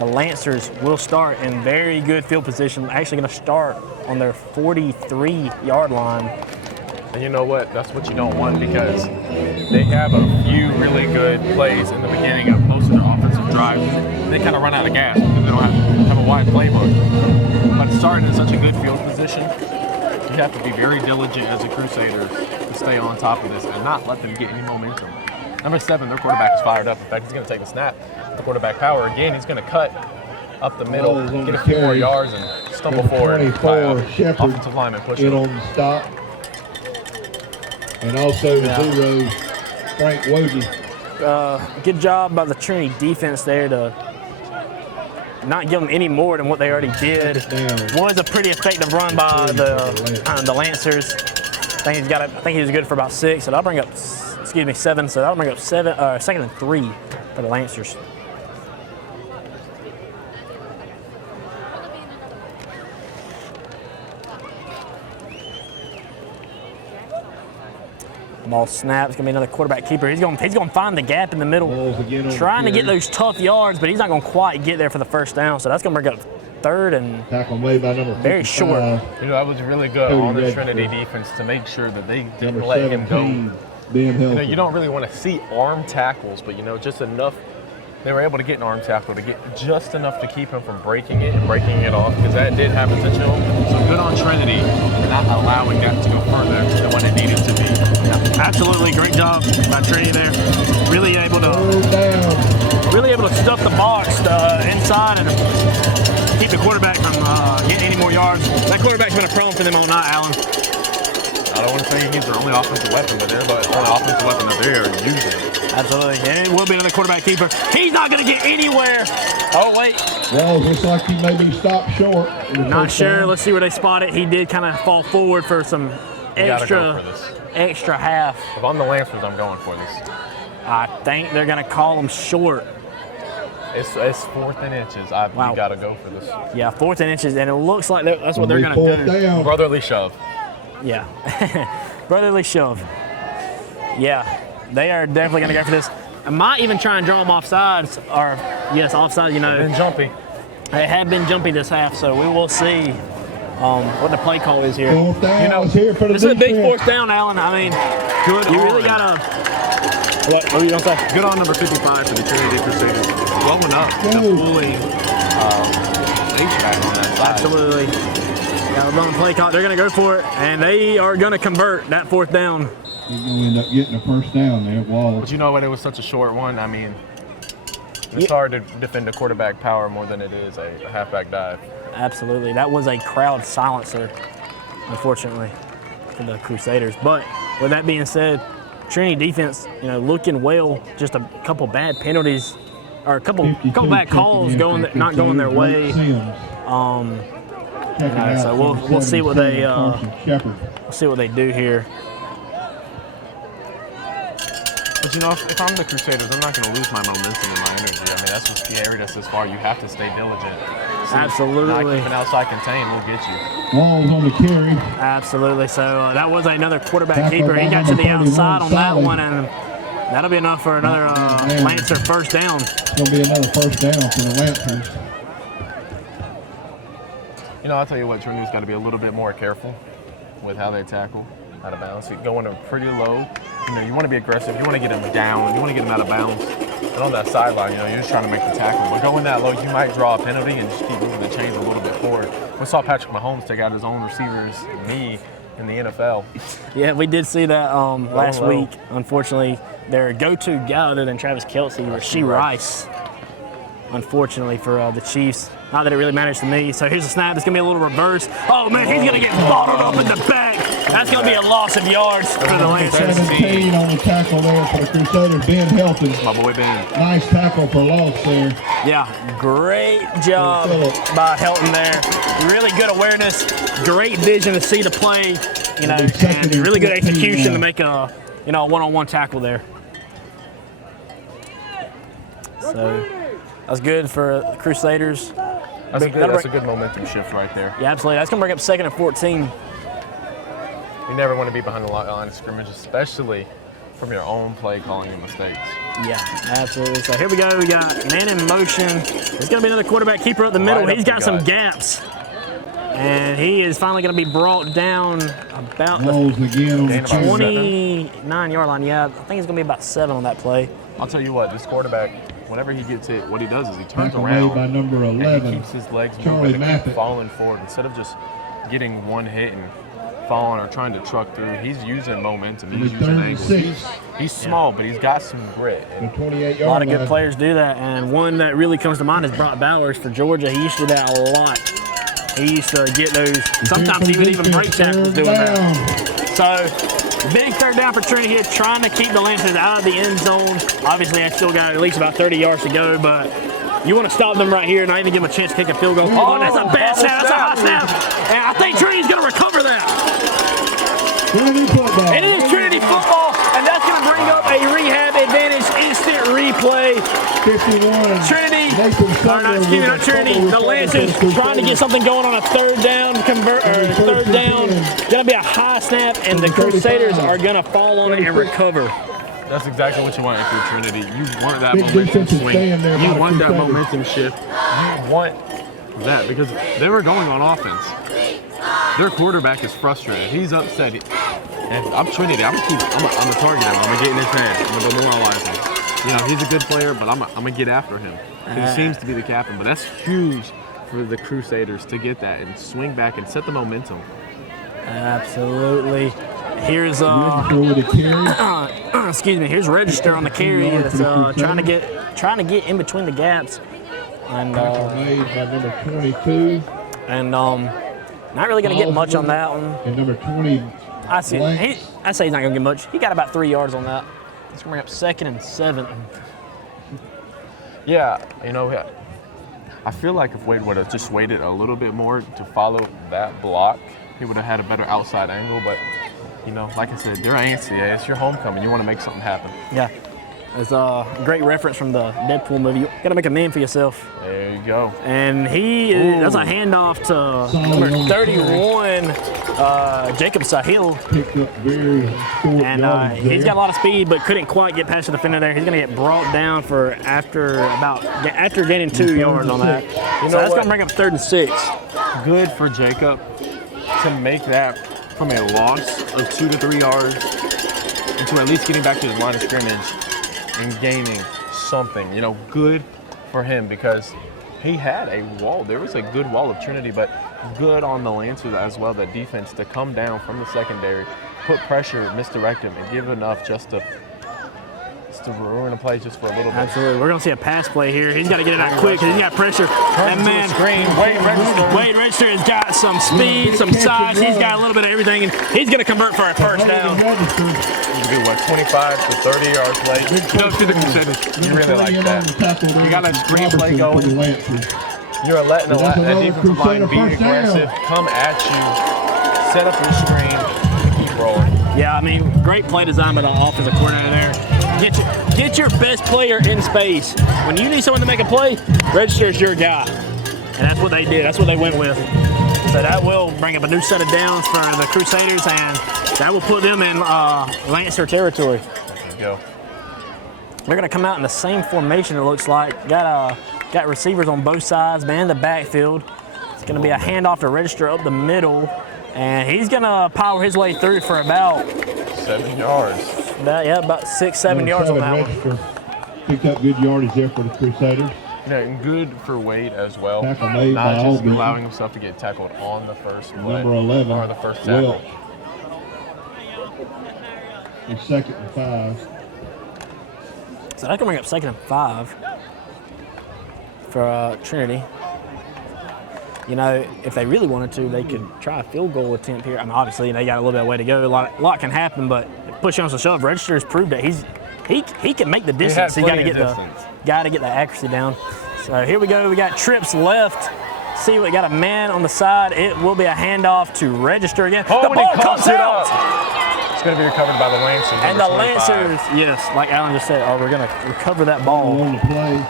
Lancers will start in very good field position. Actually, going to start on their 43-yard line. And you know what? That's what you don't want, because they have a few really good plays in the beginning of most of their offensive drives. They kind of run out of gas because they don't have a wide playbook. But starting in such a good field position, you have to be very diligent as a Crusader to stay on top of this and not let them get any momentum. Number 7, their quarterback is fired up. In fact, he's going to take the snap. The quarterback power again. He's going to cut up the middle, get a few more yards, and stumble forward. 24, Shepard offensive lineman push in on the stop. And also the Zeros, Frank Wojcik. Good job by the Trinity defense there to not give them any more than what they already did. Was a pretty effective run by the Lancers. I think he was good for about 6, so that'll bring up 7. So that'll bring up 2nd and 3 for the Lancers. Ball snaps. Gonna be another quarterback keeper. He's gonna find the gap in the middle, trying to get those tough yards, but he's not gonna quite get there for the first down. So that's gonna bring up 3rd and tackle made by number 55. Very short. That was really good on the Trinity defense to make sure that they didn't let him go. You don't really want to see arm tackles, but just enough. They were able to get an arm tackle to get just enough to keep him from breaking it off, because that did have potential. So good on Trinity for not allowing that to go further than what it needed to be. Absolutely, great job by Trinity there. Really able to stuff the box inside and keep the quarterback from getting any more yards. That quarterback's been a problem for them all night, Alan. I don't want to say he's their only offensive weapon, but they're the only offensive weapon that they are using. Absolutely, and it will be another quarterback keeper. He's not going to get anywhere. Oh, wait. Well, it looks like he may be stopped short. Not sure. Down. Let's see where they spot it. He did kind of fall forward for some extra half. If I'm the Lancers, I'm going for this. I think they're going to call him short. It's 4th and inches. Wow. You got to go for this. Yeah, 4th and inches, and it looks like that's what they're going to do. Down. Brotherly shove. Yeah, brotherly shove. Yeah, they are definitely going to go for this. I might even try and draw them offsides, or yes, offside. They've been jumpy. They have been jumpy this half, so we will see what the play call is here. 4th down is here for the this is a big 4th down, Alan. I mean, good. You really gotta. What are you gonna say? Good on number 55 for the Trinity Crusaders. Blowing up, pulling H-back on that side. Absolutely. Got a long play call. They're going to go for it, and they are going to convert that 4th down. He's going to end up getting a first down there, Walls. But you know what? It was such a short one. I mean, it's hard to defend a quarterback power more than it is a halfback dive. Absolutely. That was a crowd silencer, unfortunately, for the Crusaders. But with that being said, Trinity defense, looking well. Just a couple bad penalties, or a couple bad calls not going their way. So we'll see what they do here. But if I'm the Crusaders, I'm not going to lose my momentum and my energy. I mean, that's what's carried us this far. You have to stay diligent. Absolutely. Not keeping outside contained will get you. Walls on the carry. Absolutely. So that was another quarterback keeper. He got to the outside on that one, and that'll be enough for another Lancer first down. It's going to be another first down for the Lancers. I'll tell you what, Trinity's got to be a little bit more careful with how they tackle out of bounds. Going them pretty low. You want to be aggressive. You want to get them down. You want to get them out of bounds. And on that sideline, you're just trying to make the tackle. But going that low, you might draw a penalty and just keep moving the chains a little bit forward. We saw Patrick Mahomes take out his own receiver's knee in the NFL. Yeah, we did see that last week. Unfortunately, their go-to guy other than Travis Kelce, Rashee Rice, unfortunately for the Chiefs, Not that it really matters to me. So here's a snap. It's going to be a little reverse. Oh, man, he's going to get bottled up in the back. That's going to be a loss of yards for the Lancers. 17 on the tackle there for the Crusaders. Ben Helton. My boy Ben. Nice tackle for loss there. Yeah, great job by Helton there. Really good awareness, great vision to see the play, you know, and really good execution to make a, you know, one-on-one tackle there. So that's good for the Crusaders. That's a good momentum shift right there. Yeah, absolutely. That's going to bring up 2nd and 14. You never want to be behind the line of scrimmage, especially from your own play calling and mistakes. Yeah, absolutely. So here we go. We got man in motion. There's going to be another quarterback keeper up the middle. He's got some gaps. And he is finally going to be brought down about the 29-yard line. Yeah, I think it's going to be about 7 on that play. I'll tell you what, this quarterback, whenever he gets hit, what he does is he turns Tackle around made by number 11, and he keeps his legs Charlie moving and Mathis. falling forward instead of just getting one hit and falling or trying to truck through. He's using momentum. He's using angles. He's small, but he's got some grit. The 28-yard A lot of good line. players do that, and one that really comes to mind is Brock Bowers for Georgia. He used to do that a lot. He used to get those, sometimes he would even break tackles doing that. So, big third down for Trinity here, trying to keep the Lancers out of the end zone. Obviously, I still got at least about 30 yards to go, but you want to stop them right here and not even give them a chance to kick a field goal. Oh, that's a bad snap. That's a high snap. And I think Trinity's going to recover that. It is Trinity football, and that's going to bring up a rehab advantage instant replay. 51. Trinity, not Trinity, the Lancers trying to get something going on a third down, third down. Going to be a high snap, and the Crusaders are going to fall on it and recover. That's exactly what you want through Trinity. You want that momentum swing. You want that momentum shift. You want that because they were going on offense. Their quarterback is frustrated. He's upset. And I'm Trinity. I'm gonna target him. I'm gonna get in his head. I'm gonna demoralize him. You know, he's a good player, but I'm gonna get after him. He seems to be the captain, but that's huge for the Crusaders to get that and swing back and set the momentum. Absolutely. Here's excuse me. Here's Register on the carry. That's trying to get in between the gaps. And made by number 22. And not really going to get much on that one. And number 20. I say he's not going to get much. He got about 3 yards on that. It's going to bring up 2nd and 7. Yeah, you know, I feel like if Wade would have just waited a little bit more to follow that block, he would have had a better outside angle. But, you know, like I said, they're antsy. It's your homecoming. You want to make something happen. Yeah. It's a great reference from the Deadpool movie. You got to make a name for yourself. There you go. And that's a handoff to number 31, Jacob Sahil. Picked up very short And he's got a lot of speed, but couldn't quite get past the defender there. He's going to get brought down for after gaining 2 yards on that. So that's going to bring up 3rd and 6. Good for Jacob to make that from a loss of 2 to 3 yards into at least getting back to his line of scrimmage and gaining something. You know, good for him because he had a wall. There was a good wall of Trinity, but good on the Lancers as well, the defense to come down from the secondary, put pressure, misdirect him, and give enough just to ruin a play just for a little bit. Absolutely. We're going to see a pass play here. He's got to get it out quick because he's got pressure. That man, Wade Register has got some speed, some size. He's got a little bit of everything, and he's going to convert for a first down. You do what, 25 to 30 yards late? You really like that. You got that screenplay going. You're letting a defensive line be aggressive, come at you, set up your screen, and keep rolling. Yeah, I mean, great play design by the offensive coordinator there. Get your best player in space. When you need someone to make a play, Register is your guy. And that's what they did. That's what they went with. So that will bring up a new set of downs for the Crusaders, and that will put them in Lancer territory. There you go. They're going to come out in the same formation, it looks like. Got receivers on both sides, man in the backfield. It's going to be a handoff to Register up the middle, and he's going to power his way through for about 7 yards. About 6-7 yards on that one. Picked up good yardage there for the Crusaders. Yeah, and good for Wade as well. Tackle made Not by just Albany. allowing himself to get tackled on the first play. Number 11, or the first tackle. Welch. It's 2nd and 5. So that's going to bring up 2nd and 5 for Trinity. you know, if they really wanted to, they could try a field goal attempt here. I mean, obviously, they got a little bit of way to go. A lot can happen, but push comes to shove, Register has proved that he can make the distance. He got to get the accuracy down. So here we go. We got trips left. See, we got a man on the side. It will be a handoff to Register again. Oh, the ball comes out. It's going to be recovered by the Lancers. And the Lancers, yes, like Alan just said, we're going to recover that ball. On the play.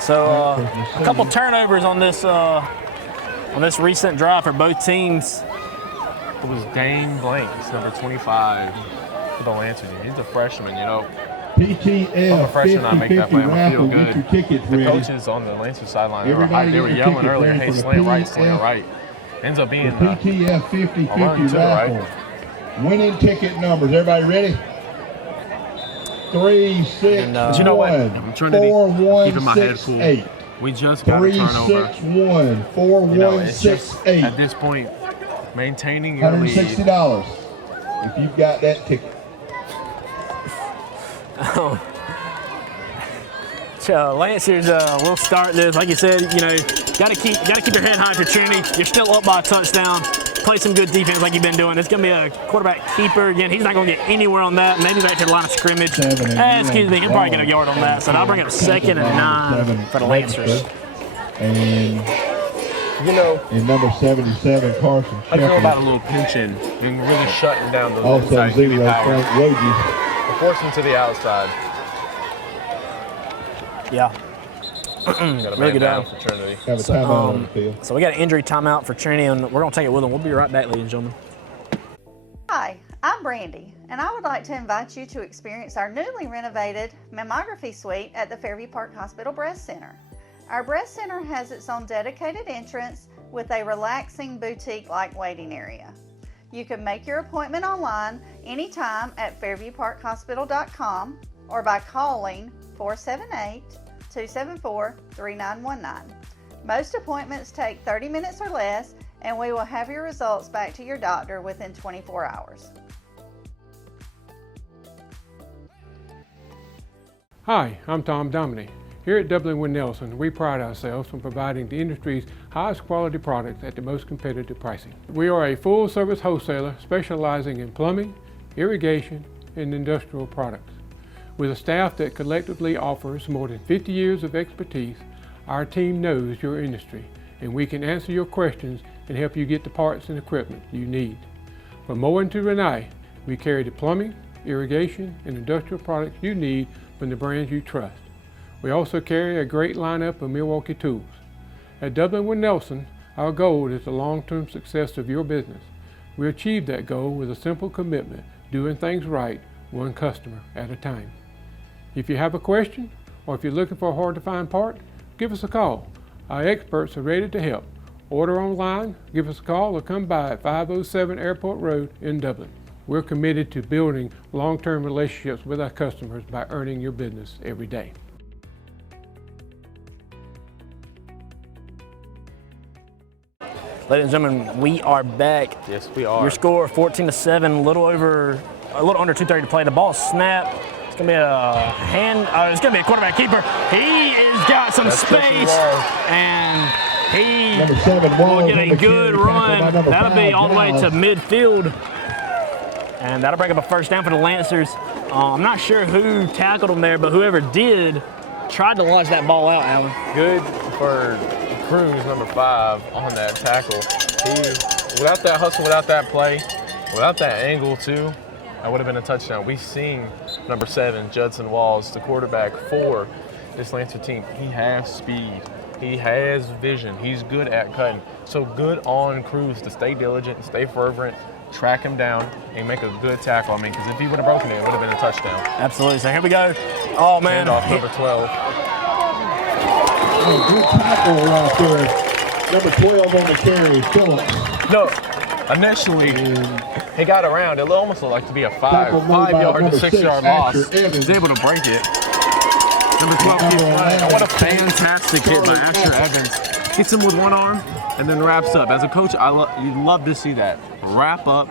So a couple turnovers on this recent drive for both teams. It was Dane Blanks, number 25, for the Lancers. He's a freshman, you know. PTL, I'm a freshman, I make that play. I'm raffle, feel get your good. tickets The ready. coaches on the Lancers sideline, Everybody they were get your yelling tickets earlier, ready hey, for the slant right, slant right. Ends up being The PTF 50-50 raffle. Winning ticket numbers. Everybody ready? 3, 6, but you know what? 1, Trinity, 4, 1, keeping my 6, head cool. 8. We just got a 3, turnover. 6, 1, 4, You know, 1, it's 6, just, 8. at this point, maintaining your lead. $160 if you've got that ticket. So Lancers will start this. Like you said, you know, gotta keep your head high for Trinity. You're still up by a touchdown. Play some good defense like you've been doing. It's gonna be a quarterback keeper again. He's not gonna get anywhere on that. Maybe back to the line of scrimmage. Excuse me, he'll probably get a yard on that. So that'll bring up 2nd and 9 for the Lancers. And you know, and number 77, Carson I feel Shepard. about a little pinching and really shutting down those Also inside 0, QB powers. Frank Wojcik. We're forcing to the outside. Yeah. Got a Really man good down down. for Trinity. Have a timeout on the field. So we got an injury timeout for Trinity, and we're going to take it with them. We'll be right back, ladies and gentlemen. Hi, I'm Brandy, and I would like to invite you to experience our newly renovated mammography suite at the Fairview Park Hospital Breast Center. Our breast center has its own dedicated entrance with a relaxing boutique-like waiting area. You can make your appointment online anytime at fairviewparkhospital.com or by calling 478-274-3919. Most appointments take 30 minutes or less, and we will have your results back to your doctor within 24 hours. Hi, I'm Tom Dominy. Here at Dublin Wood Nelson, we pride ourselves on providing the industry's highest quality products at the most competitive pricing. We are a full-service wholesaler specializing in plumbing, irrigation, and industrial products. With a staff that collectively offers more than 50 years of expertise, our team knows your industry, and we can answer your questions and help you get the parts and equipment you need. From Moen to Renee, we carry the plumbing, irrigation, and industrial products you need from the brands you trust. We also carry a great lineup of Milwaukee tools. At Dublin Wood Nelson, our goal is the long-term success of your business. We achieve that goal with a simple commitment, doing things right, one customer at a time. If you have a question, or if you're looking for a hard-to-find part, give us a call. Our experts are ready to help. Order online, give us a call, or come by at 507 Airport Road in Dublin. We're committed to building long-term relationships with our customers by earning your business every day. Ladies and gentlemen, we are back. Yes, we are. Your score 14-7, a little under 2:30 to play. The ball snapped. It's gonna be it's gonna be a quarterback keeper. He has got some space, and he Number 7, will get a on the good carry, run. tackled by number That'll be 5, all the way to Giles. midfield, and that'll bring up a first down for the Lancers. I'm not sure who tackled him there, but whoever did tried to launch that ball out, Alan. Good for Cruz, number 5, on that tackle. Without that hustle, without that play, without that angle too, that would have been a touchdown. We've seen number 7, Judson Walls, the quarterback for this Lancer team. He has speed. He has vision. He's good at cutting. So good on Cruz to stay diligent, stay fervent, track him down, and make a good tackle. I mean, because if he would have broken it, it would have been a touchdown. Absolutely. So here we go. Oh, man. Handoff, number 12. Good tackle right there. Number 12 on the carry, Phillips. No, initially, he got around. It almost looked like to be a 5-yard to 6-yard loss. He's able to break it. Number 12 keeps playing. What a fantastic hit by Asher Evans. Hits him with one arm and then wraps up. As a coach, you love to see that. Wrap up,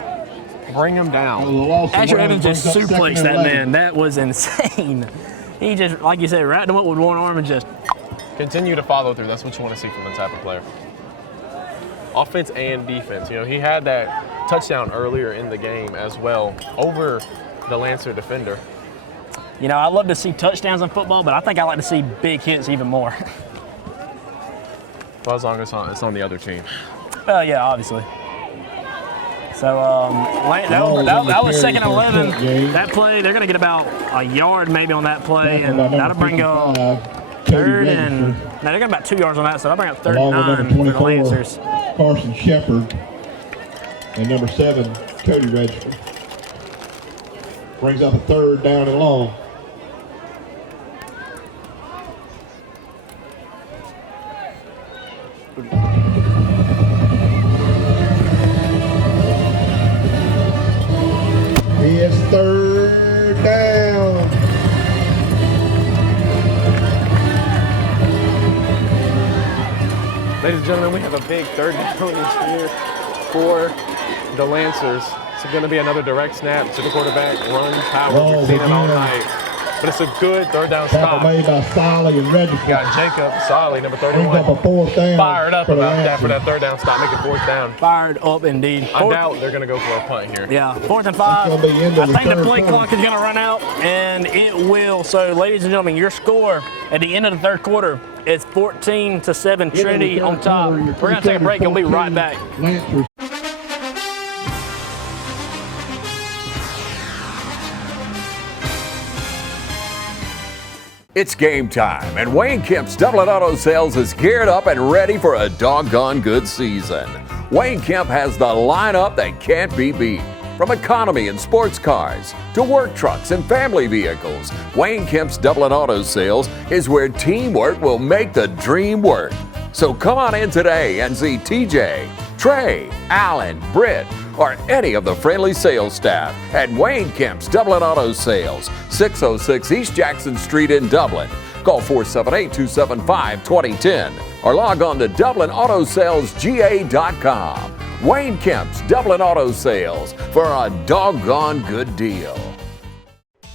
bring him down. Asher Evans just suplexed that man. That was insane. He just, like you said, wrapped him up with one arm and just Continue to follow through. That's what you want to see from the type of player. Offense and defense. You know, he had that touchdown earlier in the game as well over the Lancer defender. You know, I love to see touchdowns in football, but I think I like to see big hits even more. Well, as long as it's on the other team. Well, yeah, obviously. So that was 2nd and 11. That play, they're going to get about a yard maybe on that play, and that'll bring up 3rd and – no, they're going to about 2 yards on that, so that'll bring up 3rd and 9 for the Lancers. Carson Shepard and number 7, Cody Register. Brings up a 3rd down and long. It's 3rd down. Ladies and gentlemen, we have a big 3rd down here for the Lancers. It's going to be another direct snap to the quarterback, run, power. We've seen it all night. But it's a good 3rd down stop. Made by Solly and Register. Got Jacob Solly, number 31. Brings up a 4th down. Fired up about that for that 3rd down stop, make it 4th down. Fired up indeed. I doubt they're going to go for a punt here. Yeah, 4th and 5. I think the play clock is going to run out, and it will. So, ladies and gentlemen, your score at the end of the 3rd quarter is 14-7 Trinity on top. We're going to take a break and we'll be right back. It's game time, and Wayne Kemp's Dublin Auto Sales is geared up and ready for a doggone good season. Wayne Kemp has the lineup that can't be beat. From economy and sports cars to work trucks and family vehicles, Wayne Kemp's Dublin Auto Sales is where teamwork will make the dream work. So come on in today and see TJ, Trey, Alan, Britt, or any of the friendly sales staff at Wayne Kemp's Dublin Auto Sales, 606 East Jackson Street in Dublin. Call 478-275-2010 or log on to DublinAutoSalesGA.com. Wayne Kemp's Dublin Auto Sales for a doggone good deal.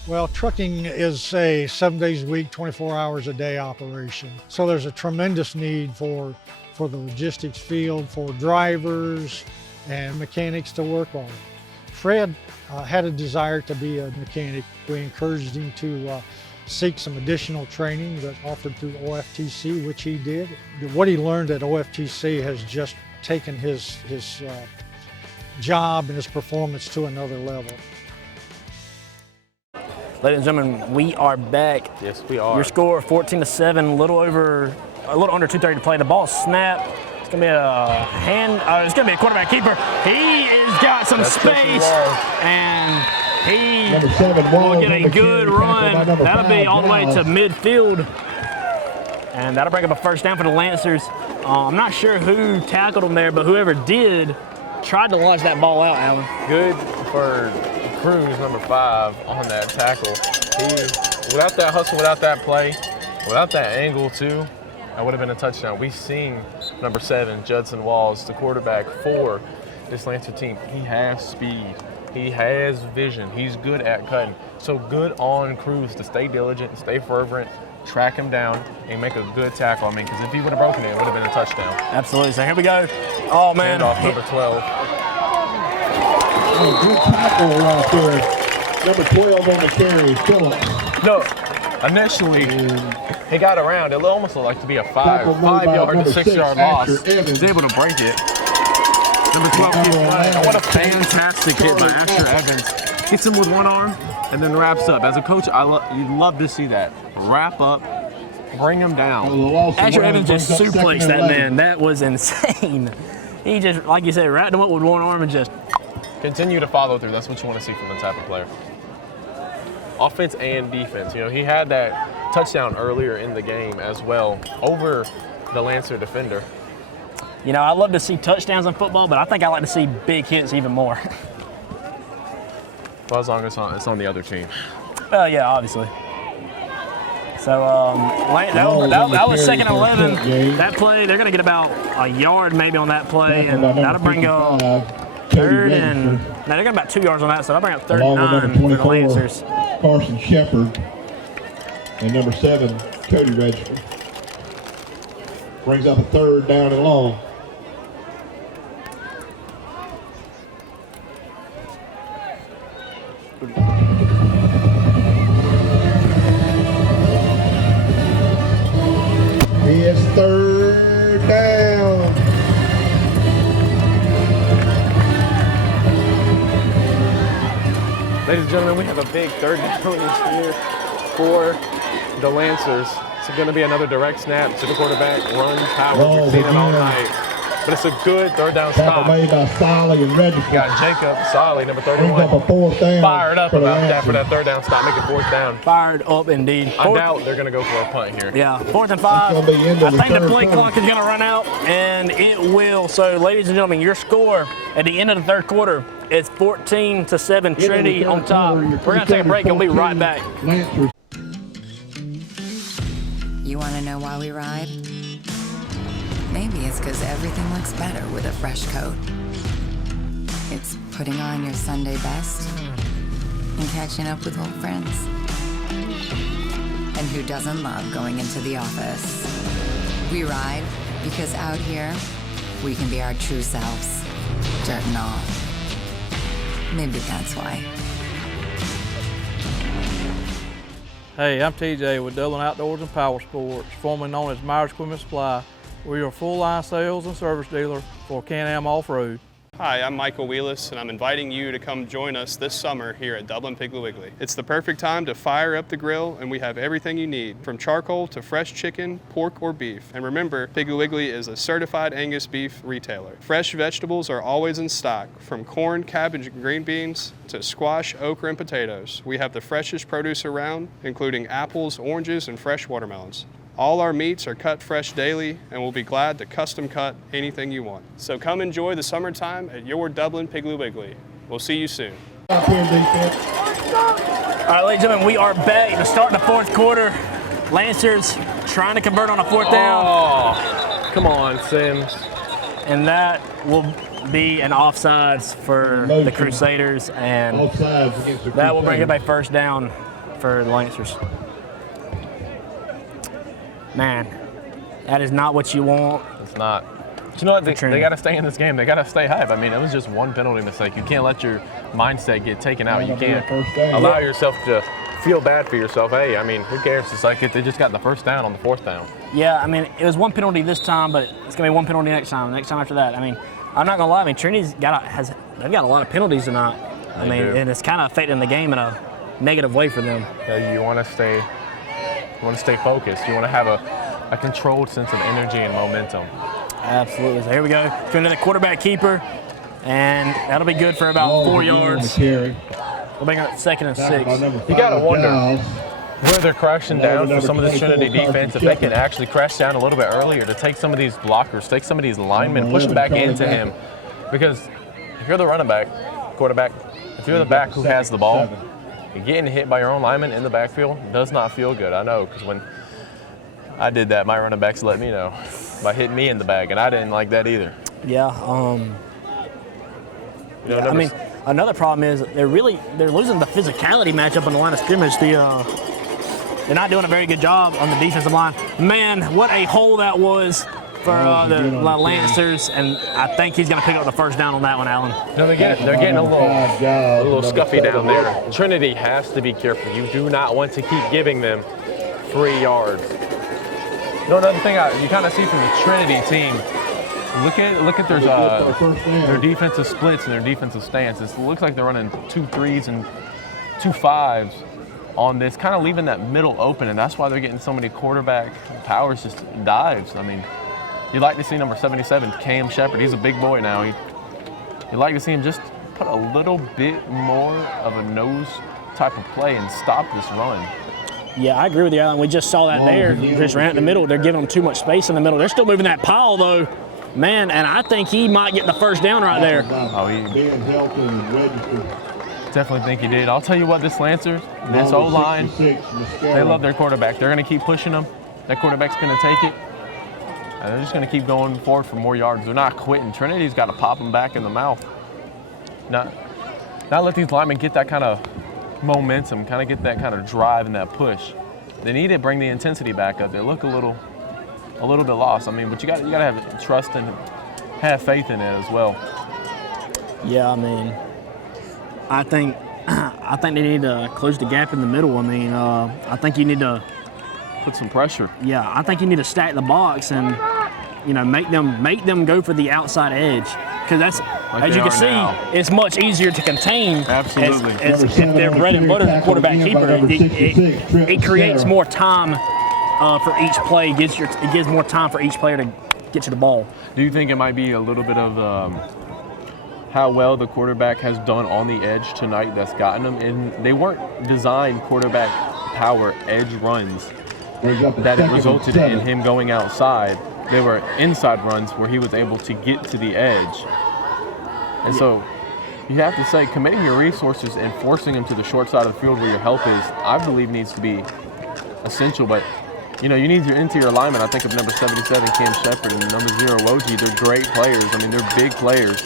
Well, trucking is a 7 days a week, 24 hours a day operation. So there's a tremendous need for the logistics field, for drivers and mechanics to work on. Fred had a desire to be a mechanic. We encouraged him to seek some additional training that offered through OFTC, which he did. What he learned at OFTC has just taken his job and his performance to another level. Ladies and gentlemen, we are back. Yes, we are. Your score 14-7, a little under 2:30 to play. The ball snapped. It's gonna be a it's gonna be a quarterback keeper. He has got some space, and he will get a good run. That'll be all the way to midfield, and that'll bring up a 1st down for the Lancers. I'm not sure who tackled him there, but whoever did tried to launch that ball out, Alan. Good for Cruz, number 5, on that tackle. Without that hustle, without that play, without that angle too, that would have been a touchdown. We've seen number 7, Judson Walls, the quarterback for this Lancer team. He has speed. He has vision. He's good at cutting. So good on Cruz to stay diligent and stay fervent, track him down, and make a good tackle. I mean, because if he would have broken it, it would have been a touchdown. Absolutely. So here we go. Oh, man. Handoff, number 12. Good tackle right there. Number 12 on the carry, Phillips. No, initially, he got around. It almost looked like to be a 5-yard to 6-yard loss. He's able to break it. Number 12 keeps running. What a fantastic hit by Asher Evans. Hits him with one arm and then wraps up. As a coach, you'd love to see that. Wrap up, bring him down. Asher Evans just suplexed that man. That was insane. He just, like you said, wrapped him up with one arm and just... Continue to follow through. That's what you want to see from the type of player. Offense and defense. You know, he had that touchdown earlier in the game as well over the Lancer defender. You know, I love to see touchdowns in football, but I think I like to see big hits even more. Well, as long as it's on the other team. Well, yeah, obviously. So that was 2nd and 11. That play, they're going to get about a yard maybe on that play, and that'll bring up 3rd and no, they're got about 2 yards on that, so that'll bring up 3rd and 9 for the Lancers. Carson Shepard and number 7, Cody Register. Brings up a 3rd down and long. It's 3rd down. Ladies and gentlemen, we have a big 3rd down here for the Lancers. It's going to be another direct snap to the quarterback, run, power. We've seen it all night. But it's a good 3rd down stop. Made by Solly and Register. Got Jacob Solly, number 31. Brings up a 4th down. Fired up about that for that 3rd down stop, make it 4th down. Fired up indeed. I doubt they're going to go for a punt here. Yeah, 4th and 5. I think the play clock is going to run out, and it will. So, ladies and gentlemen, your score at the end of the 3rd quarter is 14-7, Trinity on top. We're going to take a break and we'll be right back. You want to know why we ride? Maybe it's because everything looks better with a fresh coat. It's putting on your Sunday best and catching up with old friends. And who doesn't love going into the office? We ride because out here, we can be our true selves, dirt and all. Maybe that's why. Hey, I'm TJ with Dublin Outdoors and Power Sports, formerly known as Myers Equipment Supply. We're a full-line sales and service dealer for Can-Am Off-Road. Hi, I'm Michael Wheelis, and I'm inviting you to come join us this summer here at Dublin Piggly Wiggly. It's the perfect time to fire up the grill, and we have everything you need, from charcoal to fresh chicken, pork, or beef. And remember, Piggly Wiggly is a certified Angus beef retailer. Fresh vegetables are always in stock, from corn, cabbage, and green beans to squash, okra, and potatoes. We have the freshest produce around, including apples, oranges, and fresh watermelons. All our meats are cut fresh daily, and we'll be glad to custom cut anything you want. So come enjoy the summertime at your Dublin Piggly Wiggly. We'll see you soon. All right, ladies and gentlemen, we are back to start the 4th quarter. Lancers trying to convert on a 4th down. Oh, come on, Sims. And that will be an offsides for the Crusaders, and that will bring up a 1st down for the Lancers. Man, that is not what you want. It's not. But you know what? They got to stay in this game. They got to stay hype. I mean, it was just one penalty mistake. You can't let your mindset get taken out. You can't allow yourself to feel bad for yourself. Hey, I mean, who cares? It's like if they just got the 1st down on the 4th down. Yeah, I mean, it was one penalty this time, but it's going to be one penalty next time after that. I mean, I'm not going to lie. I mean, Trinity's they've got a lot of penalties tonight. I mean, and it's kind of affecting the game in a negative way for them. Yeah, you want to stay focused. You want to have a controlled sense of energy and momentum. Absolutely. So here we go. To another quarterback keeper, and that'll be good for about 4 yards. We'll bring up 2nd and 6. You got to wonder where they're crashing down for some of this Trinity defense, if they can actually crash down a little bit earlier to take some of these blockers, take some of these linemen, push them back into him. Because if you're the running back, quarterback, if you're the back who has the ball, getting hit by your own lineman in the backfield does not feel good. I know, because when I did that, my running backs let me know by hitting me in the bag, and I didn't like that either. Yeah. I mean, another problem is they're losing the physicality matchup on the line of scrimmage. They're not doing a very good job on the defensive line. Man, what a hole that was for the Lancers, and I think he's going to pick up the 1st down on that one, Alan. No, they're getting a little scuffy down there. Trinity has to be careful. You do not want to keep giving them free yards. You know, another thing you kind of see from the Trinity team, look at their defensive splits and their defensive stances. It looks like they're running 2 3s and 2 5s on this, kind of leaving that middle open, and that's why they're getting so many quarterback powers, just dives. I mean, you'd like to see number 77, Cam Shepard. He's a big boy now. You'd like to see him just put a little bit more of a nose type of play and stop this run. Yeah, I agree with you, Alan. We just saw that there. Just ran in the middle. They're giving them too much space in the middle. They're still moving that pile, though. Man, and I think he might get the 1st down right there. Oh, definitely think he did. I'll tell you what, this Lancers, this O-line, they love their quarterback. They're going to keep pushing them. That quarterback's going to take it. And they're just going to keep going forward for more yards. They're not quitting. Trinity's got to pop them back in the mouth. Not let these linemen get that kind of momentum, kind of get that kind of drive and that push. They need to bring the intensity back up. They look a little a little bit lost. I mean, but you got to have trust and have faith in it as well. Yeah, I mean, I think they need to close the gap in the middle. I mean, I think you need to put some pressure. Yeah, I think you need to stack the box and make them go for the outside edge, because that's like as you can see now. it's much easier to contain. Absolutely. As if they're bread and butter the quarterback keeper. It creates more time for each play. It gives more time for each player to get to the ball. Do you think it might be a little bit of how well the quarterback has done on the edge tonight that's gotten them? And they weren't designed quarterback power edge runs that it resulted in him going outside. They were inside runs where he was able to get to the edge. And so you have to say committing your resources and forcing him to the short side of the field where your help is, I believe needs to be essential. But you need your interior linemen. I think of number 77, Cam Shepard, and number 0, Woj. They're great players. I mean, they're big players.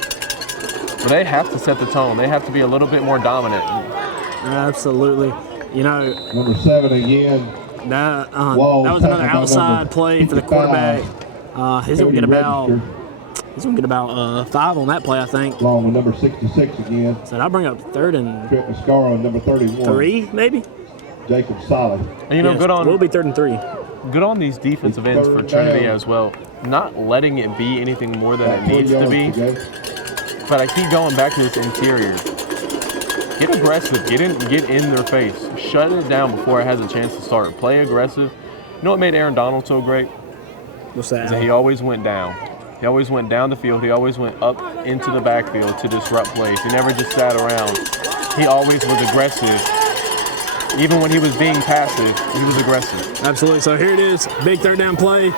But they have to set the tone. They have to be a little bit more dominant. Absolutely. Number 7 again. That was another outside play for the quarterback. He's going to get about 5 on that play, I think. Along with number 66 again. So that'll bring up 3rd and Trent Mascara, number 31. 3, maybe? Jacob Solid. And good on. We'll be 3rd and 3. Good on these defensive ends for Trinity as well. Not letting it be anything more than it needs to be. But I keep going back to this interior. Get aggressive. Get in their face. Shut it down before it has a chance to start. Play aggressive. You know what made Aaron Donald so great? What's that? Is that he always went down. He always went down the field. He always went up into the backfield to disrupt plays. He never just sat around. He always was aggressive. Even when he was being passive, he was aggressive. Absolutely. So here it is. Big 3rd down play.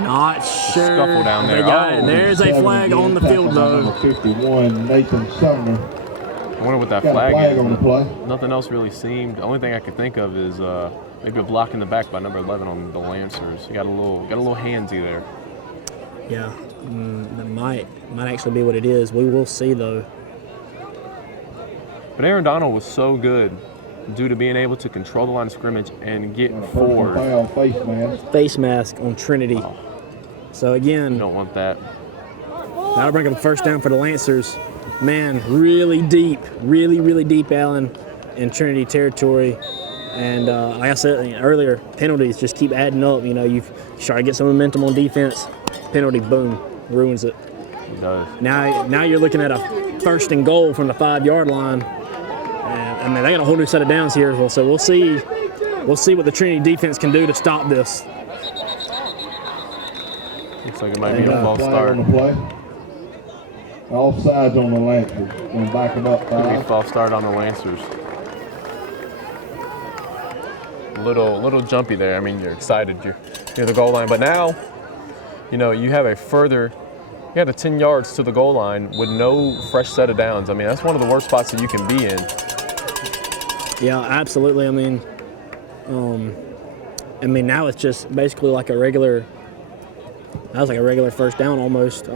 Not sure. Scuffle down there. They got it. There's a flag on the field, though. Number 51, Nathan Sumner. I wonder what that flag is. On the play. Nothing else really seemed. The only thing I could think of is maybe a block in the back by number 11 on the Lancers. He got a little handsy there. Yeah, that might actually be what it is. We will see, though. But Aaron Donald was so good due to being able to control the line of scrimmage and get forward. Face mask on Trinity. Oh. So again, you don't want that. That'll bring up a 1st down for the Lancers. Man, really deep, really deep, Allen, in Trinity territory. And like I said earlier, penalties just keep adding up. You try to get some momentum on defense, penalty, boom, ruins it. It does. Now you're looking at a 1st and goal from the 5-yard line. And they got a whole new set of downs here, so we'll see what the Trinity defense can do to stop this. Looks like it might be a false start. Offsides on the Lancers. Going to back them up 5. False start on the Lancers. Little jumpy there. I mean, you're excited. You're near the goal line, but now, you have you had 10 yards to the goal line with no fresh set of downs. I mean, that's one of the worst spots that you can be in. Yeah, absolutely. I mean, now it's just basically like a regular. That was like a regular 1st down almost.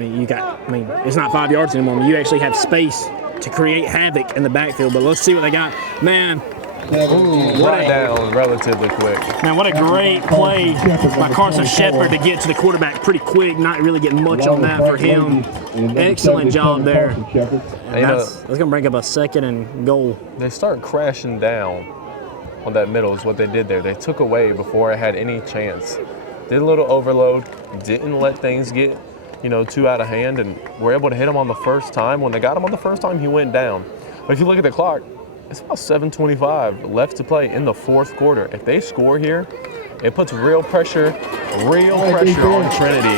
It's not 5 yards anymore. You actually have space to create havoc in the backfield. But let's see what they got. Man, down relatively quick. Man, what a great play by Carson Shepard to get to the quarterback pretty quick. Not really getting much on that for him. Excellent job there. And that's going to bring up a 2nd and goal. They start crashing down on that middle is what they did there. They took away before it had any chance. Did a little overload. Didn't let things get too out of hand, and were able to hit him on the first time. When they got him on the first time, he went down. But if you look at the clock, it's about 7:25 left to play in the 4th quarter. If they score here, it puts real pressure on Trinity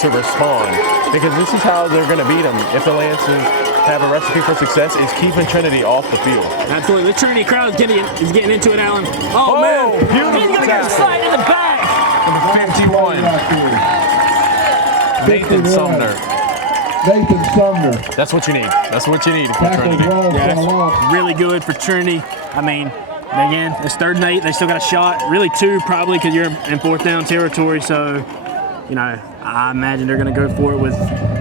to respond, because this is how they're going to beat them. If the Lancers have a recipe for success, is keeping Trinity off the field. Absolutely. The Trinity crowd is getting into it, Allen. Oh man, he's going to get slide in the back. Number 51. Nathan Sumner. That's what you need. That's what you need for Trinity. Yeah, that's really good for Trinity. I mean, again, it's 3rd and 8. They still got a shot. Really 2 probably, because you're in 4th down territory. So, I imagine they're going to go for it with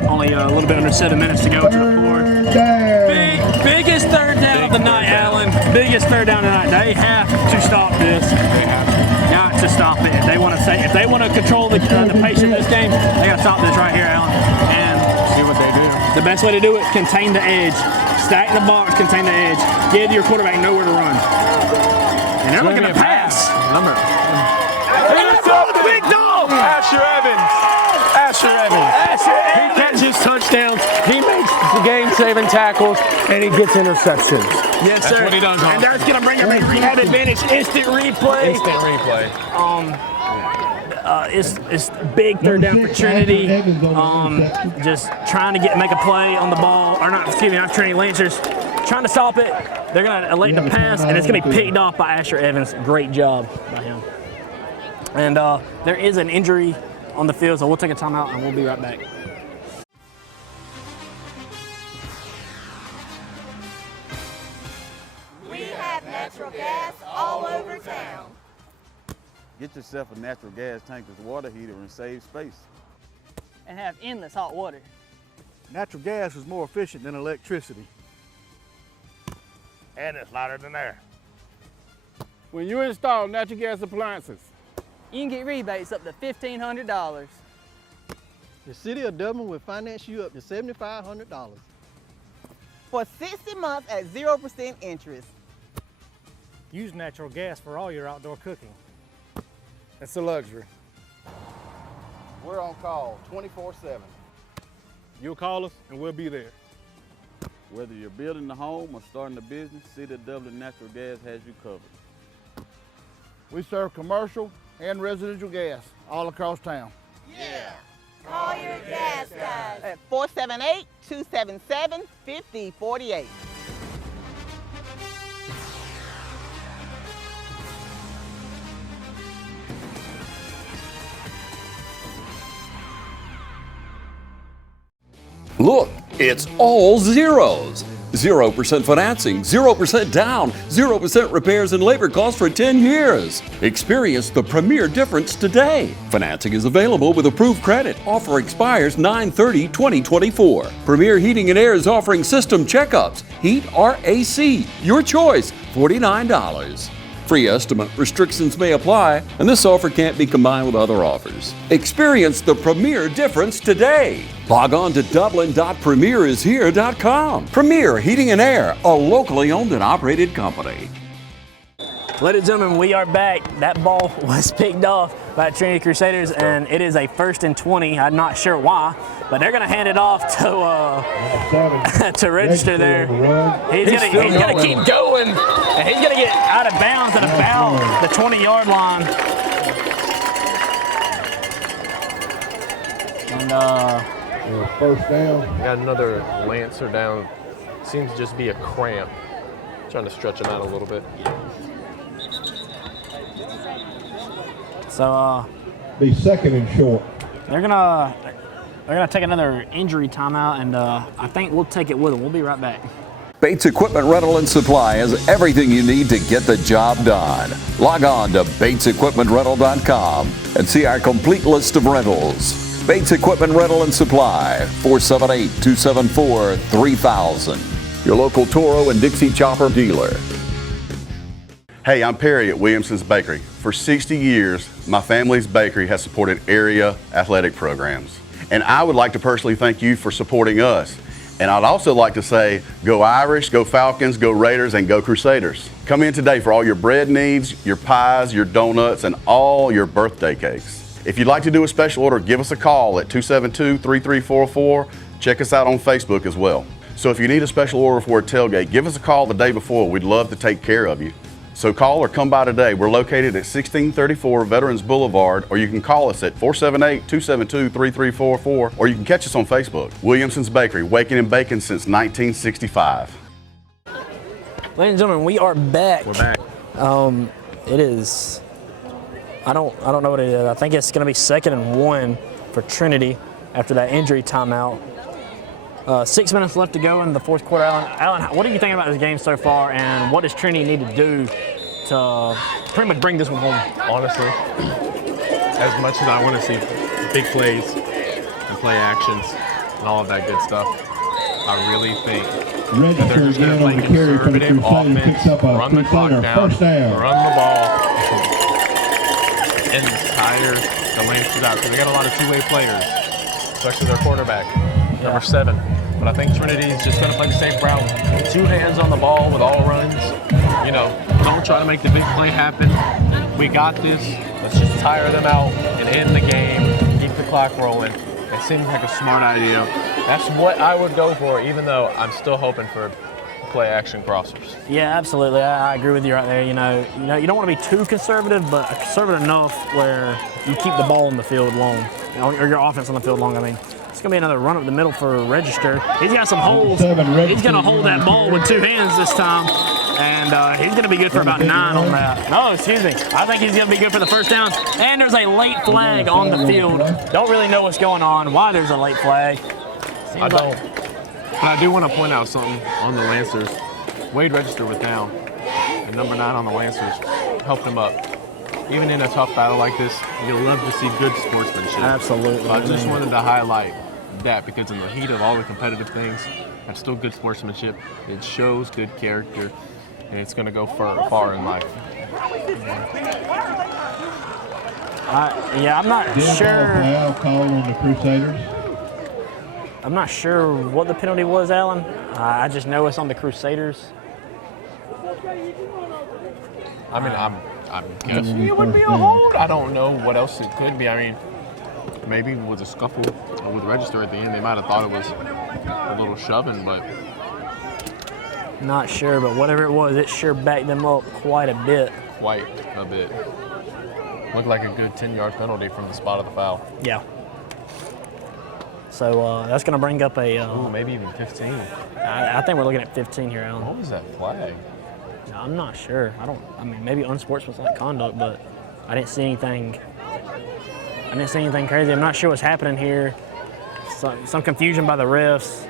only a little bit under 7 minutes to go to the 4th. Biggest 3rd down of the night, Allen. biggest third down tonight. They have to stop this. They have got to stop it. If they want to control the pace of this game, they got to stop this right here, Alan. And see what they do. The best way to do it: contain the edge, stack the box, contain the edge, give your quarterback nowhere to run. And they're looking to pass. Big dog! Asher Evans. He catches touchdowns, he makes the game-saving tackles, and he gets interceptions. Yes, sir. That's what he does. And that's going to bring up a rehab advantage. Instant replay. It's big third down for Trinity. Just trying to make a play on the ball, or not Trinity Lancers. Trying to stop it. They're going to elect the pass, and it's going to be picked off by Asher Evans. Great job by him. And there is an injury on the field, so we'll take a timeout and we'll be right back. We have natural gas all over town. Get yourself a natural gas tankless water heater and save space. And have endless hot water. Natural gas is more efficient than electricity. And it's lighter than air. When you install natural gas appliances, You can get rebates up to $1,500. The City of Dublin will finance you up to $7,500. For 60 months at 0% interest. Use natural gas for all your outdoor cooking. it's a luxury. We're on call 24/7. You'll call us and we'll be there. Whether you're building a home or starting a business, City of Dublin Natural Gas has you covered. We serve commercial and residential gas all across town. Yeah. Call your gas guys at 478-277-5048. Look, it's all zeros. 0% financing, 0% down, 0% repairs and labor costs for 10 years. Experience the premier difference today. Financing is available with approved credit. Offer expires 9/30/2024. Premier Heating and Air is offering system checkups. Heat or AC, your choice, $49. Free estimate restrictions may apply, and this offer can't be combined with other offers. Experience the premier difference today. Log on to dublin.premierishere.com. Premier Heating and Air, a locally owned and operated company. Ladies and gentlemen, we are back. That ball was picked off by Trinity Crusaders, and it is a 1st and 20. I'm not sure why, but they're going to hand it off to to register there. He's going to keep going, and he's going to get out of bounds at about the 20-yard line. And first down. Got another Lancer down. Seems to just be a cramp. Trying to stretch him out a little bit. So be second and short. They're gonna take another injury timeout, and I think we'll take it with them. We'll be right back. Bates Equipment Rental and Supply has everything you need to get the job done. Log on to BatesEquipmentRental.com and see our complete list of rentals. Bates Equipment Rental and Supply, 478-274-3000. Your local Toro and Dixie Chopper dealer. Hey, I'm Perry at Williamson's Bakery. For 60 years, my family's bakery has supported area athletic programs. And I would like to personally thank you for supporting us. And I'd also like to say, go Irish, go Falcons, go Raiders, and go Crusaders. Come in today for all your bread needs, your pies, your donuts, and all your birthday cakes. If you'd like to do a special order, give us a call at 272-3344. Check us out on Facebook as well. So if you need a special order for a tailgate, give us a call the day before. We'd love to take care of you. So call or come by today. We're located at 1634 Veterans Boulevard, or you can call us at 478-272-3344, or you can catch us on Facebook. Williamson's Bakery, waking and baking since 1965. Ladies and gentlemen, we are back. We're back. It is. I don't know what it is. I think it's going to be 2nd and 1 for Trinity after that injury timeout. 6 minutes left to go in the fourth quarter. Alan, what do you think about this game so far, and what does Trinity need to do to pretty much bring this one home? Honestly, as much as I want to see big plays and play actions and all of that good stuff, I really think that Register they're just going to again play on the carry for the conservative Crusaders. offense, Picks up a run the clock Crusader down, first down. run the ball, and tire the Lancers out. Because they got a lot of two-way players, especially their quarterback, number 7. But I think Trinity is just going to play the same route. 2 hands on the ball with all runs. You know, don't try to make the big play happen. We got this. Let's just tire them out and end the game. Keep the clock rolling. It seems like a smart idea. That's what I would go for, even though I'm still hoping for play action crossers. Yeah, absolutely. I agree with you right there. You don't want to be too conservative, but conservative enough where you keep the ball in the field long, or your offense on the field long. I mean, it's going to be another run up the middle for Register. He's got some holes. He's going to hold that ball with 2 hands this time, and he's going to be good for about 9 on that. No, excuse me. I think he's going to be good for the first down. And there's a late flag on the field. Don't really know what's going on, why there's a late flag. I don't. But I do want to point out something on the Lancers. Wade Register was down, and number 9 on the Lancers helped him up. Even in a tough battle like this, you'll love to see good sportsmanship. Absolutely. So I just wanted to highlight that because in the heat of all the competitive things, that's still good sportsmanship. It shows good character, and it's going to go far in life. Yeah, I'm not sure. Foul called on the Crusaders. I'm not sure what the penalty was, Alan. I just know it's on the Crusaders. I mean, I'm guessing it would be a hold. I don't know what else it could be. I mean, maybe it was a scuffle with Register at the end. They might have thought it was a little shoving, but not sure. But whatever it was, it sure backed them up quite a bit. Quite a bit. Looked like a good 10-yard penalty from the spot of the foul. Yeah. So that's going to bring up a... maybe even 15. I think we're looking at 15 here, Alan. What was that flag? I'm not sure. I mean, maybe unsportsmanlike conduct, but I didn't see anything. Crazy. I'm not sure what's happening here. Some confusion by the refs.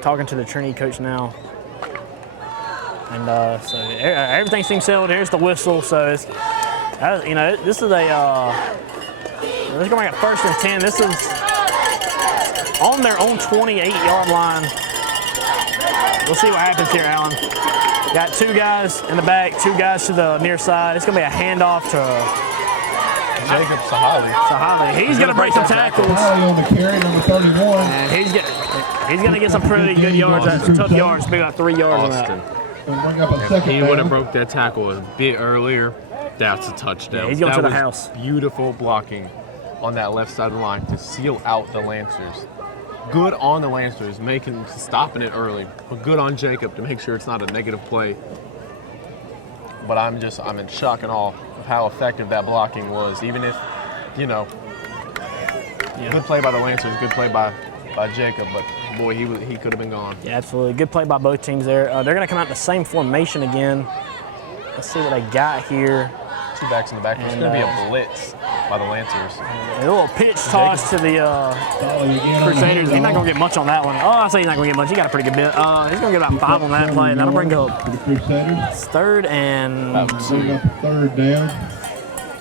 Talking to the Trinity coach now. And so everything seems settled. Here's the whistle. So it's, this is a... They're going at 1st and 10. This is on their own 28-yard line. We'll see what happens here, Alan. Got 2 guys in the back, 2 guys to the near side. It's going to be a handoff to Jacob Sahali. He's going to break some tackles. Sahali on the carry, number 31. And he's going to get some pretty good yards. That's tough yards. Maybe about 3 yards on that. Bring up a second he would have broke that tackle a bit earlier. That's a touchdown. Yeah, he's going to the house. Beautiful blocking on that left side of the line to seal out the Lancers. Good on the Lancers, stopping it early, but good on Jacob to make sure it's not a negative play. But I'm in shock and awe of how effective that blocking was. Even if, good play by the Lancers, good play by Jacob, but boy, he could have been gone. Yeah, absolutely. Good play by both teams there. They're going to come out in the same formation again. Let's see what they got here. 2 backs in the back. It's going to be a blitz by the Lancers. A little pitch toss to the Crusaders. He's not going to get much on that one. Oh, I say he's not going to get much. He got a pretty good bit. He's going to get about 5 on that play. That'll bring up 3rd and 2. Third down.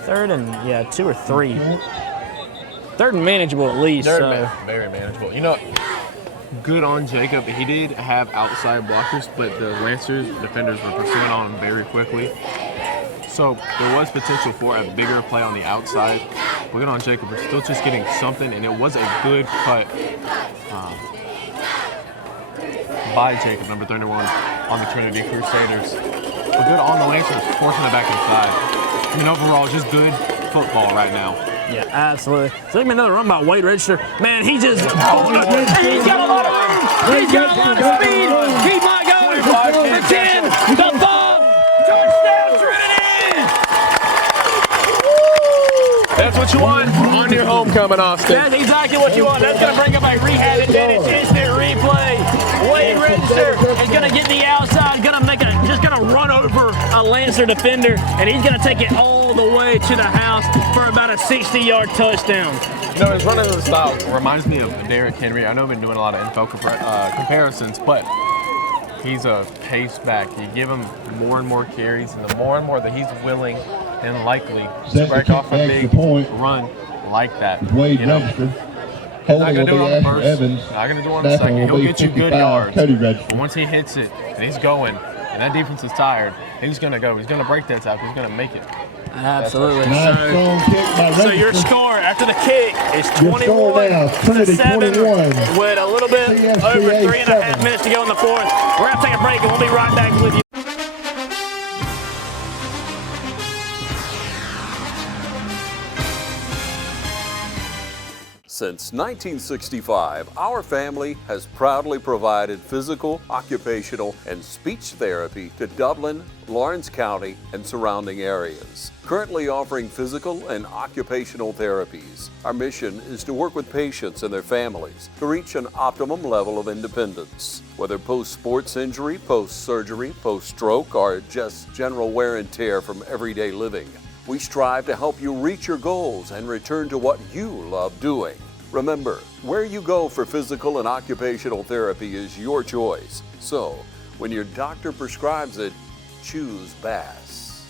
3rd and 2 or 3. 3rd and manageable at least. Very manageable. Good on Jacob. He did have outside blockers, but the Lancers defenders were pursuing on him very quickly. So there was potential for a bigger play on the outside. But good on Jacob. We're still just getting something, and it was a good cut by Jacob, number 31, on the Trinity Crusaders. But good on the Lancers, forcing it back inside. I mean, overall, just good football right now. Yeah, absolutely. So another run by Wade Register. Man, he's got a lot of room. He's got a lot of speed. Keep on going. The 10, the 5. Touchdown, Trinity! That's what you want on your homecoming, Austin. That's exactly what you want. That's going to bring up a rehab advantage, instant replay. Wade Register is going to get the outside, going to run over a Lancer defender, and he's going to take it all the way to the house for about a 60-yard touchdown. His running style reminds me of Derrick Henry. I know I've been doing a lot of info comparisons, but he's a pace back. You give him more and more carries, and the more and more that he's willing and likely to break off a big run like that. Wade Register. Not gonna Holding do it will on be the Asher first. Evans. Not gonna do it on the Snapping second. will He'll be get you good 55, yards. Cody Register. Once he hits it and he's going, and that defense is tired, he's gonna go. He's gonna break that tackle. He's gonna make it. Absolutely. Nice strong kick by So your Register. score after the kick is Your 21 score now, Trinity to 7 21. with a little bit CSCA over 3.5 7. minutes to go in the fourth. We're going to take a break and we'll be right back with you. Since 1965, our family has proudly provided physical, occupational, and speech therapy to Dublin, Lawrence County, and surrounding areas. Currently offering physical and occupational therapies, our mission is to work with patients and their families to reach an optimum level of independence. Whether post-sports injury, post-surgery, post-stroke, or just general wear and tear from everyday living, we strive to help you reach your goals and return to what you love doing. Remember, where you go for physical and occupational therapy is your choice. So, when your doctor prescribes it, choose Bass.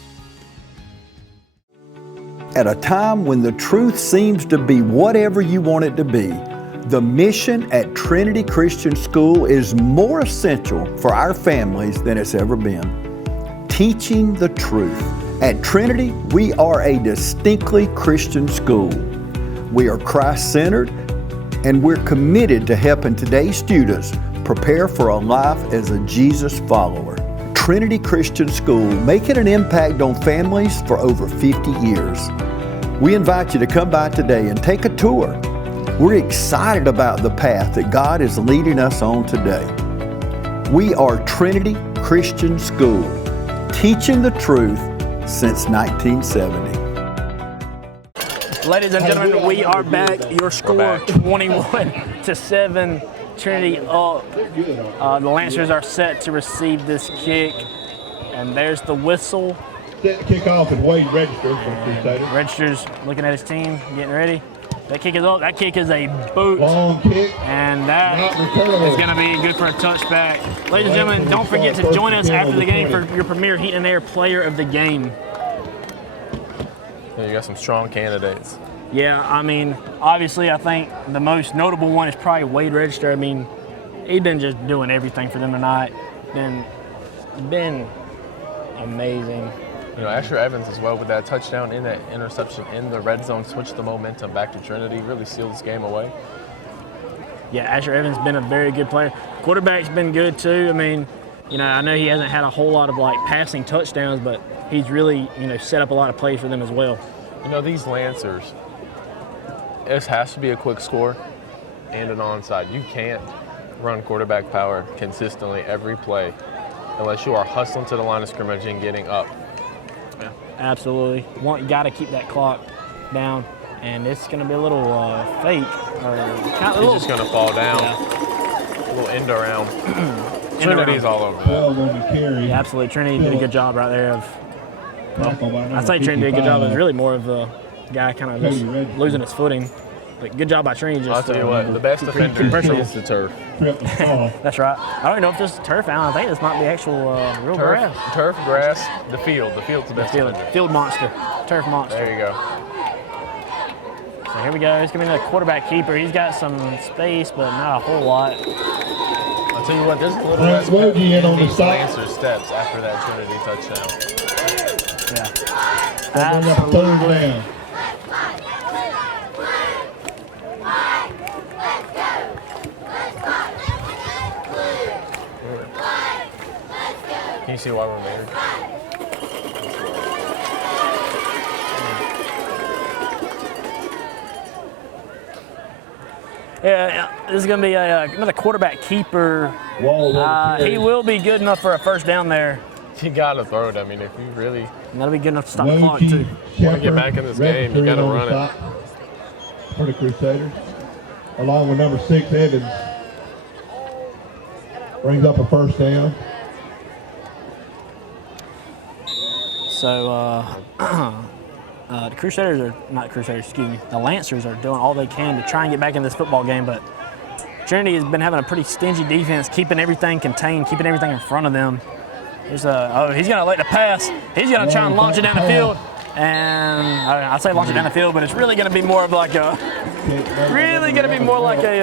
At a time when the truth seems to be whatever you want it to be, the mission at Trinity Christian School is more essential for our families than it's ever been. Teaching the truth. At Trinity, we are a distinctly Christian school. We are Christ-centered, and we're committed to helping today's students prepare for a life as a Jesus follower. Trinity Christian School, making an impact on families for over 50 years. We invite you to come by today and take a tour. We're excited about the path that God is leading us on today. We are Trinity Christian School, teaching the truth since 1970. Ladies and gentlemen, we are back. Your score 21-7. Trinity up. The Lancers are set to receive this kick. And there's the whistle. Set kickoff and Wade Register from Crusaders. Register's looking at his team, getting ready. That kick is up. That kick is a boot. Long kick. And that is going to be good for a touchback. Ladies and gentlemen, don't forget to join us after the game for your premier Heat and Air Player of the Game. Yeah, you got some strong candidates. Yeah, I mean, obviously, I think the most notable one is probably Wade Register. I mean, he's been just doing everything for them tonight. Been amazing. You know, Asher Evans as well with that touchdown and that interception in the red zone switched the momentum back to Trinity, really sealed this game away. Yeah, Asher Evans been a very good player. Quarterback's been good too. I mean, you know, I know he hasn't had a whole lot of like passing touchdowns, but he's really, you know, set up a lot of plays for them as well. You know, these Lancers, this has to be a quick score and an onside. You can't run quarterback power consistently every play unless you are hustling to the line of scrimmage and getting up. Yeah, absolutely. You got to keep that clock down, and it's going to be a little fake. It's just going to fall down. Yeah. A little end around. Trinity's all over that. Yeah, absolutely. Trinity did a good job right there of. Well, I say Trinity did a good job. It was really more of the guy kind of just losing his footing. But good job by Trinity. I'll tell you what, the best defender is the turf. That's right. I don't know if this is turf, Alan. I think this might be actual real grass. Turf, grass, the field. The field's the best defender. Field monster. Turf monster. There you go. So here we go. He's going to be the quarterback keeper. He's got some space, but not a whole lot. I'll tell you what, there's a little less Lancer steps after that Trinity touchdown. Yeah. Absolutely. Can you see why we're married? Yeah, this is going to be another quarterback keeper. He will be good enough for a first down there. You got to throw it. I mean, if you really... And that'll be good enough to stop the clock, too. Want to get back in this game, you got to run it. For the Crusaders, along with number 6, Evans. Brings up a first down. So, the Crusaders are, not Crusaders, excuse me, the Lancers are doing all they can to try and get back in this football game, but Trinity has been having a pretty stingy defense, keeping everything contained, keeping everything in front of them. He's going to let the pass. He's going to try and launch it down the field. And I say launch it down the field, but it's really going to be more of like a really going to be more like a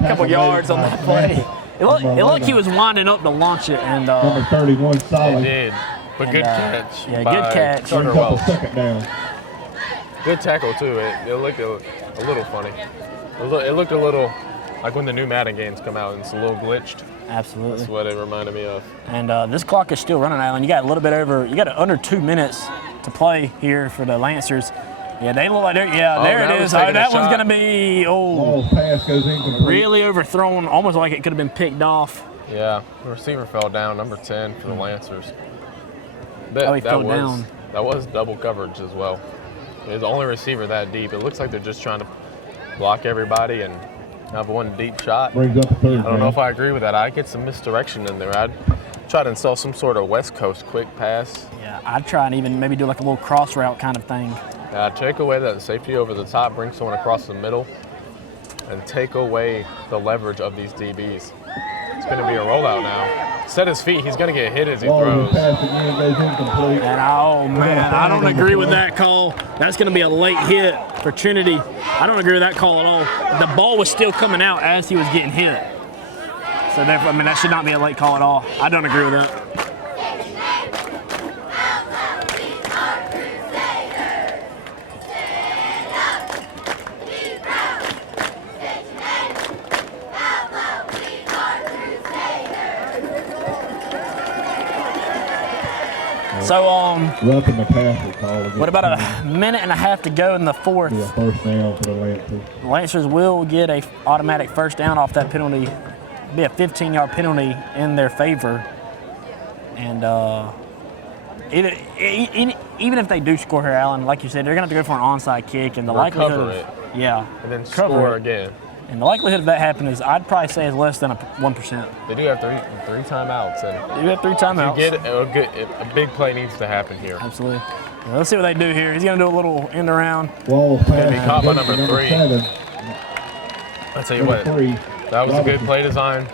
couple yards on that play. It looked like he was winding up to launch it, and number 31 solid. It did, but good catch. Yeah, by good catch. Carter Welch. Second down. Good tackle too. It looked a little funny. It looked a little like when the new Madden games come out and it's a little glitched. Absolutely. That's what it reminded me of. And this clock is still running, Alan. You got a little bit over. You got under 2 minutes to play here for the Lancers. Yeah, they look like they're. Yeah, there it is. Oh, that one's gonna be. Pass goes incomplete. Really overthrown, almost like it could have been picked off. Yeah, the receiver fell down, number 10 for the Lancers. He fell down. That was double coverage as well. It was the only receiver that deep. It looks like they're just trying to block everybody and have one deep shot. Brings up a third I don't know if I agree with that. I'd get some misdirection in there. I'd try to install some sort of West Coast quick pass. Yeah, I'd try and even maybe do like a little cross route kind of thing. Take away that safety over the top, bring someone across the middle, and take away the leverage of these DBs. It's going to be a rollout now. Set his feet. He's going to get hit as he throws. And oh man, I don't agree with that call. That's going to be a late hit for Trinity. I don't agree with that call at all. The ball was still coming out as he was getting hit. So therefore, I mean, that should not be a late call at all. I don't agree with that. So, what about a minute and a half to go in the fourth? Yeah, first down for the Lancers. Lancers will get a automatic first down off that penalty. It'll be a 15-yard penalty in their favor. And even if they do score here, Alan, like you said, they're going to have to go for an onside kick. And the likelihood it. Yeah. And then score again. And the likelihood of that happening is, I'd probably say, is less than 1%. They do have three timeouts. And they do have 3 timeouts. If you get a big play needs to happen here. Absolutely. Well, let's see what they do here. He's going to do a little end around. Going to be caught by number 3. I'll tell you what, that was a good play design.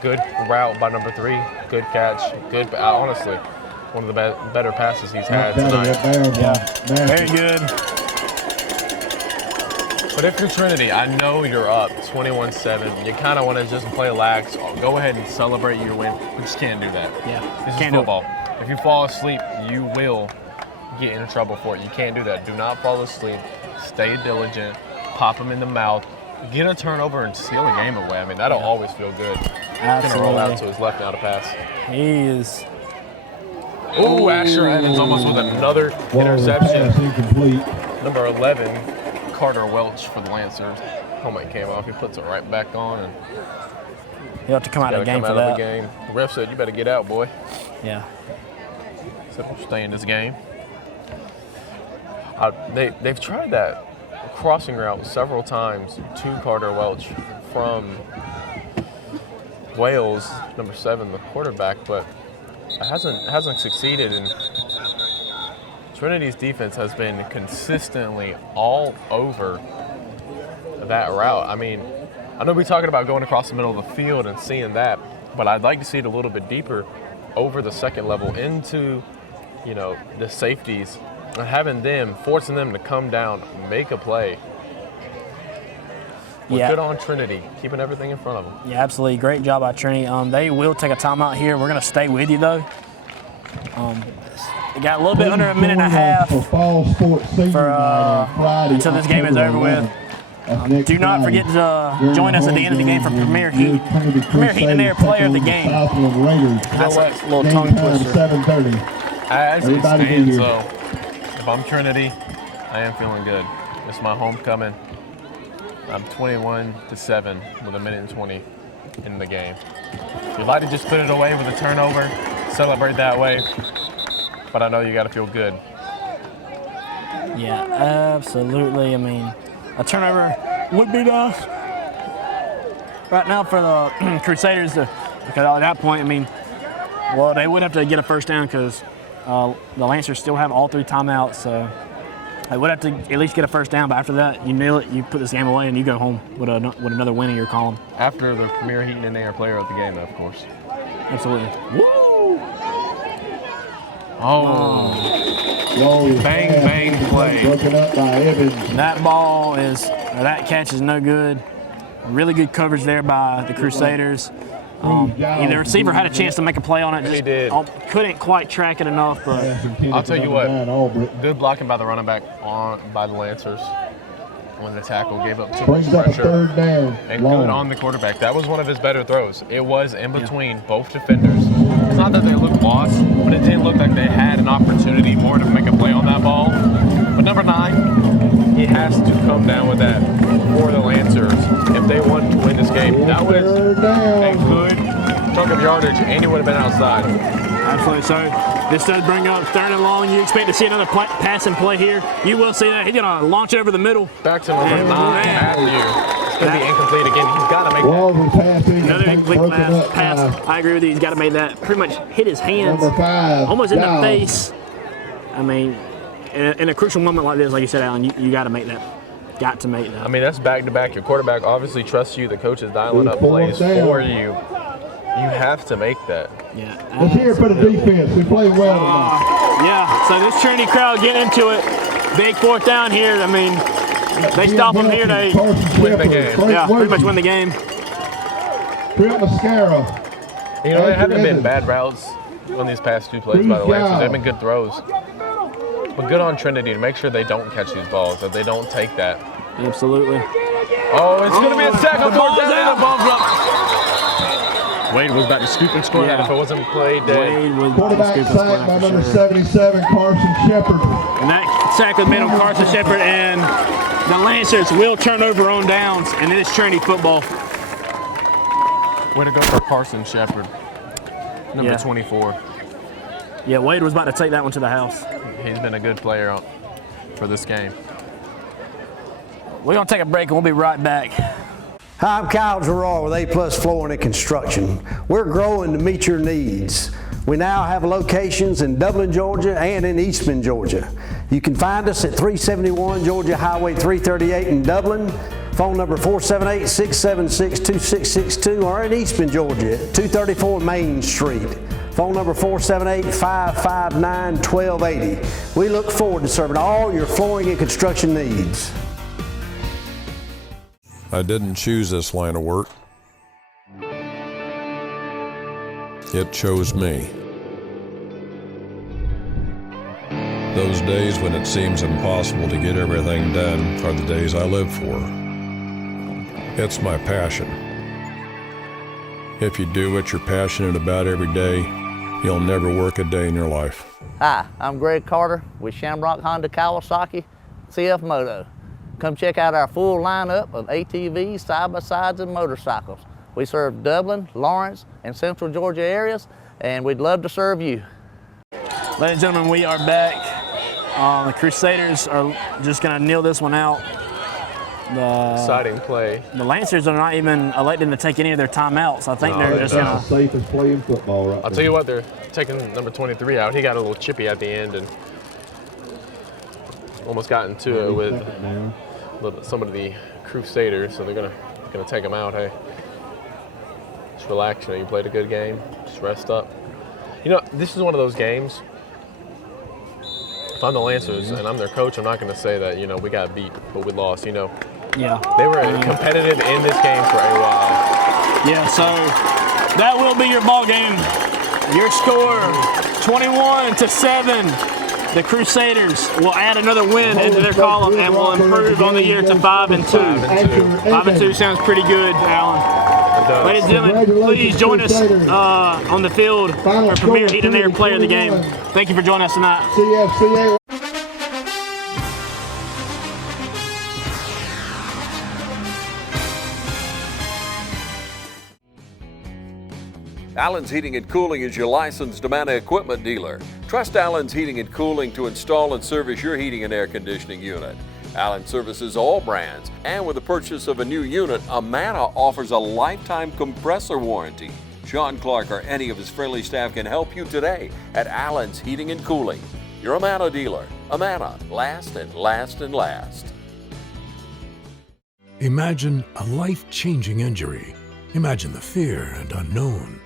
Good route by number 3. Good catch. Good. Honestly, one of the better passes he's had tonight. Yeah. Very good. But if you're Trinity, I know you're up 21-7. You kind of want to just play lax. Go ahead and celebrate your win. You just can't do that. Yeah. This is football. If you fall asleep, you will get in trouble for it. You can't do that. Do not fall asleep. Stay diligent. Pop them in the mouth. Get a turnover and seal the game away. I mean, that'll always feel good. Absolutely. He's going to roll out to his left now to pass. He is. Ooh, Asher Evans almost with another interception. Number 11. Carter Welch for the Lancers. Helmet came off. He puts it right back on, and he'll have to come out of the game for that. The ref said, "You better get out, boy." Yeah. So stay in this game. They've tried that crossing route several times to Carter Welch from Wales, number 7, the quarterback, but it hasn't succeeded. And Trinity's defense has been consistently all over that route. I mean, I know we're talking about going across the middle of the field and seeing that, but I'd like to see it a little bit deeper over the second level into, the safeties and having them, forcing them to come down, make a play. Good on Trinity, keeping everything in front of them. Yeah, absolutely. Great job by Trinity. They will take a timeout here. We're going to stay with you, though. We got a little bit under a minute and a half until this game is over with. Do not forget to join us at the end of the game for Premier Heat. Premier Heat and their player of the game. That's a little tongue twister. As it stands, though, if I'm Trinity, I am feeling good. It's my homecoming. I'm 21-7 with a minute and 20 in the game. If you'd like to just put it away with a turnover, celebrate that way. But I know you got to feel good. Yeah, absolutely. I mean, a turnover would be nice right now for the Crusaders, because at that point, I mean, well, they would have to get a first down because the Lancers still have all 3 timeouts, so they would have to at least get a first down. But after that, you nail it, you put this game away, and you go home with another win in your column. After the Premier Heat and their player of the game, of course. Absolutely. Woo! Oh, Bang, bang play. Broken up by Evans. That catch is no good. Really good coverage there by the Crusaders. The receiver had a chance to make a play on it. He did. Couldn't quite track it enough, but I'll tell you what, good blocking by the running back by the Lancers. When the tackle gave up too much pressure. Third down. And good on the quarterback. That was one of his better throws. It was in between both defenders. It's not that they looked lost, but it didn't look like they had an opportunity more to make a play on that ball. But number 9, he has to come down with that for the Lancers if they want to win this game. That was a good chunk of yardage, and he would have been outside. Absolutely. So this does bring up 3rd and long. You expect to see another passing play here. You will see that. He's going to launch over the middle. Back to number 9, Matthew. It's going to be incomplete again. He's got to make that. Another incomplete pass. I agree with you. He's got to make that. Pretty much hit his hands. Almost in the face. I mean, in a crucial moment like this, like you said, Alan, you got to make that. Got to make that. I mean, that's back-to-back. Your quarterback obviously trusts you. The coach is dialing up plays for you. You have to make that. Yeah. Let's hear it for the defense. We played well. Yeah. So this Trinity crowd getting into it. Big 4th down here. I mean, they stop them here. They win the game. Yeah, pretty much win the game. Trent Mascara. You know, there haven't been bad routes on these past 2 plays by the Lancers. They've been good throws. But good on Trinity to make sure they don't catch these balls, that they don't take that. Absolutely. Oh, it's going to be a sack on 4th down. The ball's up. Wade was about to scoop and score that if it wasn't played dead. Quarterback sack by number 77, Carson Shepard. And that sack was made on Carson Shepard, and the Lancers will turn over on downs, and it is Trinity football. Way to go for Carson Shepard, number 24. Yeah, Wade was about to take that one to the house. He's been a good player for this game. We're going to take a break, and we'll be right back. Hi, I'm Kyle Gerard with A+ Flooring and Construction. We're growing to meet your needs. We now have locations in Dublin, Georgia and in Eastman, Georgia. You can find us at 371 Georgia Highway 338 in Dublin, phone number 478-676-2662, or in Eastman, Georgia at 234 Main Street, phone number 478-559-1280. We look forward to serving all your flooring and construction needs. I didn't choose this line of work. It chose me. Those days when it seems impossible to get everything done are the days I live for. It's my passion. If you do what you're passionate about every day, you'll never work a day in your life. Hi, I'm Greg Carter with Shamrock Honda Kawasaki CF Moto. Come check out our full lineup of ATVs, side-by-sides, and motorcycles. We serve Dublin, Lawrence, and Central Georgia areas, and we'd love to serve you. Ladies and gentlemen, we are back. The Crusaders are just going to kneel this one out. Exciting play. The Lancers are not even electing to take any of their timeouts. I think they're just going to. Safest play in football right I'll tell you what, they're taking number 23 out. He got a little chippy at the end and almost got into it with some of the Crusaders, so they're gonna take him out. Hey, just relax. You know, you played a good game. Just rest up. You know, this is one of those games. If I'm the Lancers and I'm their coach, I'm not gonna say that we got beat, but we lost. Yeah. They were competitive in this game for a while. Yeah. So that will be your ball game. Your score, 21-7. The Crusaders will add another win into their column and will improve on the year to 5-2. 5-2 sounds pretty good, Alan. Ladies and gentlemen, please join us on the field for Premier Heat and Air Player of the Game. Thank you for joining us tonight. CFCA. Allen's Heating and Cooling is your licensed Amana equipment dealer. Trust Allen's Heating and Cooling to install and service your heating and air conditioning unit. Allen services all brands, and with the purchase of a new unit, Amana offers a lifetime compressor warranty. Sean Clark or any of his friendly staff can help you today at Allen's Heating and Cooling. Your Amana dealer. Amana, last and last and last. Imagine a life-changing injury. Imagine the fear and unknown.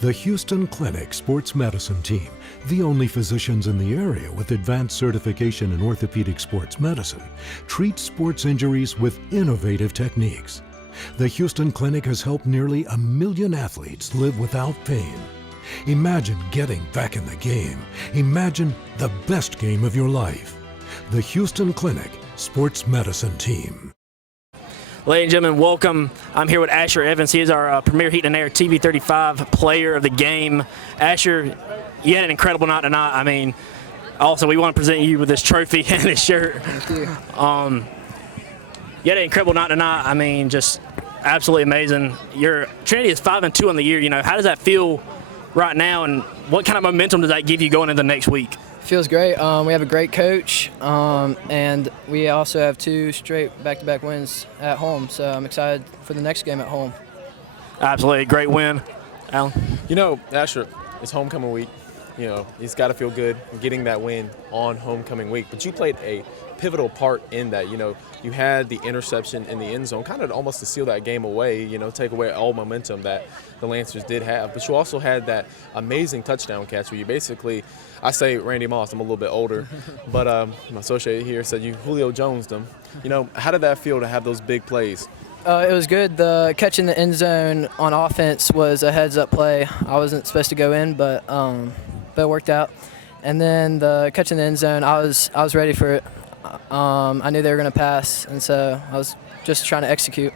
The Houston Clinic Sports Medicine Team, the only physicians in the area with advanced certification in orthopedic sports medicine, treats sports injuries with innovative techniques. The Houston Clinic has helped nearly 1 million athletes live without pain. Imagine getting back in the game. Imagine the best game of your life. The Houston Clinic Sports Medicine Team. Ladies and gentlemen, welcome. I'm here with Asher Evans. He is our Premier Heat and Air TV 35 Player of the Game. Asher, you had an incredible night tonight. I mean, also we want to present you with this trophy and this shirt. Thank you. You had an incredible night tonight. I mean, just absolutely amazing. Your Trinity is 5-2 on the year. You know, how does that feel right now, and what kind of momentum does that give you going into the next week? Feels great. We have a great coach, and we also have 2 straight back-to-back wins at home, so I'm excited for the next game at home. Absolutely, great win. Alan? You know, Asher, it's homecoming week. You know, he's got to feel good getting that win on homecoming week, but you played a pivotal part in that. You know, you had the interception in the end zone, kind of almost to seal that game away, you know, take away all momentum that the Lancers did have. But you also had that amazing touchdown catch where you basically, I say Randy Moss, I'm a little bit older, but my associate here said you Julio Jones'd them. You know, how did that feel to have those big plays? It was good. The catch in the end zone on offense was a heads-up play. I wasn't supposed to go in, but it worked out. And then the catch in the end zone, I was ready for it. I knew they were going to pass, and so I was just trying to execute.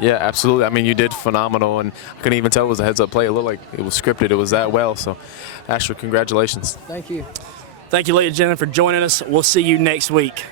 Yeah, absolutely. I mean, you did phenomenal, and I couldn't even tell it was a heads-up play. It looked like it was scripted. It was that well. So, Asher, congratulations. Thank you. Thank you, ladies and gentlemen, for joining us. We'll see you next week.